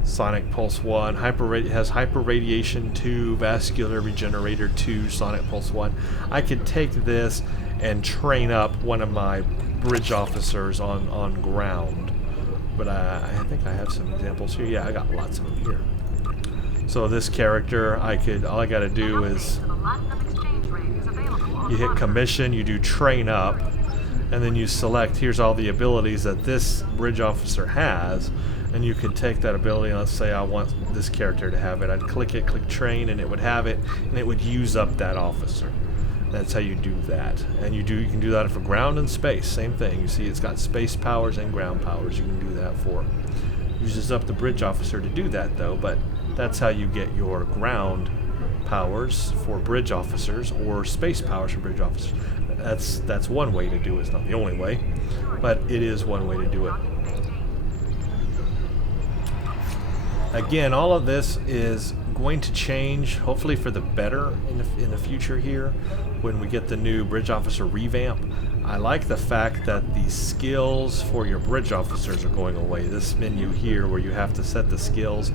Sonic Pulse 1, it has Hyper Radiation 2, Vascular Regenerator 2, Sonic Pulse 1. I could take this and train up one of my bridge officers on ground. But I think I have some examples here. Yeah, I got lots of them here. So this character, all I gotta do is you hit commission, you do train up, and then you select, here's all the abilities that this bridge officer has, and you can take that ability, and let's say I want this character to have it. I'd click it, click train, and it would have it, and it would use up that officer. That's how you do that. And you can do that for ground and space, same thing. You see it's got space powers and ground powers you can do that for. Uses up the bridge officer to do that though, but that's how you get your ground powers for bridge officers or space powers for bridge officers. That's one way to do it. It's not the only way, but it is one way to do it. Again, all of this is going to change, hopefully for the better in the future here when we get the new bridge officer revamp. I like the fact that the skills for your bridge officers are going away. This menu here where you have to set the skills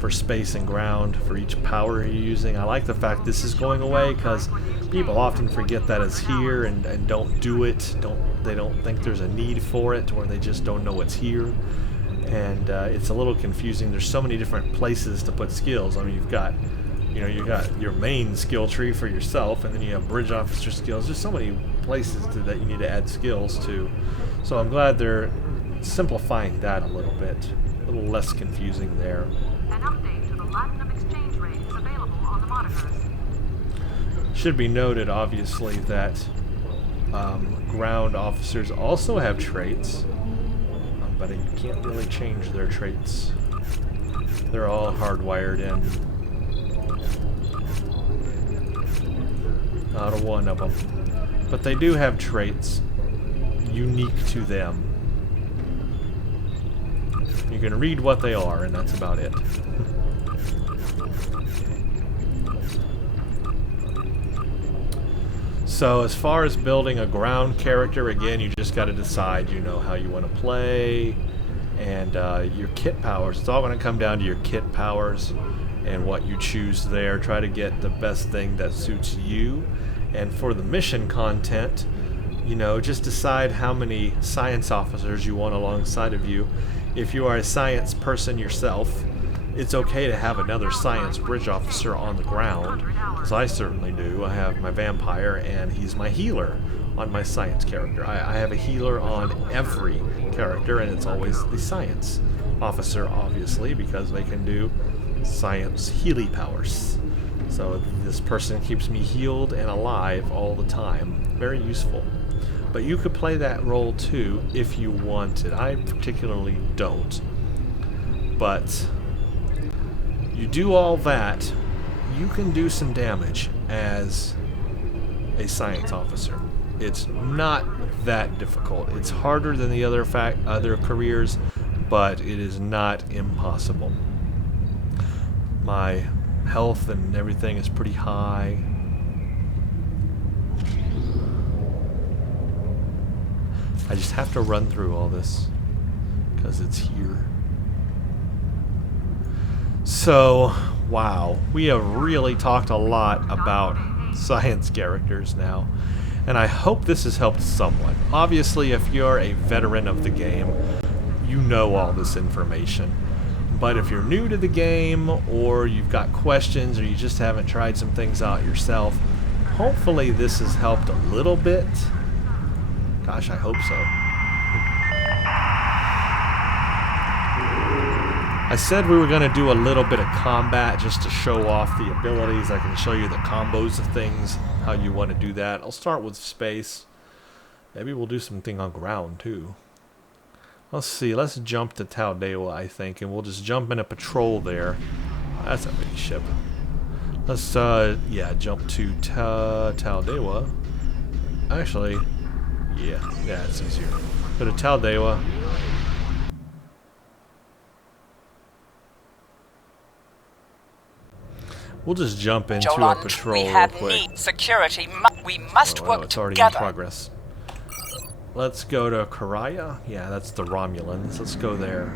for space and ground for each power you're using. I like the fact this is going away because people often forget that it's here and don't do it. They don't think there's a need for it, or they just don't know it's here. And it's a little confusing. There's so many different places to put skills. I mean, you've got your main skill tree for yourself, and then you have bridge officer skills. There's so many places that you need to add skills to. So I'm glad they're simplifying that a little bit, a little less confusing there. An update to the Platinum Exchange rate is available on the monitors. Should be noted, obviously, that ground officers also have traits, but you can't really change their traits. They're all hardwired in. Not a one of them. But they do have traits unique to them. You can read what they are, and that's about it. So as far as building a ground character, again, you just got to decide, how you want to play, and your kit powers. It's all going to come down to your kit powers and what you choose there. Try to get the best thing that suits you. And for the mission content, just decide how many science officers you want alongside of you. If you are a science person yourself, it's okay to have another science bridge officer on the ground, as I certainly do. I have my vampire, and he's my healer on my science character. I have a healer on every character, and it's always the science officer, obviously, because they can do science healy powers. So this person keeps me healed and alive all the time. Very useful. But you could play that role too if you wanted. I particularly don't. But you do all that, you can do some damage as a science officer. It's not that difficult. It's harder than the other careers, but it is not impossible. My health and everything is pretty high. I just have to run through all this because it's here. So, wow, we have really talked a lot about science characters now, and I hope this has helped someone. Obviously, if you're a veteran of the game, you know all this information. But if you're new to the game, or you've got questions, or you just haven't tried some things out yourself, hopefully this has helped a little bit. Gosh, I hope so. I said we were going to do a little bit of combat just to show off the abilities. I can show you the combos of things, how you want to do that. I'll start with space. Maybe we'll do something on ground too. Let's see, let's jump to Taldewa, I think, and we'll just jump in a patrol there. That's a big ship. Let's, jump to Taldewa. Actually, yeah, it's easier. Go to Taldewa. We'll just jump into a patrol real quick. Security We must Oh, work it's already together. in progress. Let's go to Karaya. Yeah, that's the Romulans. Let's go there.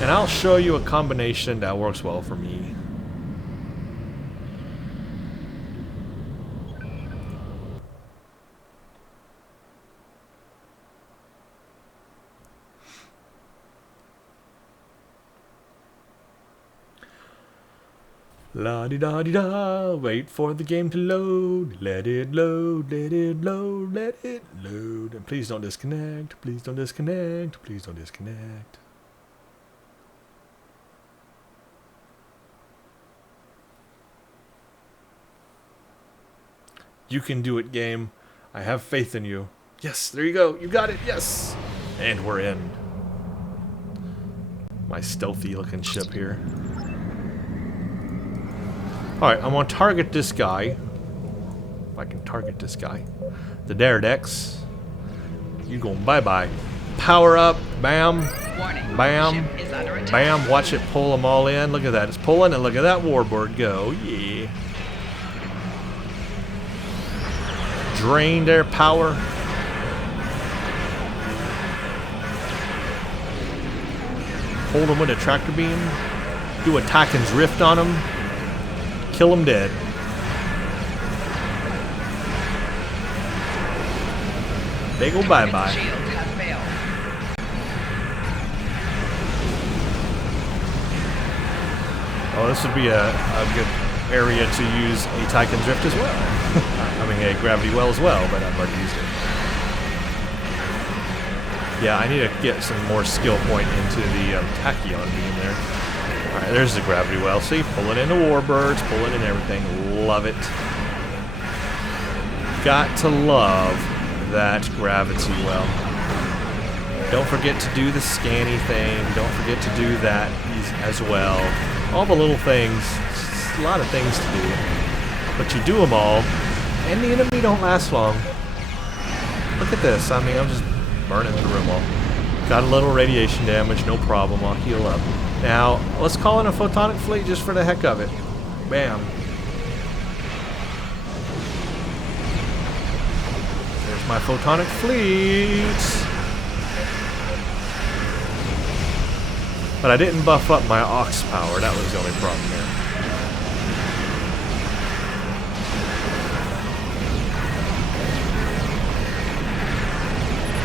And I'll show you a combination that works well for me. La di da di da, wait for the game to load. Let it load, let it load, let it load. And please don't disconnect, please don't disconnect, please don't disconnect. You can do it, game. I have faith in you. Yes, there you go. You got it. Yes. And we're in. My stealthy looking ship here. Alright, I'm gonna target this guy. If I can target this guy. The Daredex. You going bye-bye. Power up. Bam. Warning. Bam. Ship is under attack. Bam. Watch it pull them all in. Look at that. It's pulling, and look at that warbird go. Yeah. Drain their power. Hold them with a tractor beam. Do a Titan's Rift on them. Kill them dead. They go bye-bye. Shields have failed. Oh, this would be a good area to use a Titan's Rift as well. I mean, a Gravity Well as well, but I've already used it. Yeah, I need to get some more skill point into the Tachyon beam there. Alright, there's the Gravity Well. See, pulling into Warbirds, pulling in everything. Love it. Got to love that Gravity Well. Don't forget to do the scanny thing. Don't forget to do that as well. All the little things. It's a lot of things to do. But you do them all, and the enemy don't last long. Look at this. I mean, I'm just burning through them all. Got a little radiation damage, no problem. I'll heal up. Now, let's call in a photonic fleet just for the heck of it. Bam. There's my photonic fleet. But I didn't buff up my aux power. That was the only problem there.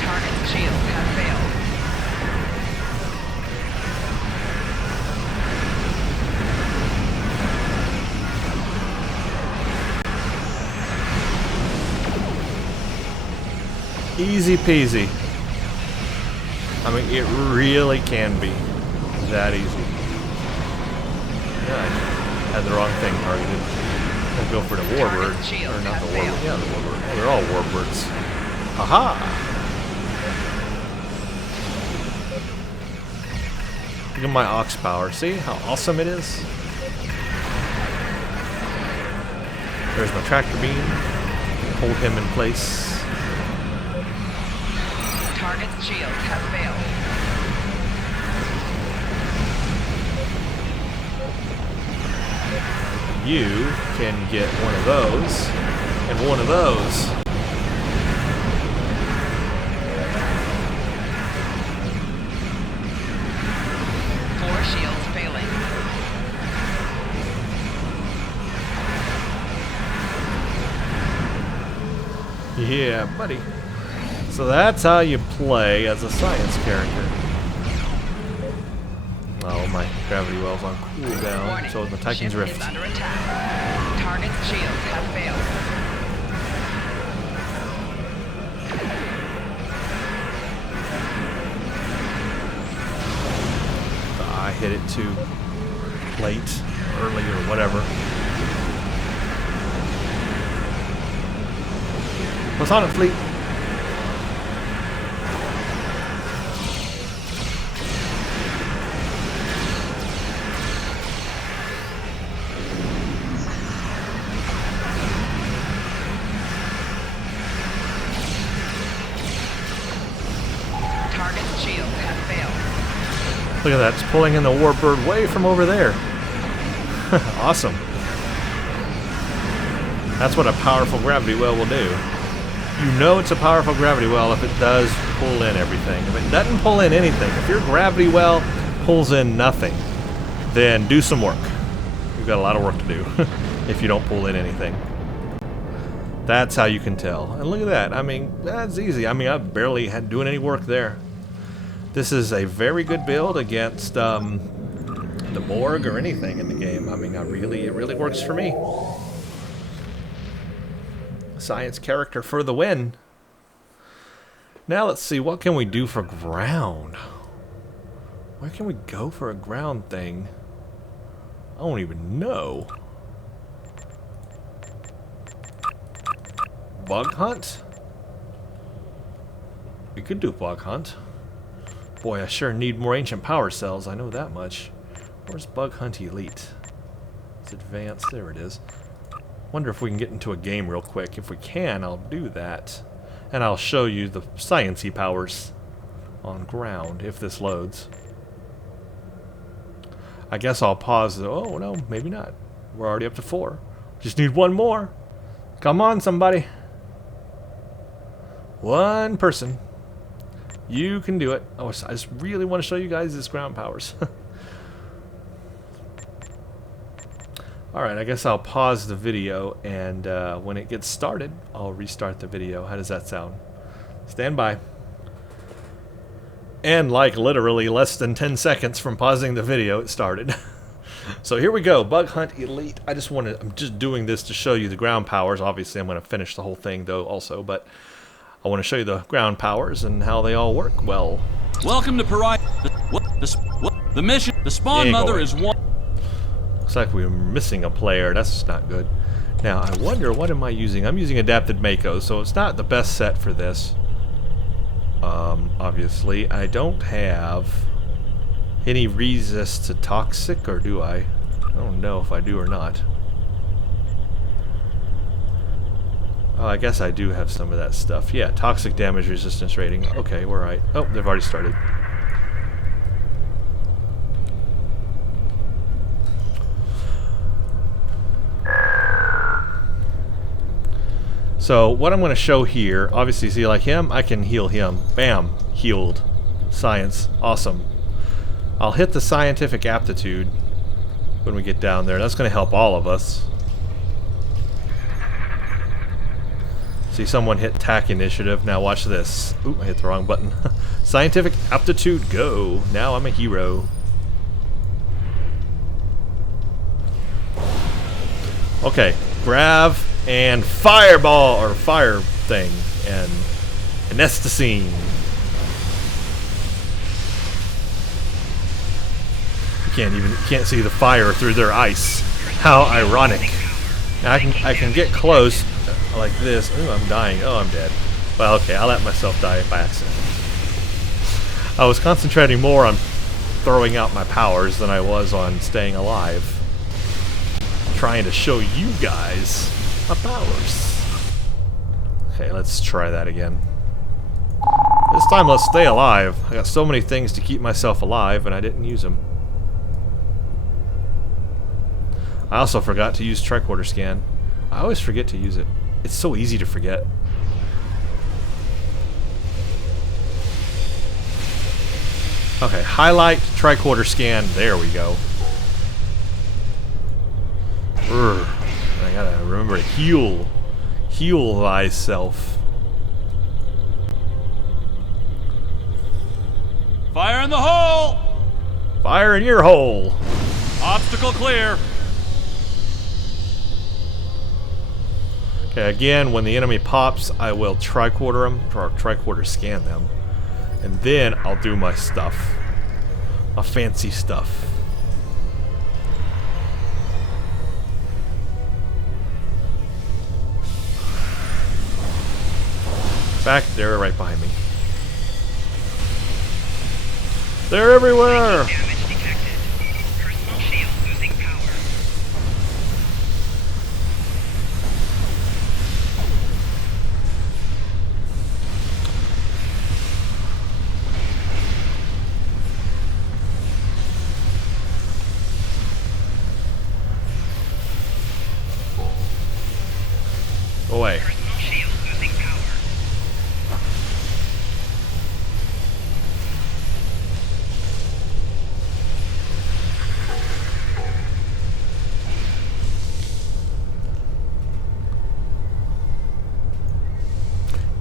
Target shields have failed. Easy peasy. I mean, it really can be that easy. Yeah, I had the wrong thing targeted. I'll go for the warbird. Or not the warbird. Yeah, the warbird. Oh, they're all warbirds. Aha! Look at my aux power. See how awesome it is? There's my tractor beam. Hold him in place. Target's shields have failed. You can get one of those and one of those. Four shields failing. Yeah, buddy. So that's how you play as a science character. Oh, my gravity well's on cooldown. Warning. So is the Titan's Ship Rift. is under attack. Target's shields have failed. I hit it too late, early, or whatever. What's on it, fleet? Target's shields have failed. Look at that, it's pulling in the warbird way from over there. Awesome. That's what a powerful gravity well will do. You know it's a powerful gravity well if it does pull in everything. If it doesn't pull in anything, if your gravity well pulls in nothing, then do some work. You've got a lot of work to do if you don't pull in anything. That's how you can tell. And look at that. I mean, that's easy. I mean, I barely had doing any work there. This is a very good build against the Borg or anything in the game. I mean, it really works for me. Science character for the win. Now let's see, what can we do for ground? Where can we go for a ground thing? I don't even know. Bug hunt? We could do bug hunt. Boy, I sure need more ancient power cells, I know that much. Where's bug hunt elite? It's advanced, there it is. Wonder if we can get into a game real quick. If we can, I'll do that. And I'll show you the sciencey powers on ground if this loads. I guess I'll pause. Oh no, maybe not. We're already up to 4. Just need one more. Come on, somebody. One person. You can do it. Oh, I just really want to show you guys this ground powers. Alright, I guess I'll pause the video, and when it gets started, I'll restart the video. How does that sound? Stand by. And like literally less than 10 seconds from pausing the video, it started. So here we go, Bug Hunt Elite. I'm just doing this to show you the ground powers. Obviously, I'm going to finish the whole thing, though, also, but I want to show you the ground powers and how they all work well. Welcome to Pariah. The mission, the spawn mother is one. Looks like we're missing a player. That's not good. Now, I wonder, what am I using? I'm using Adapted Mako, so it's not the best set for this. Obviously, I don't have any resist to toxic, or do I? I don't know if I do or not. Oh, I guess I do have some of that stuff. Yeah, toxic damage resistance rating. Okay, we're right. Oh, they've already started. So what I'm going to show here, obviously, see, like him, I can heal him. Bam, healed. Science, awesome. I'll hit the scientific aptitude when we get down there. That's going to help all of us. See, someone hit TAC initiative. Now watch this. Oop, I hit the wrong button. Scientific aptitude, go. Now I'm a hero. Okay, grav and fireball, or fire thing, and anesthetine. You can't see the fire through their ice. How ironic. Now I can get close like this. Ooh, I'm dying. Oh, I'm dead. Well, okay, I'll let myself die by accident. I was concentrating more on throwing out my powers than I was on staying alive. Trying to show you guys my powers. Okay, let's try that again. This time let's stay alive. I got so many things to keep myself alive and I didn't use them. I also forgot to use tricorder scan. I always forget to use it. It's so easy to forget. Okay, highlight tricorder scan. There we go. Urgh. I gotta remember to heal. Heal thyself. Fire in the hole! Fire in your hole. Obstacle clear. Okay, again, when the enemy pops, I will tricorder them, or tricorder scan them. And then I'll do my stuff. My fancy stuff. Back there, right behind me. They're everywhere! Damage detected. Personal shield losing power.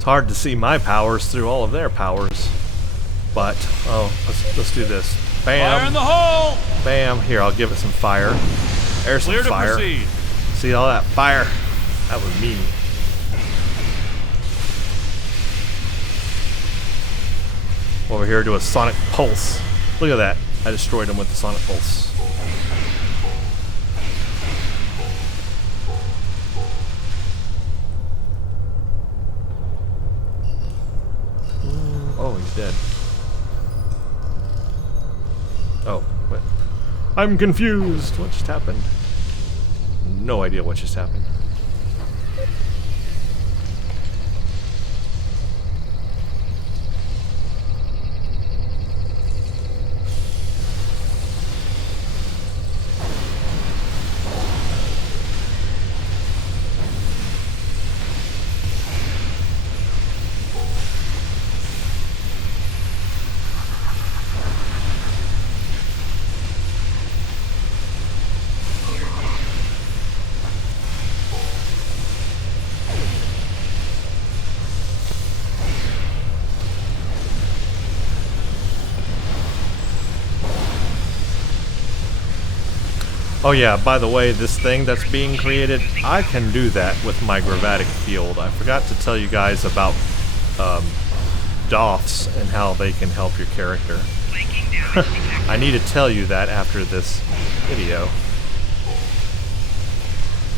hard to see my powers through all of their powers. But, oh, let's do this. Bam. Fire in the hole! Bam. Here, I'll give it some fire. There's some Clear to fire. proceed. See all that fire? That was me. Over here, do a sonic pulse. Look at that. I destroyed him with the sonic pulse. Oh, he's dead. Oh, what? I'm confused. What just happened? No idea what just happened. Oh yeah, by the way, this thing that's being created, I can do that with my gravatic field. I forgot to tell you guys about doths and how they can help your character. I need to tell you that after this video.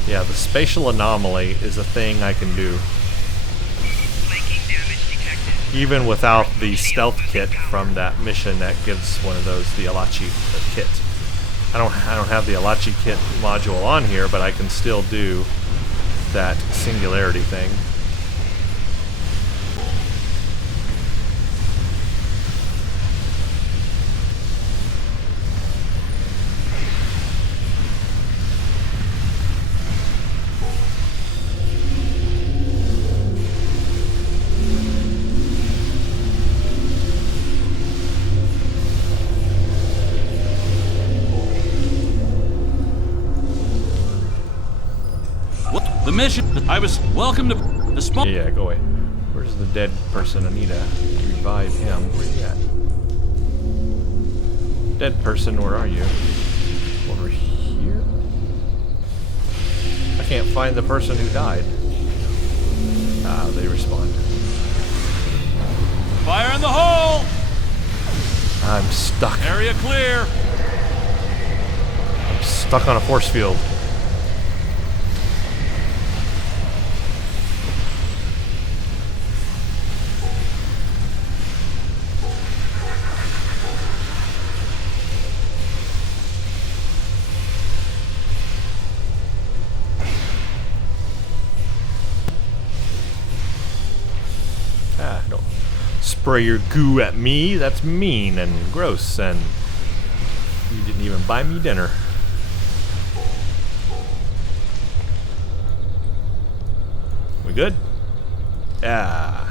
Yeah, the spatial anomaly is a thing I can do. Even without the stealth kit from that mission that gives one of those, the Alachi kit. I don't have the Alachi kit module on here, but I can still do that singularity thing. The mission. I was welcome to the small. Yeah, go away. Where's the dead person? I need to revive him. Where you at? Dead person, where are you? Over here? I can't find the person who died. Ah, they respond. Fire in the hole! I'm stuck. Area clear. I'm stuck on a force field. Ah, don't spray your goo at me. That's mean and gross, and you didn't even buy me dinner. We good? Yeah.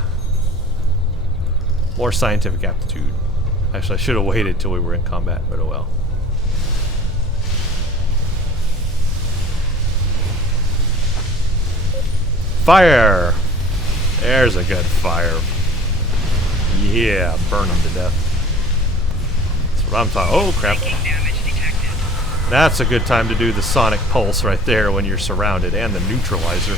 More scientific aptitude. Actually, I should have waited till we were in combat, but oh well. Fire! There's a good fire. Yeah, burn them to death. That's what I'm talking. Oh crap! That's a good time to do the sonic pulse right there when you're surrounded, and the neutralizer,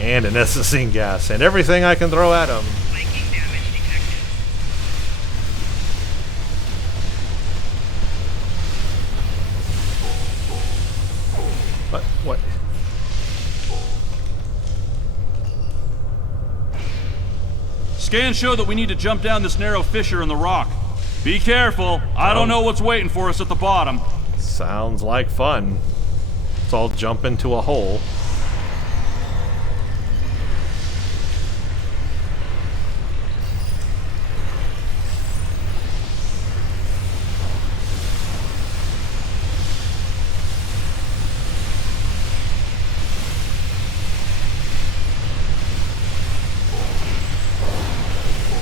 and an assassin gas, and everything I can throw at them. What? Scans show that we need to jump down this narrow fissure in the rock. Be careful. I don't know what's waiting for us at the bottom. Sounds like fun. Let's all jump into a hole.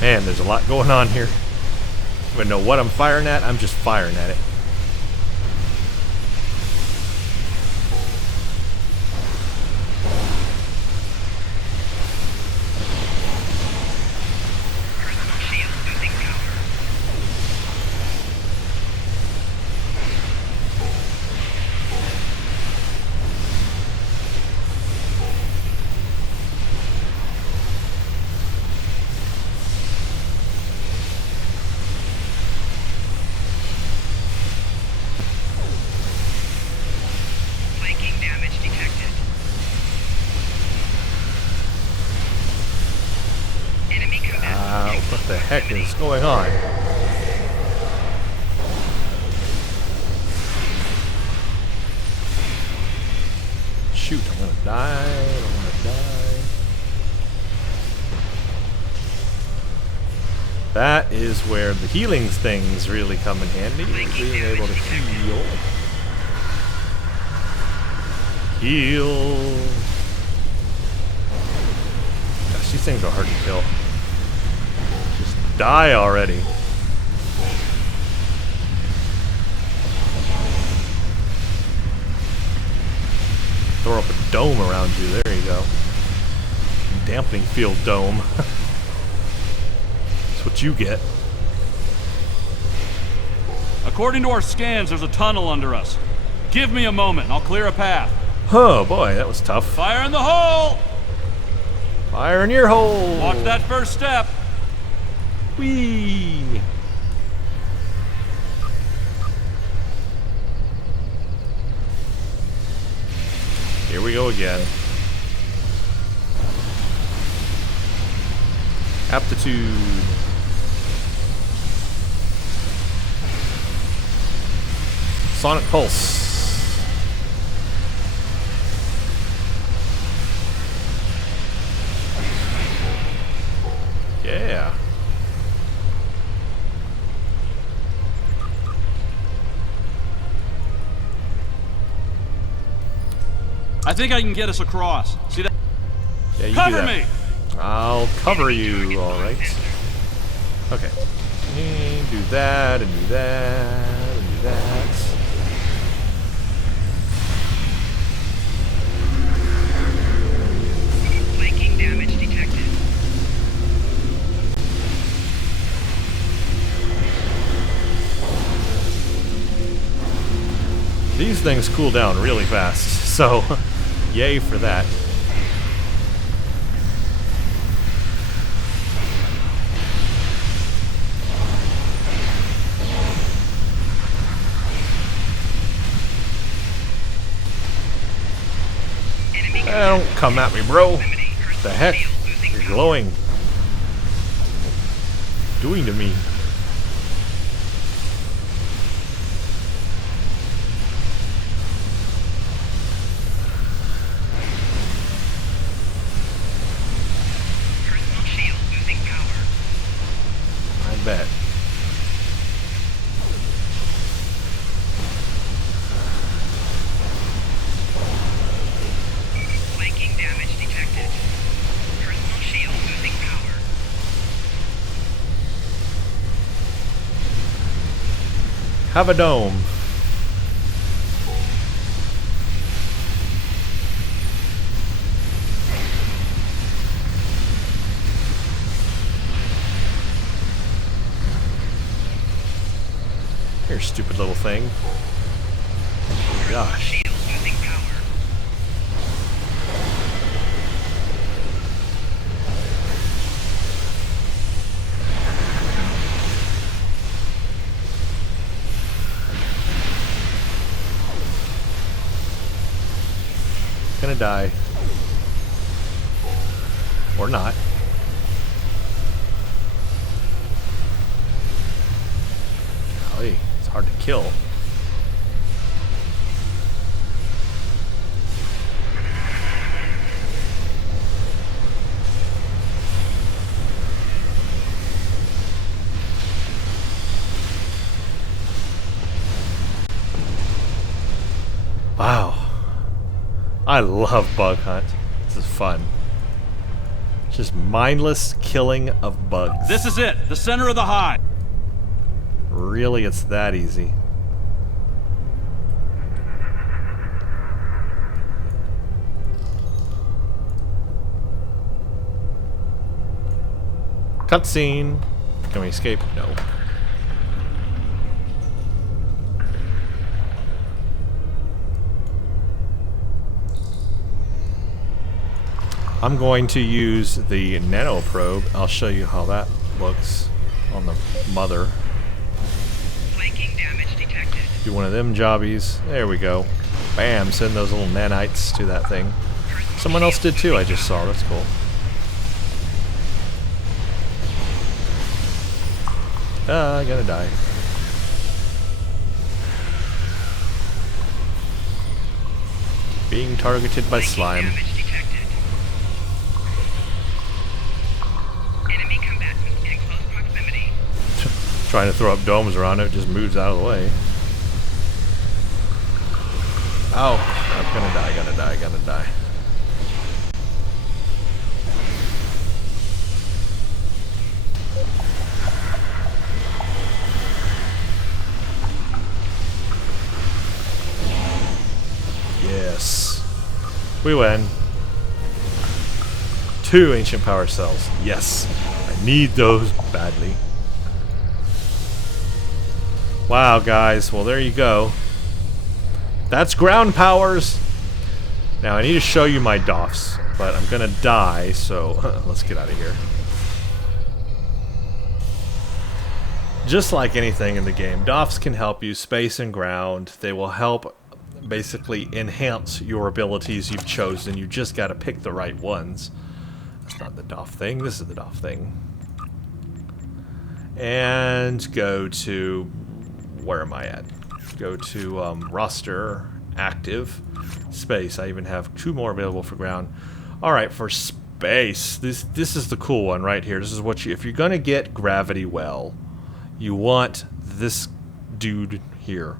Man, there's a lot going on here. I don't know what I'm firing at, I'm just firing at it. heck is going on? Shoot, I'm gonna die. I don't wanna die. That is where the healing things really come in handy. Being able to heal. Heal. Gosh, these things are hard to kill. Just die already. Throw up a dome around you. There you go. Dampening field dome. That's what you get. According to our scans, there's a tunnel under us. Give me a moment and I'll clear a path. Oh boy, that was tough. Fire in the hole! Fire in your hole! Watch that first step. Whee! Here we go again. Aptitude. Sonic Pulse. Yeah. I think I can get us across. See that? Yeah, you Cover do that. me! I'll cover you, alright. Okay. And do that, and do that, and do that. Flanking damage detected. These things cool down really fast, so yay for that. Enemy Don't come at me, bro. eliminate. The heck? Losing You're power. glowing. Doing to me. Personal shield losing power. I bet. Flanking damage detected. Personal shield losing power. Have a dome. Here, stupid little thing. Oh my gosh. Shield losing power. Gonna die. Or not. Golly, it's hard to kill. Wow. I love Bug Hunt. This is fun. Just mindless killing of bugs. This is it, the center of the hive. Really, it's that easy. Cutscene. Can we escape? No. I'm going to use the nano probe. I'll show you how that looks on the mother. Flanking damage detected. Do one of them jobbies. There we go. Bam, send those little nanites to that thing. Someone else did too, I just saw. That's cool. I'm gonna die. Being targeted by slime. Damage detected. Enemy combatant in close proximity. Trying to throw up domes around it, it just moves out of the way. Oh, I'm gonna die, gonna die. Yes. We win. 2 ancient power cells. Yes. I need those badly. Wow, guys. Well, there you go. That's ground powers. Now, I need to show you my DOFs, but I'm gonna die, so let's get out of here. Just like anything in the game, DOFs can help you space and ground. They will help basically enhance your abilities you've chosen. You just got to pick the right ones. That's not the DOF thing. This is the DOF thing. And go to... where am I at? Go to roster, active, space. I even have 2 more available for ground. Alright, for space, this is the cool one right here. This is what you... if you're going to get gravity well, you want this dude here.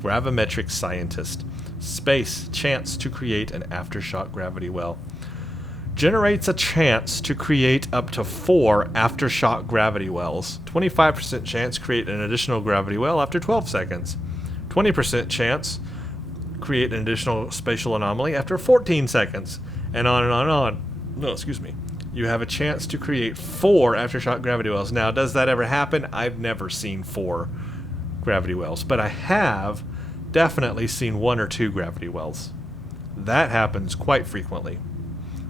Gravimetric scientist. Space, chance to create an aftershock gravity well. Generates a chance to create up to 4 aftershock gravity wells. 25% chance create an additional gravity well after 12 seconds. 20% chance create an additional spatial anomaly after 14 seconds. And on and on and on. No, excuse me. You have a chance to create 4 aftershock gravity wells. Now, does that ever happen? I've never seen 4 gravity wells, but I have definitely seen 1 or 2 gravity wells. That happens quite frequently.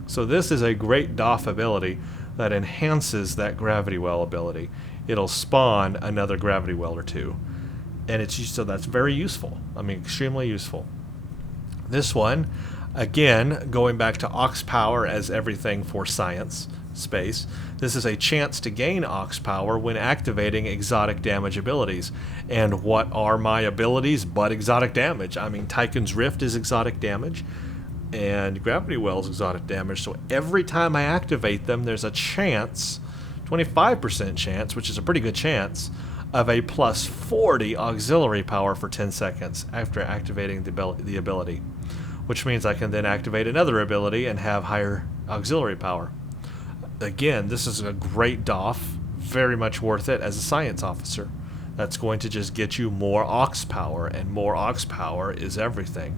So this is a great DOF ability that enhances that gravity well ability. It'll spawn another gravity well or 2. And it's so that's very useful. I mean, extremely useful. This one, again, going back to Ox Power as everything for science, space, this is a chance to gain Ox Power when activating exotic damage abilities. And what are my abilities but exotic damage? I mean, Tychon's Rift is exotic damage, and Gravity Well is exotic damage. So every time I activate them, there's a chance, 25% chance, which is a pretty good chance, of a plus 40 auxiliary power for 10 seconds after activating the ability. Which means I can then activate another ability and have higher auxiliary power. Again, this is a great DOF, very much worth it as a science officer. That's going to just get you more Ox Power, and more Ox Power is everything.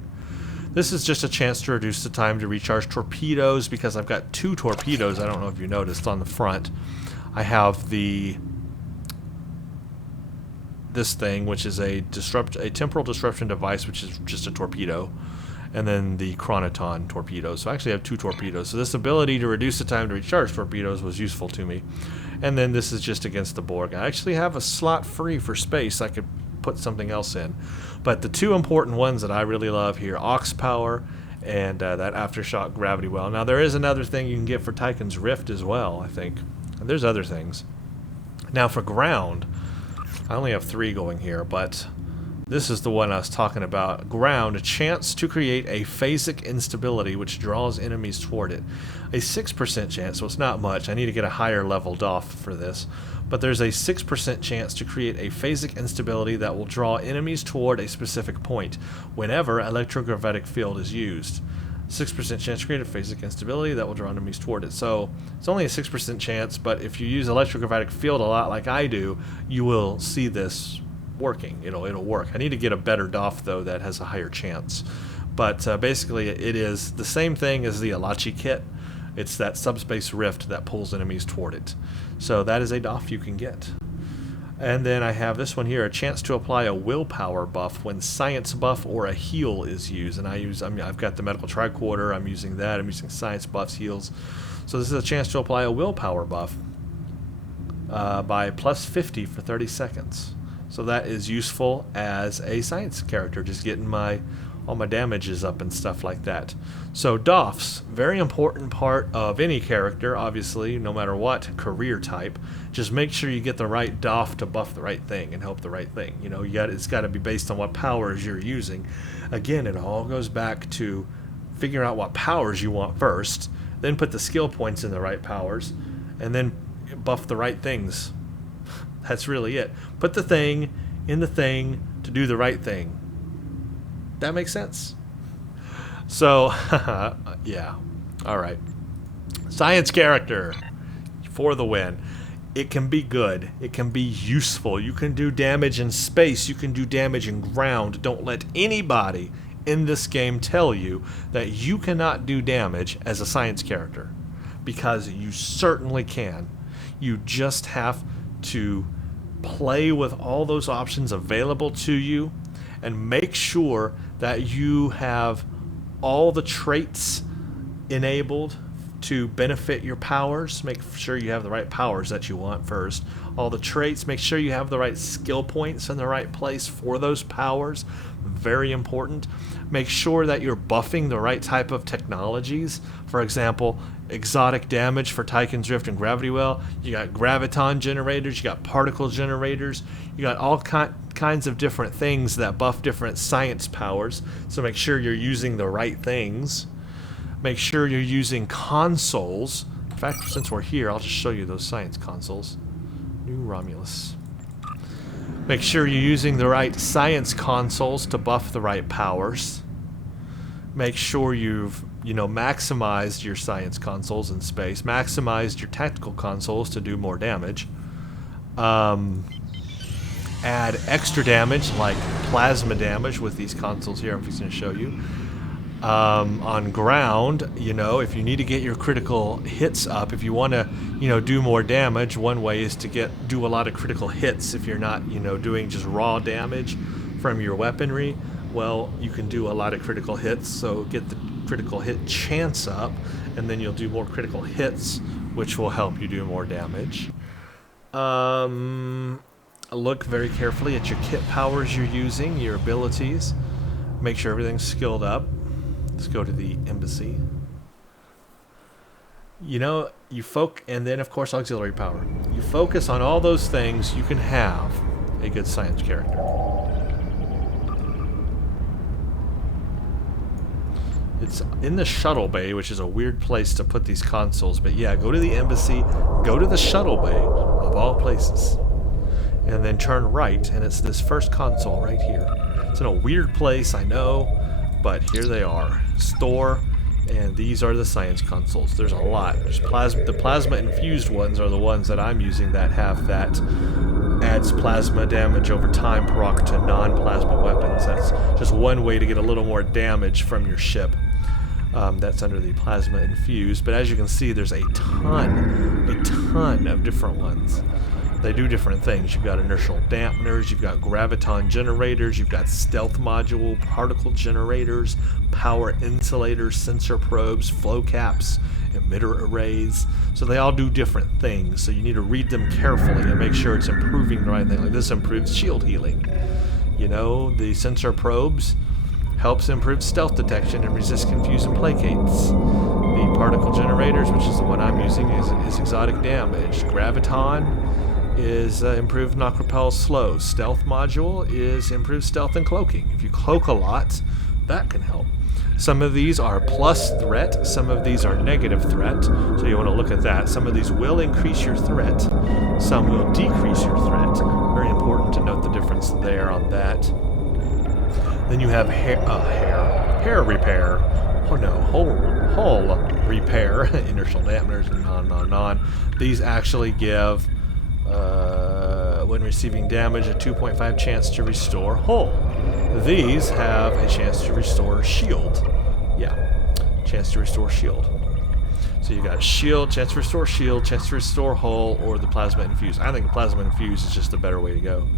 This is just a chance to reduce the time to recharge torpedoes, because I've got 2 torpedoes, I don't know if you noticed, on the front. I have this thing, which is a temporal disruption device, which is just a torpedo, and then the Chronoton torpedoes. So I actually have 2 torpedoes. So this ability to reduce the time to recharge torpedoes was useful to me. And then this is just against the Borg. I actually have a slot free for space. I could put something else in. But the 2 important ones that I really love here, Ox Power and that Aftershock Gravity Well. Now there is another thing you can get for Tychon's Rift as well, I think. And there's other things. Now for ground, I only have 3 going here, but this is the one I was talking about. Ground, a chance to create a phasic instability which draws enemies toward it. A 6% chance, so it's not much. I need to get a higher level DOF for this. But there's a 6% chance to create a phasic instability that will draw enemies toward a specific point whenever electrogravitic field is used. 6% chance to create a phasic instability that will draw enemies toward it. So it's only a 6% chance, but if you use electrogravitic field a lot like I do, you will see this working. It'll work. I need to get a better DOF though that has a higher chance. But basically it is the same thing as the Alachi kit. It's that subspace rift that pulls enemies toward it. So that is a DOF you can get. And then I have this one here, a chance to apply a willpower buff when science buff or a heal is used. And I've got the medical tricorder, I'm using that, I'm using science buffs, heals. So this is a chance to apply a willpower buff by plus 50 for 30 seconds. So that is useful as a science character, just getting my all my damage is up and stuff like that. So doffs, very important part of any character, obviously, no matter what career type. Just make sure you get the right doff to buff the right thing and help the right thing. You know, it's got to be based on what powers you're using. Again, it all goes back to figure out what powers you want first, then put the skill points in the right powers, and then buff the right things. That's really it. Put the thing in the thing to do the right thing. That makes sense? So, yeah. All right. Science character for the win. It can be good. It can be useful. You can do damage in space. You can do damage in ground. Don't let anybody in this game tell you that you cannot do damage as a science character, because you certainly can. You just have to play with all those options available to you and make sure that you have all the traits enabled to benefit your powers. Make sure you have the right powers that you want first. All the traits, make sure you have the right skill points in the right place for those powers. Very important. Make sure that you're buffing the right type of technologies. For example, exotic damage for Tychon's Rift and Gravity Well. You got graviton generators, you got particle generators, you got all kinds of different things that buff different science powers. So make sure you're using the right things. Make sure you're using consoles. In fact, since we're here, I'll just show you those science consoles. New Romulus. Make sure you're using the right science consoles to buff the right powers. Make sure you've, maximized your science consoles in space. Maximized your tactical consoles to do more damage. Add extra damage, like plasma damage with these consoles here I'm just going to show you. On ground, if you need to get your critical hits up, if you want to, do more damage, one way is to do a lot of critical hits. If you're not, doing just raw damage from your weaponry, well, you can do a lot of critical hits, so get the critical hit chance up, and then you'll do more critical hits, which will help you do more damage. Look very carefully at your kit powers you're using, your abilities. Make sure everything's skilled up. Let's go to the embassy. And then of course auxiliary power. You focus on all those things, you can have a good science character. It's in the shuttle bay, which is a weird place to put these consoles, but yeah, go to the embassy, go to the shuttle bay, of all places, and then turn right, and it's this first console right here. It's in a weird place, I know, but here they are. Store, and these are the science consoles. There's a lot. There's the plasma infused ones are the ones that I'm using that have that adds plasma damage over time proc to non-plasma weapons. That's just one way to get a little more damage from your ship. That's under the plasma infused, but as you can see, there's a ton of different ones. They do different things. You've got inertial dampeners, you've got graviton generators, you've got stealth module, particle generators, power insulators, sensor probes, flow caps, emitter arrays. So they all do different things. So you need to read them carefully and make sure it's improving the right thing. Like this improves shield healing. The sensor probes helps improve stealth detection and resist, confuse, and placates. The particle generators, which is the one I'm using, is exotic damage. Graviton is improved knock repel slow. Stealth module is improved stealth and cloaking. If you cloak a lot, that can help. Some of these are plus threat, some of these are negative threat, so you want to look at that. Some of these will increase your threat, some will decrease your threat. Very important to note the difference there on that. Then you have hair repair. Oh no, hull repair, inertial dampeners, and on. These actually give, when receiving damage, a 2.5 chance to restore hull. These have a chance to restore shield. Yeah, chance to restore shield. So you got shield, chance to restore shield, chance to restore hull, or the plasma infused. I think plasma infused is just a better way to go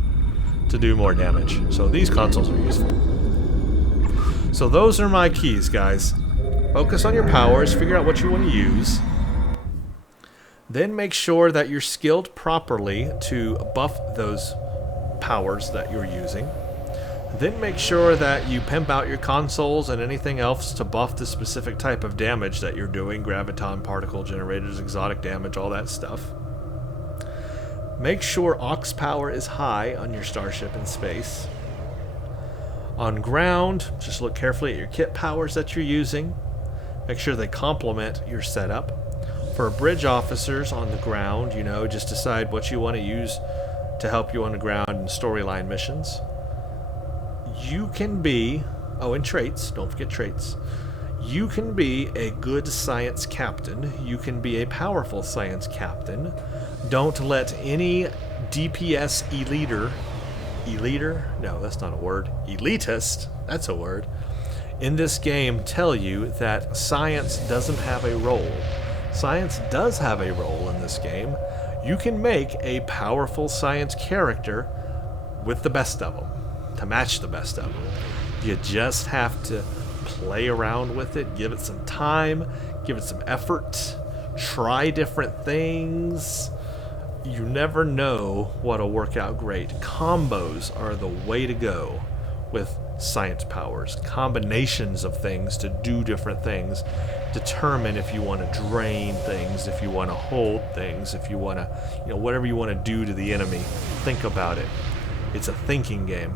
to do more damage. So these consoles are useful. So those are my keys, guys. Focus on your powers, figure out what you want to use. Then make sure that you're skilled properly to buff those powers that you're using. Then make sure that you pimp out your consoles and anything else to buff the specific type of damage that you're doing. Graviton, particle generators, exotic damage, all that stuff. Make sure aux power is high on your starship in space. On ground, just look carefully at your kit powers that you're using. Make sure they complement your setup. For bridge officers on the ground, you know, just decide what you want to use to help you on the ground in storyline missions. You can be, and traits, don't forget traits. You can be a good science captain. You can be a powerful science captain. Don't let any DPS eliter? No, that's not a word. Elitist, that's a word. In this game tell you that science doesn't have a role. Science does have a role in this game. You can make a powerful science character with the best of them, to match the best of them. You just have to play around with it, give it some time, give it some effort, try different things. You never know what'll work out great. Combos are the way to go with science powers. Combinations of things to do different things determine if you want to drain things, if you want to hold things, if you want to, whatever you want to do to the enemy. Think about it. It's a thinking game.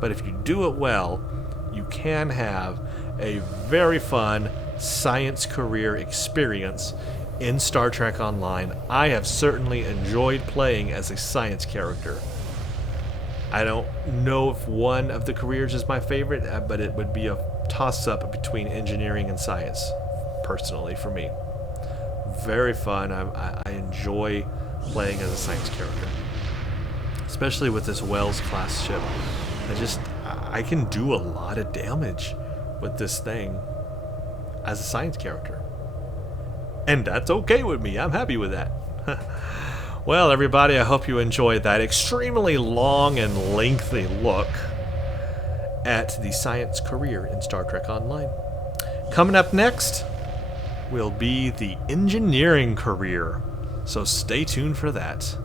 But if you do it well, you can have a very fun science career experience in Star Trek Online. I have certainly enjoyed playing as a science character. I don't know if one of the careers is my favorite, but it would be a toss-up between engineering and science, personally, for me. Very fun. I enjoy playing as a science character. Especially with this Wells-class ship. I can do a lot of damage with this thing as a science character. And that's okay with me. I'm happy with that. Well, everybody, I hope you enjoyed that extremely long and lengthy look at the science career in Star Trek Online. Coming up next will be the engineering career, so stay tuned for that.